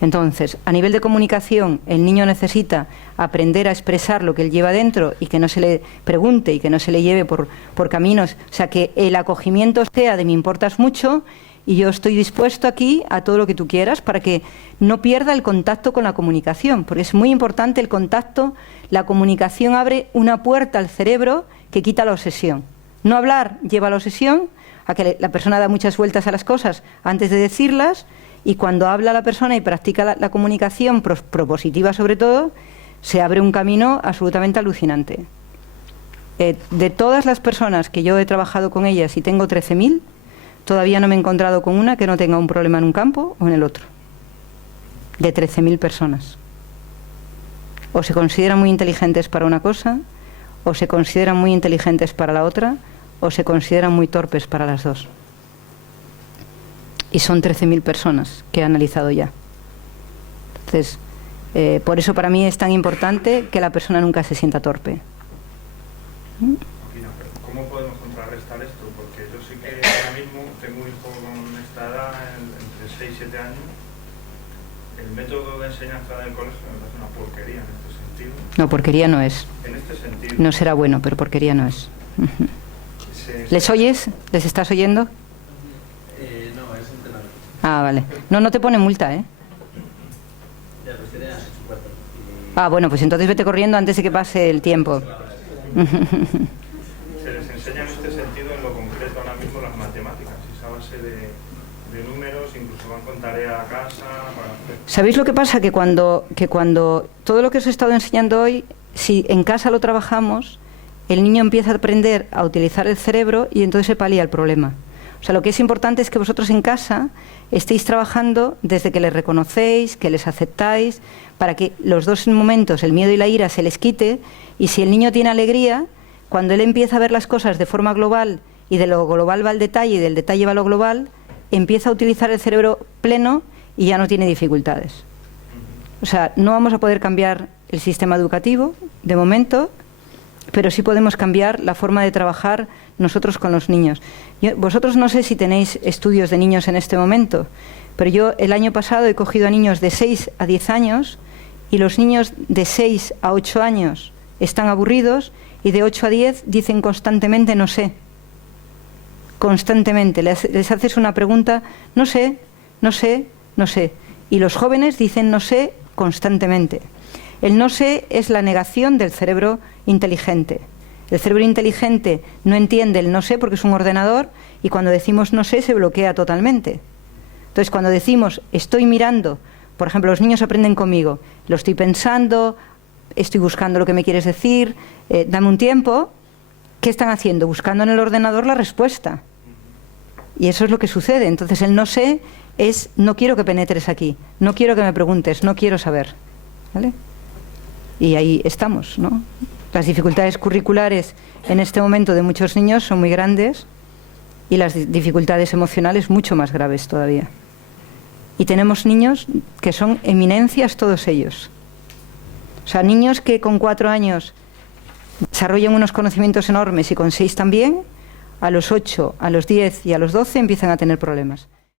Entonces, a nivel de comunicación, el niño necesita aprender a expresar lo que él lleva dentro y que no se le pregunte y que no se le lleve por caminos, o sea, que el acogimiento sea de me importas mucho y yo estoy dispuesto aquí a todo lo que tú quieras para que no pierda el contacto con la comunicación, porque es muy importante el contacto. La comunicación abre una puerta al cerebro que quita la obsesión. No hablar lleva a la obsesión, a que la persona da muchas vueltas a las cosas antes de decirlas, y cuando habla la persona y practica la comunicación propositiva sobre todo, se abre un camino absolutamente alucinante. De todas las personas que yo he trabajado con ellas, y tengo 13.000, todavía no me he encontrado con una que no tenga un problema en un campo o en el otro. De 13.000 personas. O se consideran muy inteligentes para una cosa, o se consideran muy inteligentes para la otra, o se consideran muy torpes para las dos. Y son 13.000 personas que he analizado ya. Entonces, por eso para mí es tan importante que la persona nunca se sienta torpe. ¿Cómo podemos contrarrestar esto? Porque yo sí que ahora mismo tengo un hijo con esta edad, entre 6 y 7 años. El método de enseñanza del colegio me parece una porquería en este sentido. No, porquería no es. En este sentido. No será bueno, pero porquería no es. ¿Les oyes? ¿Les estás oyendo? No, es entrenador. Ah, vale. No, no te pone multa, ¿eh? Ya, pues tiene a su cuarto. Ah, bueno, pues entonces vete corriendo antes de que pase el tiempo. Se les enseña en este sentido, en lo concreto ahora mismo, las matemáticas, esa base de números, incluso van con tarea a casa para hacer... ¿Sabéis lo que pasa? Que cuando todo lo que os he estado enseñando hoy, si en casa lo trabajamos, el niño empieza a aprender a utilizar el cerebro y entonces se palía el problema. O sea, lo que es importante es que vosotros en casa estéis trabajando desde que les reconocéis, que les aceptáis, para que los dos momentos, el miedo y la ira, se les quite, y si el niño tiene alegría, cuando él empieza a ver las cosas de forma global, y de lo global va al detalle, y del detalle va a lo global, empieza a utilizar el cerebro pleno y ya no tiene dificultades. O sea, no vamos a poder cambiar el sistema educativo, de momento, pero sí podemos cambiar la forma de trabajar nosotros con los niños. Vosotros no sé si tenéis estudios de niños en este momento, pero yo el año pasado he cogido a niños de 6 a 10 años y los niños de 6 a 8 años están aburridos y de 8 a 10 dicen constantemente no sé. Constantemente. Les haces una pregunta, no sé, no sé, no sé. Y los jóvenes dicen no sé constantemente. El no sé es la negación del cerebro inteligente. El cerebro inteligente no entiende el no sé porque es un ordenador y cuando decimos no sé se bloquea totalmente. Entonces cuando decimos estoy mirando, por ejemplo los niños aprenden conmigo, lo estoy pensando, estoy buscando lo que me quieres decir, dame un tiempo, ¿qué están haciendo? Buscando en el ordenador la respuesta. Y eso es lo que sucede. Entonces el no sé es no quiero que penetres aquí, no quiero que me preguntes, no quiero saber. ¿Vale? Y ahí estamos, ¿no? Las dificultades curriculares en este momento de muchos niños son muy grandes y las dificultades emocionales mucho más graves todavía. Y tenemos niños que son eminencias todos ellos. O sea, niños que con 4 años desarrollan unos conocimientos enormes y con 6 también, a los 8, a los 10 y a los 12 empiezan a tener problemas.